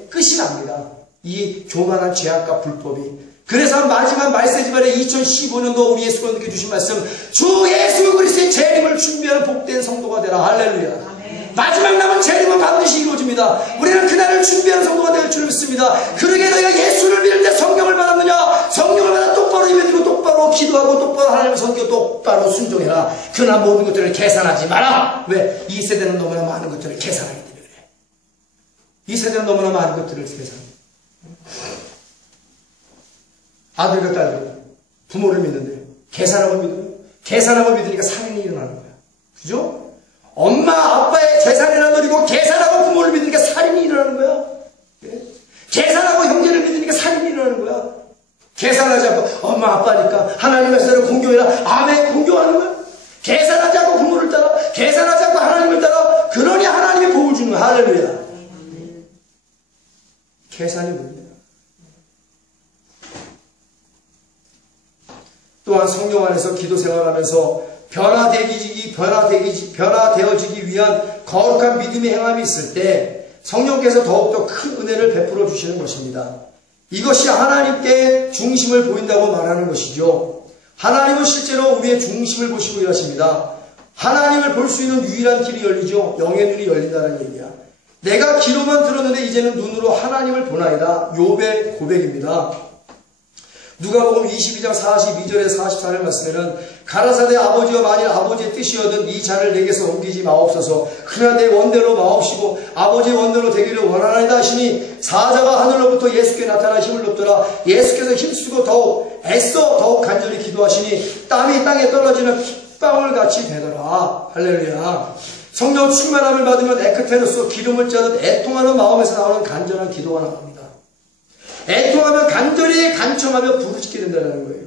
끝이 납니다. 이 교만한 죄악과 불법이. 그래서 마지막 말세지발에 2015년도 우리 예수 그리스도께 주신 말씀 주 예수 그리스도의 재림을 준비하는 복된 성도가 되라. 할렐루야. 마지막 남은 재림은 반드시 이루어집니다. 우리는 그날을 준비하는 성도가 될 줄 믿습니다. 그러게 너희가 예수를 믿을 때 성령을 받았느냐? 성령을 받아 똑바로 예배드리고 똑바로 기도하고 똑바로 하나님의 선교 똑바로 순종해라. 그러나 모든 것들을 계산하지 마라. 왜? 이 세대는 너무나 많은 것들을 계산하기 때문에 그래. 이 세대는 너무나 많은 것들을 계산해. 아들과 딸들 부모를 믿는데 계산하고 믿어요. 계산하고 믿으니까 살인이 일어나는 거야. 그죠? 엄마 아빠의 재산이나 노리고 계산하고 부모를 믿으니까 살인이 일어나는 거야. 계산하고 형제를 믿으니까 살인이 일어나는 거야. 계산하지 않고 엄마 아빠니까 하나님의 사랑을 공경해라. 아멘 공경하는 거야. 계산하지 않고 부모를 따라 계산하지 않고 하나님을 따라 그러니 하나님이 복을 주는 거야. 할렐루야. 계산이 뭡니까? 또한 성령 안에서 기도 생활하면서 변화되어지기 위한 거룩한 믿음의 행함이 있을 때 성령께서 더욱더 큰 은혜를 베풀어 주시는 것입니다. 이것이 하나님께 중심을 보인다고 말하는 것이죠. 하나님은 실제로 우리의 중심을 보시고 일하십니다. 하나님을 볼 수 있는 유일한 길이 열리죠. 영의 눈이 열린다는 얘기야. 내가 귀로만 들었는데 이제는 눈으로 하나님을 보나이다. 욥의 고백입니다. 누가복음 22장 42절에 44절 말씀에는 가라사대 아버지여 만일 아버지의 뜻이여든 이 잔을 내게서 옮기지 마옵소서. 그러나 내 원대로 마옵시고 아버지의 원대로 되기를 원하나이다 하시니 사자가 하늘로부터 예수께 나타나 힘을 높더라. 예수께서 힘쓰고 더욱 애써 더욱 간절히 기도하시니 땀이 땅에 떨어지는 핏방울 같이 되더라. 할렐루야. 성령 충만함을 받으면 에크테노스 기름을 짜듯 애통하는 마음에서 나오는 간절한 기도가 나옵니다. 애통하며 간절히 간청하며 부르짖게 된다는 거예요.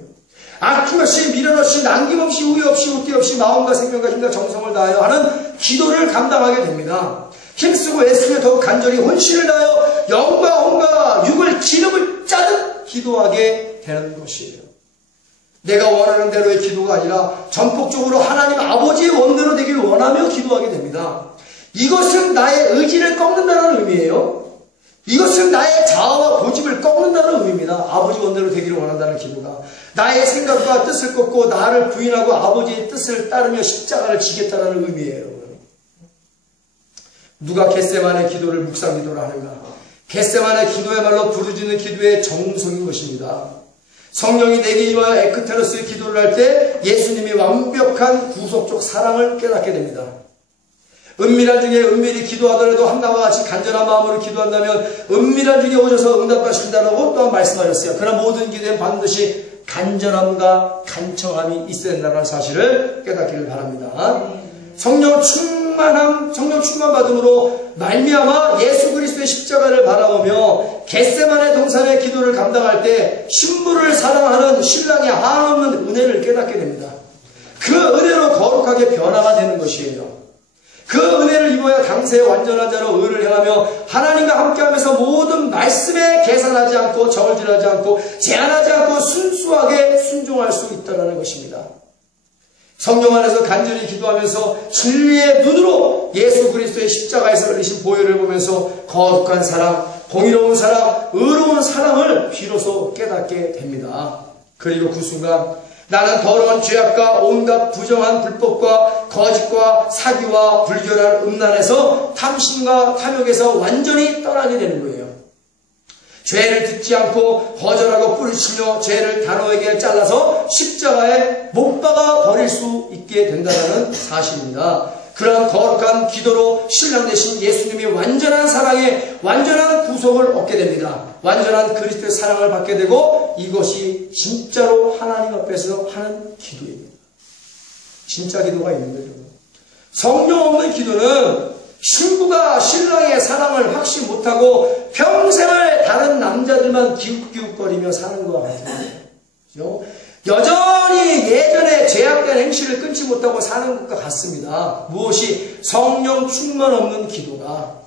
아낌없이 미련없이 남김없이 후회 없이 웃기 없이 마음과 생명과 힘과 정성을 다하여 하는 기도를 감당하게 됩니다. 힘쓰고 애쓰며 더욱 간절히 혼신을 다하여 영과 혼과 육을 기름을 짜듯 기도하게 되는 것이에요. 내가 원하는 대로의 기도가 아니라 전폭적으로 하나님 아버지의 원대로 되기를 원하며 기도하게 됩니다. 이것은 나의 의지를 꺾는다는 의미예요. 이것은 나의 자아와 고집을 꺾는다는 의미입니다. 아버지 원대로 되기를 원한다는 기도가 나의 생각과 뜻을 꺾고 나를 부인하고 아버지의 뜻을 따르며 십자가를 지겠다는 의미예요. 누가 겟세마네 기도를 묵상 기도를 하는가? 겟세마네 기도야말로 부르짖는 기도의 정성인 것입니다. 성령이 내게 임하여 에크테로스의 기도를 할 때 예수님이 완벽한 구속적 사랑을 깨닫게 됩니다. 은밀한 중에 은밀히 기도하더라도 한나와 같이 간절한 마음으로 기도한다면 은밀한 중에 오셔서 응답하신다라고 또한 말씀하셨어요. 그러나 모든 기도엔 반드시 간절함과 간청함이 있어야 된다는 사실을 깨닫기를 바랍니다. 성령 충만 받음으로 말미암아 예수 그리스도의 십자가를 바라보며 겟세마네 동산의 기도를 감당할 때 신부를 사랑하는 신랑의 한없는 은혜를 깨닫게 됩니다. 그 은혜로 거룩하게 변화가 되는 것이에요. 그 은혜를 입어야 당세의 완전한 자로 의를 행하며 하나님과 함께하면서 모든 말씀에 계산하지 않고 저울질하지 않고 제한하지 않고 순수하게 순종할 수 있다는 것입니다. 성령 안에서 간절히 기도하면서 진리의 눈으로 예수 그리스도의 십자가에서 흘리신 보혈을 보면서 거룩한 사랑, 공의로운 사랑, 의로운 사랑을 비로소 깨닫게 됩니다. 그리고 그 순간 나는 더러운 죄악과 온갖 부정한 불법과 거짓과 사기와 불결한 음란에서 탐심과 탐욕에서 완전히 떠나게 되는 거예요. 죄를 듣지 않고 거절하고 뿌리치며 죄를 단호하게 잘라서 십자가에 못 박아 버릴 수 있게 된다는 사실입니다. 그러한 거룩한 기도로 신랑 되신 예수님이 완전한 사랑에 완전한 구속을 얻게 됩니다. 완전한 그리스도의 사랑을 받게 되고 이것이 진짜로 하나님 앞에서 하는 기도입니다. 진짜 기도가 있는 거죠. 성령 없는 기도는 신부가 신랑의 사랑을 확신 못하고 평생을 다른 남자들만 기웃기웃거리며 사는 것과 같아요. 여전히 예전에 죄악된 행실을 끊지 못하고 사는 것과 같습니다. 무엇이 성령 충만 없는 기도가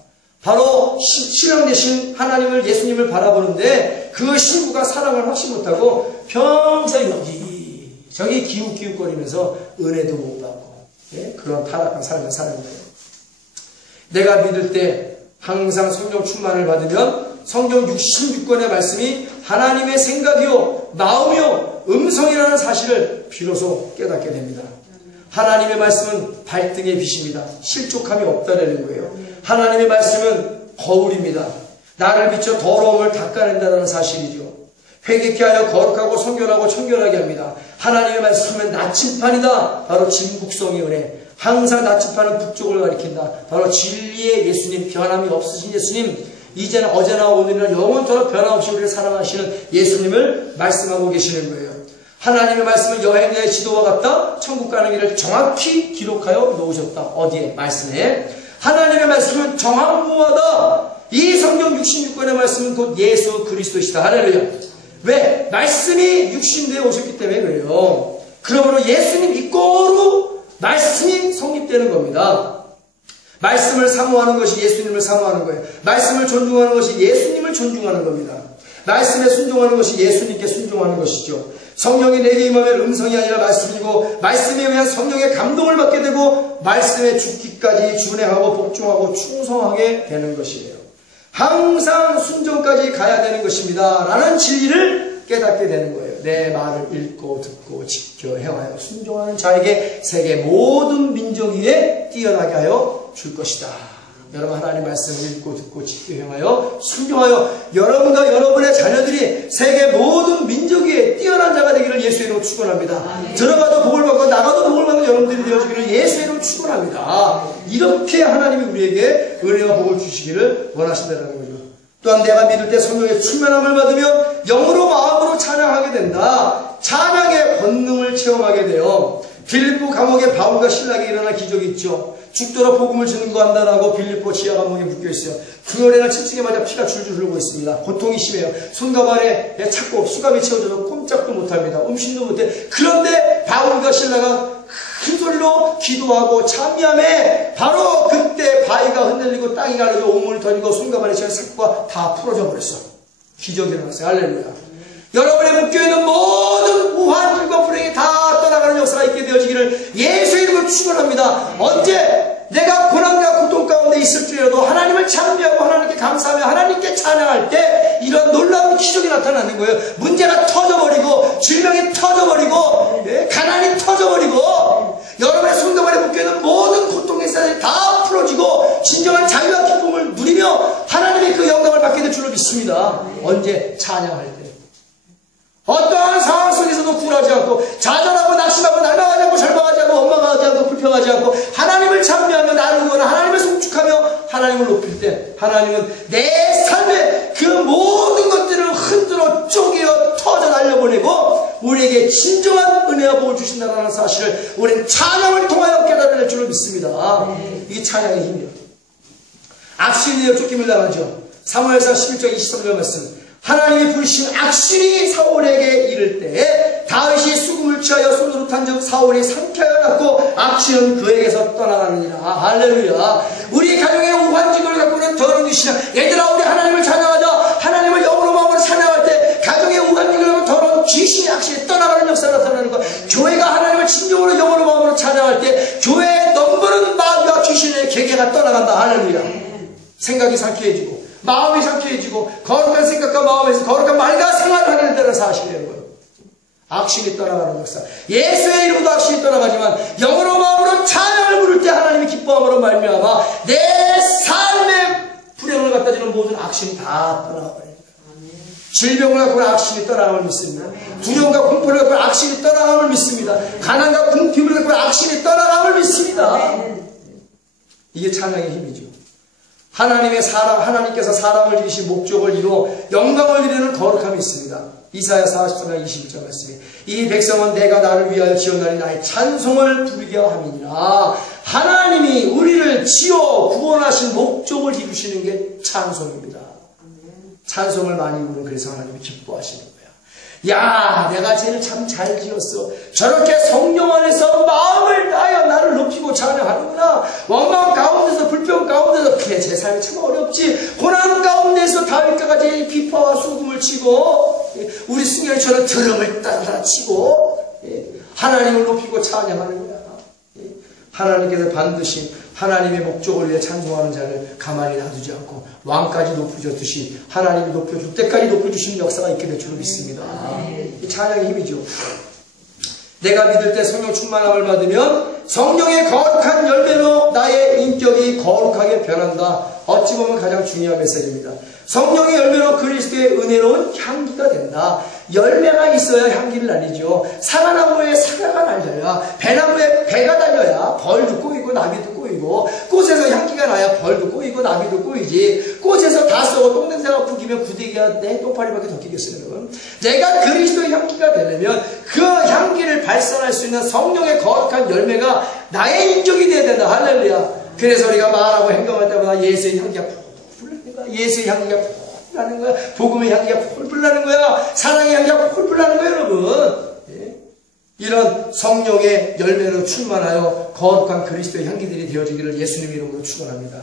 바로 신랑 되신 하나님을 예수님을 바라보는데 그 신부가 사랑을 확신 못하고 평생 저기 기웃기웃거리면서 은혜도 못 받고 그런 타락한 삶을 사는 거예요. 내가 믿을 때 항상 성령 충만을 받으면 성경 66권의 말씀이 하나님의 생각이요 마음이요 음성이라는 사실을 비로소 깨닫게 됩니다. 하나님의 말씀은 발등의 빛입니다. 실족함이 없다는 거예요. 하나님의 말씀은 거울입니다. 나를 비춰 더러움을 닦아낸다는 사실이죠. 회개케 하여 거룩하고 성결하고 청결하게 합니다. 하나님의 말씀은 나침판이다. 바로 진국성의 은혜. 항상 나침판은 북쪽을 가리킨다. 바로 진리의 예수님, 변함이 없으신 예수님, 이제는 어제나 오늘이나 영원토록 변함없이 우리를 사랑하시는 예수님을 말씀하고 계시는 거예요. 하나님의 말씀은 여행자의 지도와 같다. 천국 가는 길을 정확히 기록하여 놓으셨다. 어디에? 말씀에. 하나님의 말씀은 정확무하다. 이 성경 66권의 말씀은 곧 예수 그리스도시다. 할렐루야. 왜? 말씀이 육신되어 오셨기 때문에 그래요. 그러므로 예수님 이꼬로 말씀이 성립되는 겁니다. 말씀을 사모하는 것이 예수님을 사모하는 거예요. 말씀을 존중하는 것이 예수님을 존중하는 겁니다. 말씀에 순종하는 것이 예수님께 순종하는 것이죠. 성령이 내게 임하면 음성이 아니라 말씀이고 말씀에 의한 성령의 감동을 받게 되고 말씀에 죽기까지 준행하고 복종하고 충성하게 되는 것이에요. 항상 순종까지 가야 되는 것입니다. 라는 진리를 깨닫게 되는 거예요. 내 말을 읽고 듣고 지켜 행하여 순종하는 자에게 세계 모든 민족 위에 뛰어나게 하여 줄 것이다. 여러분 하나님 말씀을 읽고 듣고 지켜 행하여 순종하여 여러분과 여러분의 자녀들이 세계 모든 민족 위에 뛰어난 자가 되기를 예수의 이름으로 축원합니다. 들어가도 복을 받고 나가도 복을 받는 여러분들이 되어주기를 예수의 이름으로 축원합니다. 이렇게 하나님이 우리에게 은혜와 복을 주시기를 원하신다는 거죠. 또한 내가 믿을 때 성령의 충만함을 받으며 영으로 마음으로 찬양하게 된다. 찬양의 권능을 체험하게 돼요. 빌립보 감옥에 바울과 실락이 일어난 기적이 있죠. 죽도록 복음을 증거한다라고 빌립보 지하 감옥에 묶여있어요. 그날에는 칠층에 맞아 피가 줄줄 흐르고 있습니다. 고통이 심해요. 손과 발에 차고 수갑이 채워져서 꼼짝도 못합니다. 음식도 못해. 그런데 바울과 실락은 큰 소리로 기도하고 찬미함에 바로 그때 바위가 흔들리고 땅이 가려져 오물을 터지고 손과 발에 채운 삭과 다 풀어져 버렸어. 기적이 일어났어요. 할렐루야. 여러분의 묶여있는 모든 우환들과 불행이 다 떠나가는 역사가 있게 되어지기를 예수의 이름으로 축원합니다. 언제 내가 고난과 고통 가운데 일일이라도 하나님을 찬미하고 하나님께 감사하며 하나님께 찬양할 때 이런 놀라운 기적이 나타나는 거예요. 문제가 터져버리고 질병이 터져버리고 가난이 터져버리고 여러분의 성도만에 묶여있는 모든 고통의 사실이 다 풀어지고 진정한 자유와 기쁨을 누리며 하나님의 그 영광을 받게 될 줄로 믿습니다. 언제? 찬양할 때. 어떠한 상황 속에서도 굴하지 않고 좌절하고 낙심하고 날망하지 않고 절망하지 않고 원망하지 않고 불평하지 않고 하나님을 찬미하며 나누거나 하나님을 송축하며 하나님을 높일 때 하나님은 내 삶의 그 모든 것들을 흔들어 쪼개어 터져 날려보내고 우리에게 진정한 은혜와 복을 주신다는 사실을 우리는 찬양을 통하여 깨달아낼 줄로 믿습니다. 이게 찬양의 힘이에요. 악신이여 쫓김을 당하죠. 사무엘상 11장 23절 말씀. 하나님이 부르신 악신이 사울에게 이를 때에 다윗이 수금을 취하여 손으로 탄즉 사울이 삼켜야 났고 악신은 그에게서 떠나가느니라. 할렐루야. 우리 가정의 우환직을 갖고는 더러운 귀신이야. 얘들아 우리 하나님을 찬양하자. 하나님을 영으로 마음으로 찬양할 때 가정의 우환직을 갖고 더러운 귀신이 악신이 떠나가는 역사가 나타나는 거야. 교회가 하나님을 진정으로 영으로 마음으로 찬양할 때 교회의 넘버는 마귀와 귀신의 계계가 떠나간다. 할렐루야. 생각이 상쾌해지고 마음이 상쾌해지고 거룩한 생각과 마음에서 거룩한 말과 생활을 하게 된다는 사실이에요. 악신이 떠나가는 역사. 예수의 이름으로 악신이 떠나가지만 영으로 마음으로 찬양을 부를 때 하나님이 기뻐함으로 말미암아 내 삶의 불행을 갖다 주는 모든 악신이 다 떠나가버립니다. 질병을 갖고는 악신이 떠나감을 믿습니다. 두려움과 공포를 갖고는 악신이 떠나감을 믿습니다. 가난과 궁핍을 갖고는 악신이 떠나감을 믿습니다. 이게 찬양의 힘이죠. 하나님께서 사람을 지으신 목적을 이루어 영광을 이루는 거룩함이 있습니다. 이사야 44장 21절 말씀에 이 백성은 내가 나를 위하여 지었나니 나의 찬송을 부르게 함이니라. 하나님이 우리를 지어 구원하신 목적을 이루시는 게 찬송입니다. 찬송을 많이 부르는 그래서 하나님이 기뻐하시는 거야. 야, 내가 쟤를 참 잘 지었어. 저렇게 성령 안에서 마음을 다하여 나를 높이고 찬양하는구나. 원망 가운데서 불평 가운데서 그래 제 삶이 참 어렵지. 고난 가운데서 다윗과 같이 비파와 수금을 치고 우리 승현이처럼 드럼을 따라 치고 하나님을 높이고 찬양하는 거야. 하나님께서 반드시 하나님의 목적을 위해 찬송하는 자를 가만히 놔두지 않고 왕까지 높여줬듯이 하나님이 높여줄 때까지 높여주시는 역사가 있게 될 줄로 믿습니다. 이 찬양의 힘이죠. 내가 믿을 때 성령 충만함을 받으면 성령의 거룩한 열매로 나의 인격이 거룩하게 변한다. 어찌 보면 가장 중요한 메시지입니다. 성령의 열매로 그리스도의 은혜로운 향기가 된다. 열매가 있어야 향기를 날리죠. 사과나무에 사과가 날려야, 배나무에 배가 달려야 벌도 꼬이고 나비도 꼬이고, 꽃에서 향기가 나야 벌도 꼬이고 나비도 꼬이지. 꽃에서 다 썩어 똥냄새가 풍기면 구데기가 내 똥파리밖에 더 끼겠어요. 내가 그리스도의 향기가 되려면 그 향기를 발산할 수 있는 성령의 거룩한 열매가 나의 인격이 되어야 된다. 할렐루야. 그래서 우리가 말하고 행동할 때마다 예수의 향기가 폴폴 나는 거야. 예수의 향기가 폴폴 나는 거야. 복음의 향기가 폴폴 나는 거야. 사랑의 향기가 폴폴 나는 거야, 여러분. 이런 성령의 열매로 충만하여 거룩한 그리스도의 향기들이 되어지기를 예수님 이름으로 축원합니다.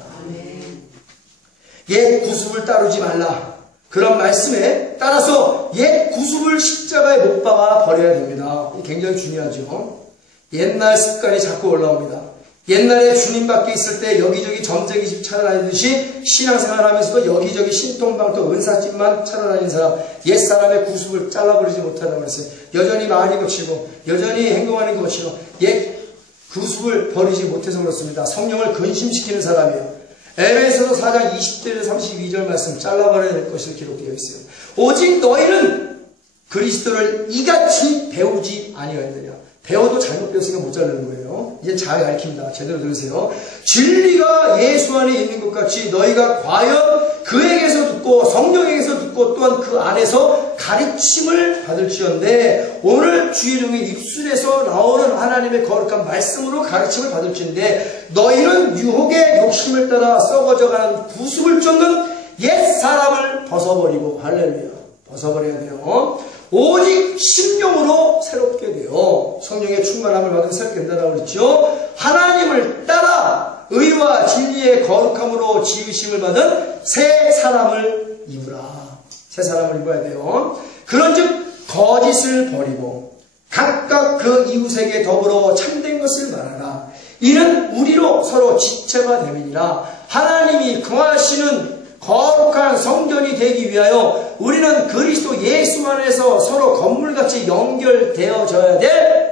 옛 구습을 따르지 말라. 그런 말씀에 따라서 옛 구습을 십자가에 못 박아 버려야 됩니다. 굉장히 중요하죠. 옛날 습관이 자꾸 올라옵니다. 옛날에 주님 밖에 있을 때 여기저기 점쟁이집 찾아다니듯이 신앙생활하면서도 여기저기 신통방통 은사집만 찾아다니는 사람, 옛사람의 구습을 잘라버리지 못하다고 했어요. 여전히 말이 거치고 여전히 행동하는 게 거치고 옛 구습을 버리지 못해서 그렇습니다. 성령을 근심시키는 사람이에요. 에베소서 4장 20절 32절 말씀 잘라버려야 될 것으로 기록되어 있어요. 오직 너희는 그리스도를 이같이 배우지 아니하였느냐. 배워도 잘못 배웠으니까 못 자르는 거예요. 이제 잘 가르칩니다. 제대로 들으세요. 진리가 예수 안에 있는 것 같이 너희가 과연 그에게서 듣고 성령에게서 듣고 또한 그 안에서 가르침을 받을지언데, 오늘 주의 종의 입술에서 나오는 하나님의 거룩한 말씀으로 가르침을 받을지인데, 너희는 유혹의 욕심을 따라 썩어져가는 구습을 쫓는 옛사람을 벗어버리고, 할렐루야, 벗어버려야 돼요. 오직 심령으로 새롭게 되어 성령의 충만함을 받으면 새롭게 된다고 그랬죠. 하나님을 따라 의와 진리의 거룩함으로 지으심을 받은 새 사람을 입으라. 새 사람을 입어야 돼요. 그런즉 거짓을 버리고 각각 그 이웃에게 더불어 참된 것을 말하라. 이는 우리로 서로 지체가 됨이니라. 하나님이 거하시는 거룩한 성전이 되기 위하여 우리는 그리스도 예수 안에서 서로 건물같이 연결되어져야 될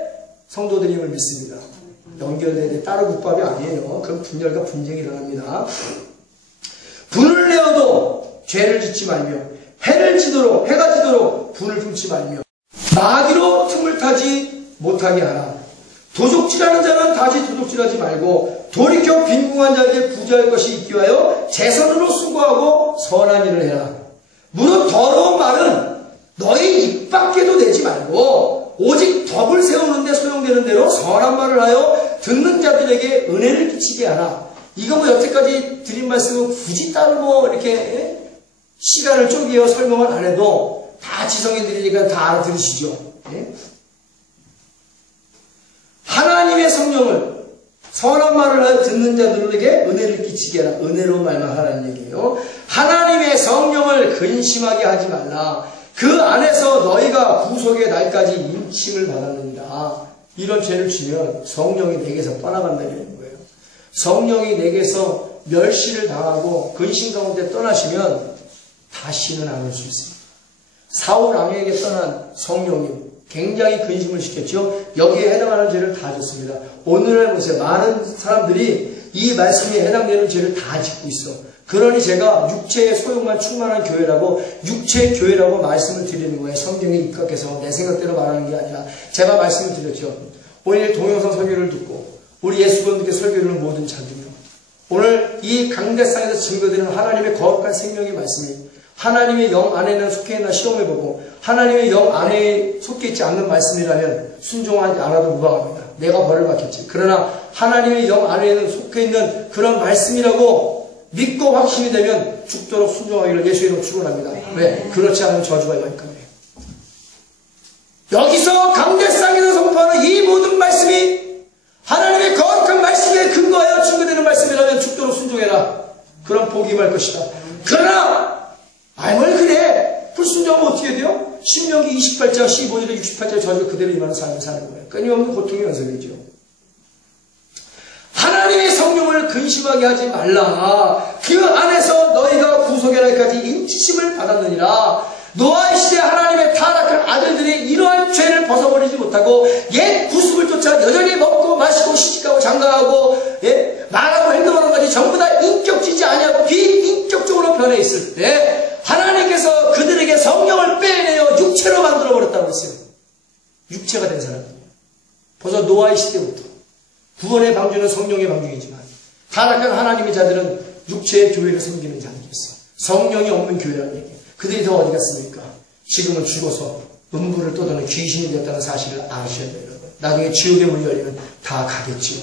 성도들임을 믿습니다. 연결돼야 돼. 따로 국밥이 아니에요. 그럼 분열과 분쟁이 일어납니다. 분을 내어도 죄를 짓지 말며 해가 지도록 불을 품지 말며 마귀로 틈을 타지 못하게 하라. 도둑질하는 자는 다시 도둑질하지 말고 돌이켜 빈궁한 자에게 부자할 것이 있기 위하여 제선으로 수고하고 선한 일을 해라. 무릇 더러운 말은 너희 입 밖에도 내지 말고 오직 덕을 세우는 데 소용되는 대로 선한 말을 하여 듣는 자들에게 은혜를 끼치게 하라. 이거 뭐 여태까지 드린 말씀은 굳이 따로 뭐 이렇게 시간을 쪼개어 설명을 안 해도 다 지성인들이니까 다 알아들으시죠. 예? 하나님의 성령을 선한 말을 하여 듣는 자들에게 은혜를 끼치게 하라. 은혜로 말만 하라는 얘기예요. 하나님의 성령을 근심하게 하지 말라. 그 안에서 너희가 구속의 날까지 인침을 받았느니라. 이런 죄를 지면 성령이 내게서 떠나간다는 거예요. 성령이 내게서 멸시를 당하고 근심 가운데 떠나시면 다시는 안 올 수 있습니다. 사울 왕에게 떠난 성령님 굉장히 근심을 시켰죠. 여기에 해당하는 죄를 다 졌습니다. 오늘날 보세요. 많은 사람들이 이 말씀에 해당되는 죄를 다 짓고 있어. 그러니 제가 육체의 소용만 충만한 교회라고 육체의 교회라고 말씀을 드리는 거예요. 성경에 입각해서 내 생각대로 말하는 게 아니라 제가 말씀을 드렸죠. 오늘 동영상 설교를 듣고 우리 예수님께 설교를 하는 모든 자들이요. 오늘 이 강대상에서 증거되는 하나님의 거룩한 생명의 말씀이 하나님의 영 안에는 속해 있나 시험해보고 하나님의 영 안에 속해 있지 않는 말씀이라면 순종하지 않아도 무방합니다. 내가 벌을 받겠지. 그러나 하나님의 영 안에는 속해 있는 그런 말씀이라고 믿고 확신이 되면 죽도록 순종하기를 예수의 이름으로 축원합니다. 왜? 그렇지 않으면 저주가 임할 거예요. 여기서 강대상에서 선포하는 이 모든 말씀이 하나님의 거룩한 말씀에 근거하여 증거되는 말씀이라면 죽도록 순종해라. 그런 복이 임할 것이다. 그러나 뭘 그래? 불순종하면 어떻게 돼요? 신명기 28장 15절에 68절 저주가 그대로 임하는 삶을 사는 거예요. 끊임없는 고통의 연속이죠. 하나님의 성령을 근심하게 하지 말라. 그 안에서 너희가 구속의 날까지 인치심을 받았느니라. 노아의 시대 하나님의 타락한 아들들이 이러한 죄를 벗어버리지 못하고 옛 구습을 쫓아 여전히 먹고 마시고 시집가고 장가하고 말하고 행동하는 것이 전부 다 인격지지 아니하고 비인격적으로 변해 있을 때 하나님께서 그들에게 성령을 빼내어 육체로 만들어버렸다고 했어요. 육체가 된 사람이에요. 벌써 노아의 시대부터 구원의 방주는 성령의 방주이지만 타락한 하나님의 자들은 육체의 교회를 섬기는 자들이었어요. 성령이 없는 교회라는 얘기예요. 그들이 더 어디 갔습니까? 지금은 죽어서 음부를 떠도는 귀신이 되었다는 사실을 아셔야 돼요. 나중에 지옥의 문이 열리면 다 가겠지요.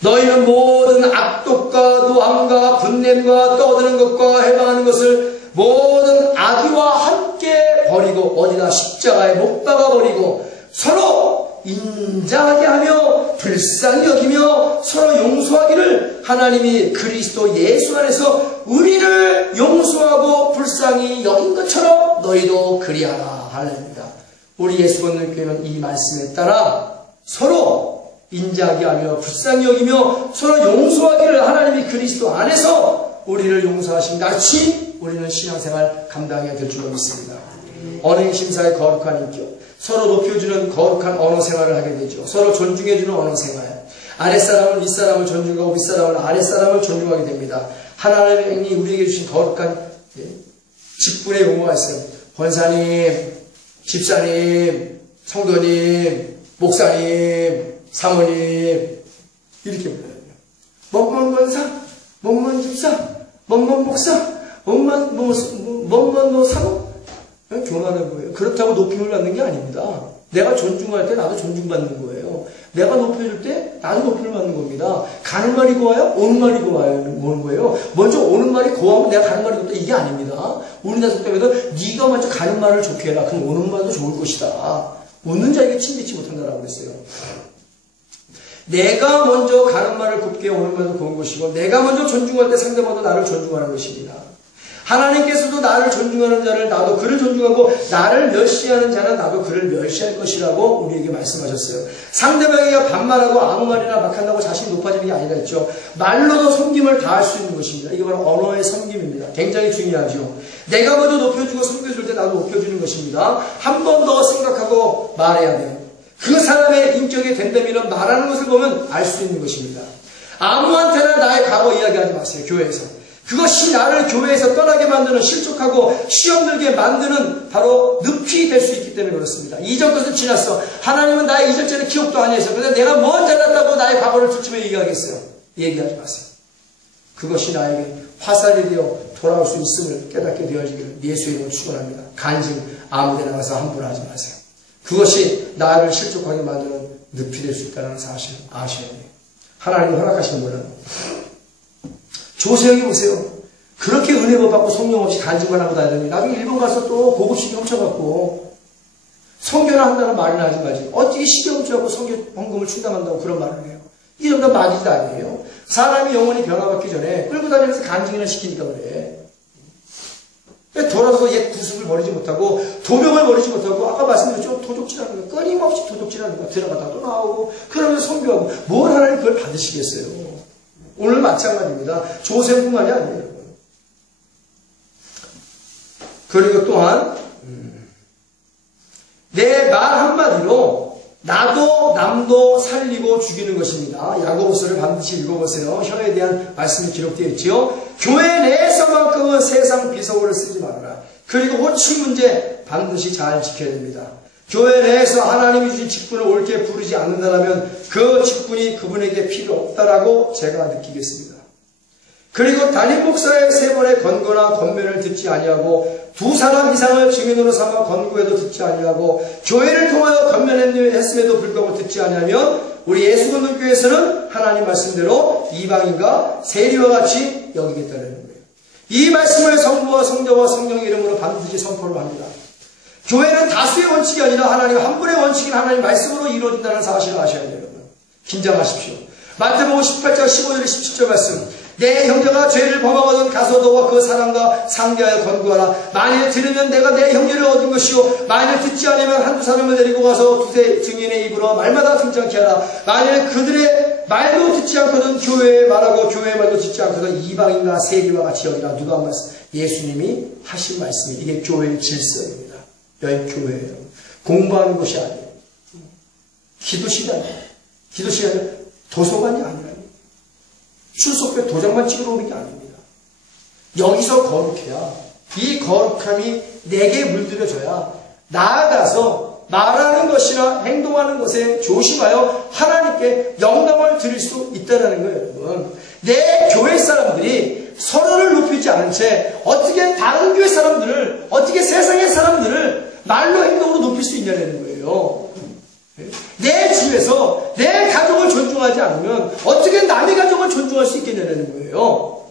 너희는 모든 악독과 노함과 분냄과 떠드는 것과 해방하는 것을 모든 악의와 함께 버리고 어디다 십자가에 못 박아버리고 서로 인자하게 하며 불쌍히 여기며 서로 용서하기를 하나님이 그리스도 예수 안에서 우리를 용서하고 불쌍히 여긴 것처럼 너희도 그리하라. 할렐루야. 우리 예수 믿는 교회는 이 말씀에 따라 서로 인자하게 하며 불쌍히 여기며 서로 용서하기를 하나님이 그리스도 안에서 우리를 용서하신 같이 우리는 신앙생활 감당해야 될 줄로 믿습니다. 언행 심사의 거룩한 인격, 서로 높여주는 거룩한 언어 생활을 하게 되죠. 서로 존중해주는 언어 생활. 아랫사람은 윗사람을 존중하고 윗사람은 아랫사람을 존중하게 됩니다. 하나님이 우리에게 주신 거룩한 직분의 용어가 있어요. 권사님, 집사님, 성도님, 목사님, 사모님 이렇게 불러요. 뭔뭔 권사, 뭔뭔 집사, 뭔뭔 목사, 뭔뭔 뭐 사모 교만한 거예요. 그렇다고 높임을 받는 게 아닙니다. 내가 존중할 때 나도 존중받는 거예요. 내가 높여줄 때 나도 높임을 받는 겁니다. 가는 말이 고와요? 오는 말이 고와요? 거예요. 먼저 오는 말이 고하면 내가 가는 말이 곱다. 이게 아닙니다. 우리나라 속담에도 네가 먼저 가는 말을 좋게 해라. 그럼 오는 말도 좋을 것이다. 웃는 자에게 침 뱉지 못한다라고 그랬어요. 내가 먼저 가는 말을 곱게 오는 말도 고운 것이고 내가 먼저 존중할 때 상대방도 나를 존중하는 것입니다. 하나님께서도 나를 존중하는 자를 나도 그를 존중하고 나를 멸시하는 자는 나도 그를 멸시할 것이라고 우리에게 말씀하셨어요. 상대방에게 반말하고 아무 말이나 막 한다고 자신이 높아지는 게 아니라 있죠. 말로도 섬김을 다할 수 있는 것입니다. 이게 바로 언어의 섬김입니다. 굉장히 중요하죠. 내가 먼저 높여주고 섬겨줄 때 나도 높여주는 것입니다. 한 번 더 생각하고 말해야 돼요. 그 사람의 인격이 된다면 말하는 것을 보면 알 수 있는 것입니다. 아무한테나 나의 과거 이야기하지 마세요. 교회에서. 그것이 나를 교회에서 떠나게 만드는, 실족하고 시험 들게 만드는 바로 늪이 될 수 있기 때문에 그렇습니다. 이전 것은 지났어. 하나님은 나의 이전 전에 기억도 안 했어. 그런데 내가 뭐 잘났다고 나의 과거를 들추며 얘기하겠어요. 얘기하지 마세요. 그것이 나에게 화살이 되어 돌아올 수 있음을 깨닫게 되어지기를 예수의 이름으로 축원합니다. 간증 아무데나 가서 함부로 하지 마세요. 그것이 나를 실족하게 만드는 늪이 될 수 있다는 사실을 아셔야 돼요. 하나님이 허락하시는 거는 조세형이 보세요. 그렇게 은혜를 받고 성령 없이 간증만 하고 다니더니 나중에 일본 가서 또 고급식이 훔쳐갖고 성교나 한다는 말이나 하지 마지. 어떻게 식이 훔쳐갖고 성교 헌금을 충당한다고 그런 말을 해요. 이 정도 말이도 아니에요. 사람이 영혼이 변화받기 전에 끌고 다니면서 간증이나 시키니까 그래. 돌아서 옛 구습을 버리지 못하고 도명을 버리지 못하고 아까 말씀드렸죠. 도둑질하는 거 끊임없이 도둑질하는 거 들어가다 또 나오고 그러면서 성교하고 뭘 하나님 그걸 받으시겠어요. 오늘 마찬가지입니다. 조세뿐만이 아니에요. 그리고 또한 내 말 한마디로 나도 남도 살리고 죽이는 것입니다. 야고보서를 반드시 읽어보세요. 혀에 대한 말씀이 기록되어 있지요. 교회 내에서만큼은 세상 비속어를 쓰지 말아라. 그리고 호칭 문제 반드시 잘 지켜야 됩니다. 교회 내에서 하나님이 주신 직분을 옳게 부르지 않는다면 그 직분이 그분에게 필요 없다라고 제가 느끼겠습니다. 그리고 담임 목사의 3번의 권고나 권면을 듣지 아니하고 2사람 이상을 증인으로 삼아 권고해도 듣지 아니하고 교회를 통하여 권면했음에도 불구하고 듣지 아니하면 우리 예수건너교회에서는 하나님 말씀대로 이방인과 세리와 같이 여기겠다는 거예요. 이 말씀을 성부와 성자와 성령의 이름으로 반드시 선포를 합니다. 교회는 다수의 원칙이 아니라 하나님 한 분의 원칙인 하나님 말씀으로 이루어진다는 사실을 아셔야 돼요. 긴장하십시오. 마태복음 18장 15절 17절 말씀. 내 형제가 죄를 범하거든 가서 너와 그 사람과 상대하여 권고하라. 만일 들으면 내가 내 형제를 얻은 것이요 만일 듣지 않으면 한두 사람을 데리고 가서 두세 증인의 입으로 말마다 등장케 하라. 만일 그들의 말도 듣지 않거든 교회의 말하고 교회의 말도 듣지 않거든 이방인과 세리와 같이 여기라. 누가 한 말씀? 예수님이 하신 말씀이 이게 교회의 질서입니다. 여기 교회예요. 공부하는 것이 아니에요. 기도 시간이에요. 기도 시간은 도서관이 아니라 출석부에 도장만 찍으러 오는 게 아닙니다. 여기서 거룩해야 이 거룩함이 내게 물들여져야 나아가서 말하는 것이나 행동하는 것에 조심하여 하나님께 영광을 드릴 수 있다는 거예요. 여러분. 내 교회 사람들이 서로를 높이지 않은 채 어떻게 다른 교회 사람들을 어떻게 세상의 사람들을 말로 행동으로 높일 수 있냐는 거예요. 내 집에서 내 가족을 존중하지 않으면 어떻게 남의 가족을 존중할 수 있겠냐는 거예요.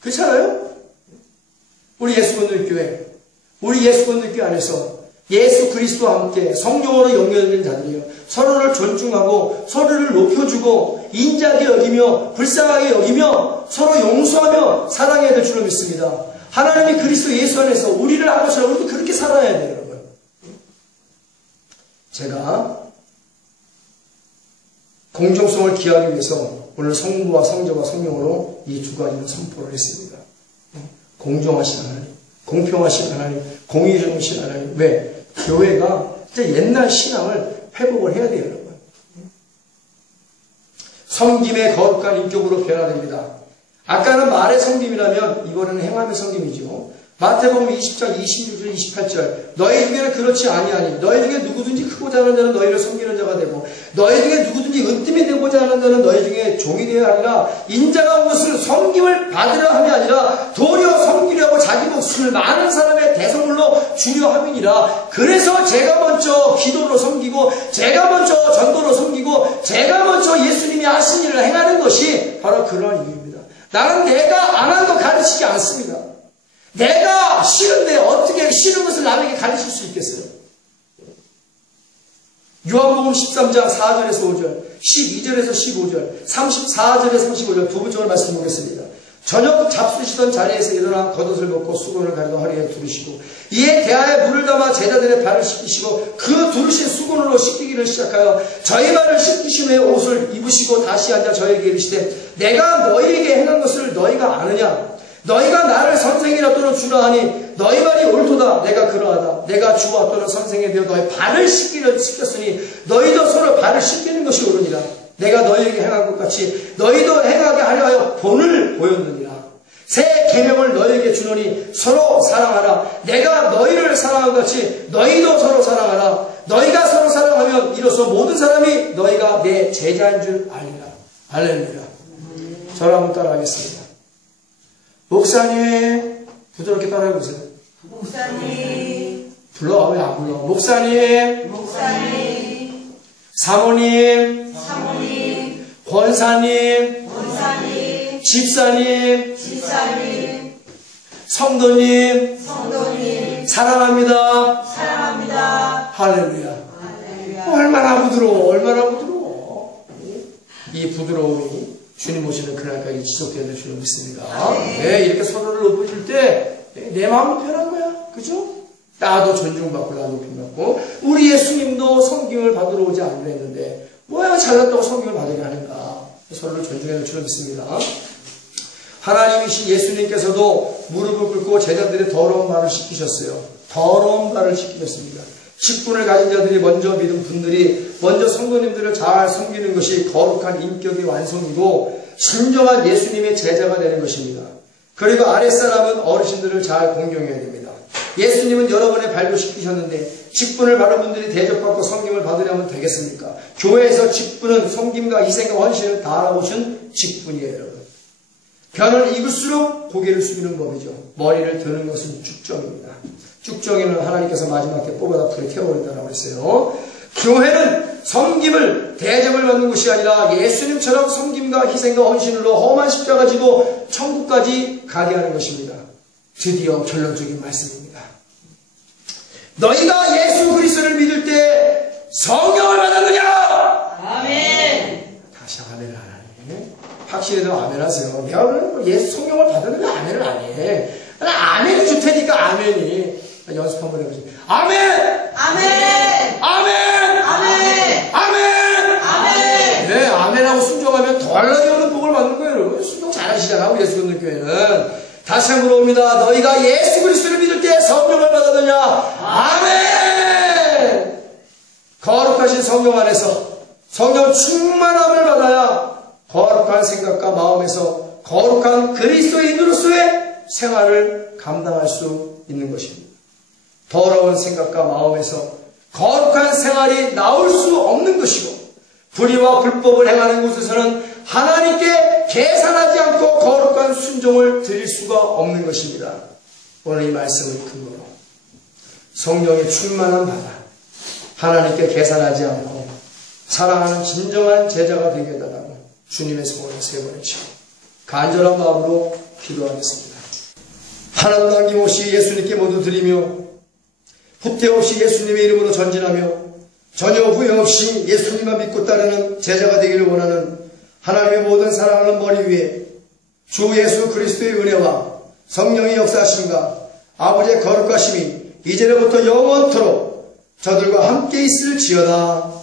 그렇잖아요? 우리 예수건너교회, 우리 예수건너교회 안에서 예수 그리스도와 함께 성령으로 연결된 자들이에요. 서로를 존중하고 서로를 높여주고 인자하게 여기며 불쌍하게 여기며 서로 용서하며 사랑해야 될 줄로 믿습니다. 하나님이 그리스도 예수 안에서 우리를 한 것처럼 우리도 그렇게 살아야 돼요. 여러분. 제가 공정성을 기하기 위해서 오늘 성부와 성자와 성령으로 이 두 가지를 선포를 했습니다. 공정하신 하나님, 공평하신 하나님, 공의로우신 하나님. 왜? 교회가 진짜 옛날 신앙을 회복을 해야 돼요, 여러분. 섬김의 거룩한 인격으로 변화됩니다. 아까는 말의 섬김이라면 이번에는 행함의 섬김이죠. 마태복음 20장 26절 28절 너희 중에는 그렇지 아니하니 너희 중에 누구든지 크고자 하는 자는 너희를 섬기는 자가 되고 너희 중에 누구든지 은뜸이 되고자 하는 자는 너희 중에 종이 되어야 하니라. 인자가 온 것은 섬김을 받으려 함이 아니라 도리어 섬기려 하고 자기 목숨을 많은 사람의 대성물로 주려 함이니라. 그래서 제가 먼저 기도로 섬기고 제가 먼저 전도로 섬기고 제가 먼저 예수님이 하신 일을 행하는 것이 바로 그러한 이유입니다. 나는 내가 안 한 거 가르치지 않습니다. 내가 싫은데 어떻게 싫은 것을 남에게 가르칠 수 있겠어요? 요한복음 13장 4절에서 5절, 12절에서 15절, 34절에서 35절 두 번째로 말씀 보겠습니다. 저녁 잡수시던 자리에서 일어나 겉옷을 벗고 수건을 가리고 허리에 두르시고 이에 대하에 물을 담아 제자들의 발을 씻기시고 그 두르신 수건으로 씻기기를 시작하여 저희 발을 씻기신 후에 옷을 입으시고 다시 앉아 저에게 이르시되 내가 너희에게 행한 것을 너희가 아느냐? 너희가 나를 선생이라 또는 주라 하니 너희 말이 옳도다. 내가 그러하다. 내가 주와 또는 선생이 되어 너희 발을 씻겼으니 너희도 서로 발을 씻기는 것이 옳으니라. 내가 너희에게 행한 것 같이 너희도 행하게 하려 하여 본을 보였느니라. 새 계명을 너희에게 주노니 서로 사랑하라. 내가 너희를 사랑한 것 같이 너희도 서로 사랑하라. 너희가 서로 사랑하면 이로써 모든 사람이 너희가 내 제자인 줄 알리라. 할렐루야. 저를 한번 따라하겠습니다. 목사님, 부드럽게 따라해보세요. 목사님. 불러, 왜 안 불러? 목사님. 목사님. 사모님. 사모님. 권사님. 권사님. 집사님. 집사님. 성도님. 성도님. 사랑합니다. 사랑합니다. 할렐루야. 할렐루야. 얼마나 부드러워, 얼마나 부드러워. 이 부드러움이 주님 오시는 그날까지 지속되는 줄로 믿습니다. 네, 이렇게 서로를 높여줄 때 내 마음도 편한 거야. 그죠? 나도 존중받고 나도 높임받고 우리 예수님도 성경을 받으러 오지 않으려 했는데 뭐야 잘났다고 성경을 받으려 하는가. 서로를 존중해줄 줄로 믿습니다. 하나님이신 예수님께서도 무릎을 꿇고 제자들의 더러운 발을 씻기셨어요. 더러운 발을 씻기셨습니다. 직분을 가진 자들이 먼저 믿은 분들이 먼저 성도님들을 잘 섬기는 것이 거룩한 인격의 완성이고 진정한 예수님의 제자가 되는 것입니다. 그리고 아랫사람은 어르신들을 잘 공경해야 됩니다. 예수님은 여러 번의 발도 씻기셨는데 직분을 받은 분들이 대접받고 섬김을 받으려면 되겠습니까? 교회에서 직분은 섬김과 희생과 헌신을 다하고준 직분이에요. 여러분. 변을 입을수록 고개를 숙이는 법이죠. 머리를 드는 것은 쭉정입니다. 쭉정이는 하나님께서 마지막 때 뽑아다 불에 태워버린다고 했어요. 교회는 섬김을 대접을 받는 것이 아니라 예수님처럼 섬김과 희생과 헌신으로 험한 십자가 지고 천국까지 가게 하는 것입니다. 드디어 결론적인 말씀입니다. 너희가 예수 그리스도를 믿을 때 성령을 받았느냐? 아멘. 다시 아멘을 하나님. 확실히도 아멘 하세요. 내가 오늘 예수 성령을 받았는데 아멘을 안 해. 아멘이 좋다니까 아멘이. 연습 한번 해보세요. 아멘! 아멘! 아멘! 아멘! 아멘! 아멘! 네, 아멘하고 순종하면 덜나게 오는 복을 받는 거예요, 여러분. 순종 잘하시잖아요, 예수 믿는 교회는. 다시 한번 물어봅니다. 너희가 예수 그리스도를 믿을 때 성령을 받았느냐? 아멘! 거룩하신 성령 안에서 성령 충만함을 받아야 거룩한 생각과 마음에서 거룩한 그리스도인으로서의 생활을 감당할 수 있는 것입니다. 더러운 생각과 마음에서 거룩한 생활이 나올 수 없는 것이고 불의와 불법을 행하는 곳에서는 하나님께 계산하지 않고 거룩한 순종을 드릴 수가 없는 것입니다. 오늘 이 말씀을 근거로 성령의 충만한 바다 하나님께 계산하지 않고 사랑하는 진정한 제자가 되게 해달라고 주님의 소원을 세 번 외치고 간절한 마음으로 기도하겠습니다. 하나도 남김없이 예수님께 모두 드리며 후퇴 없이 예수님의 이름으로 전진하며 전혀 후회 없이 예수님만 믿고 따르는 제자가 되기를 원하는 하나님의 모든 사랑하는 머리 위에 주 예수 그리스도의 은혜와 성령의 역사하심과 아버지의 거룩하심이 이제로부터 영원토록 저들과 함께 있을지어다.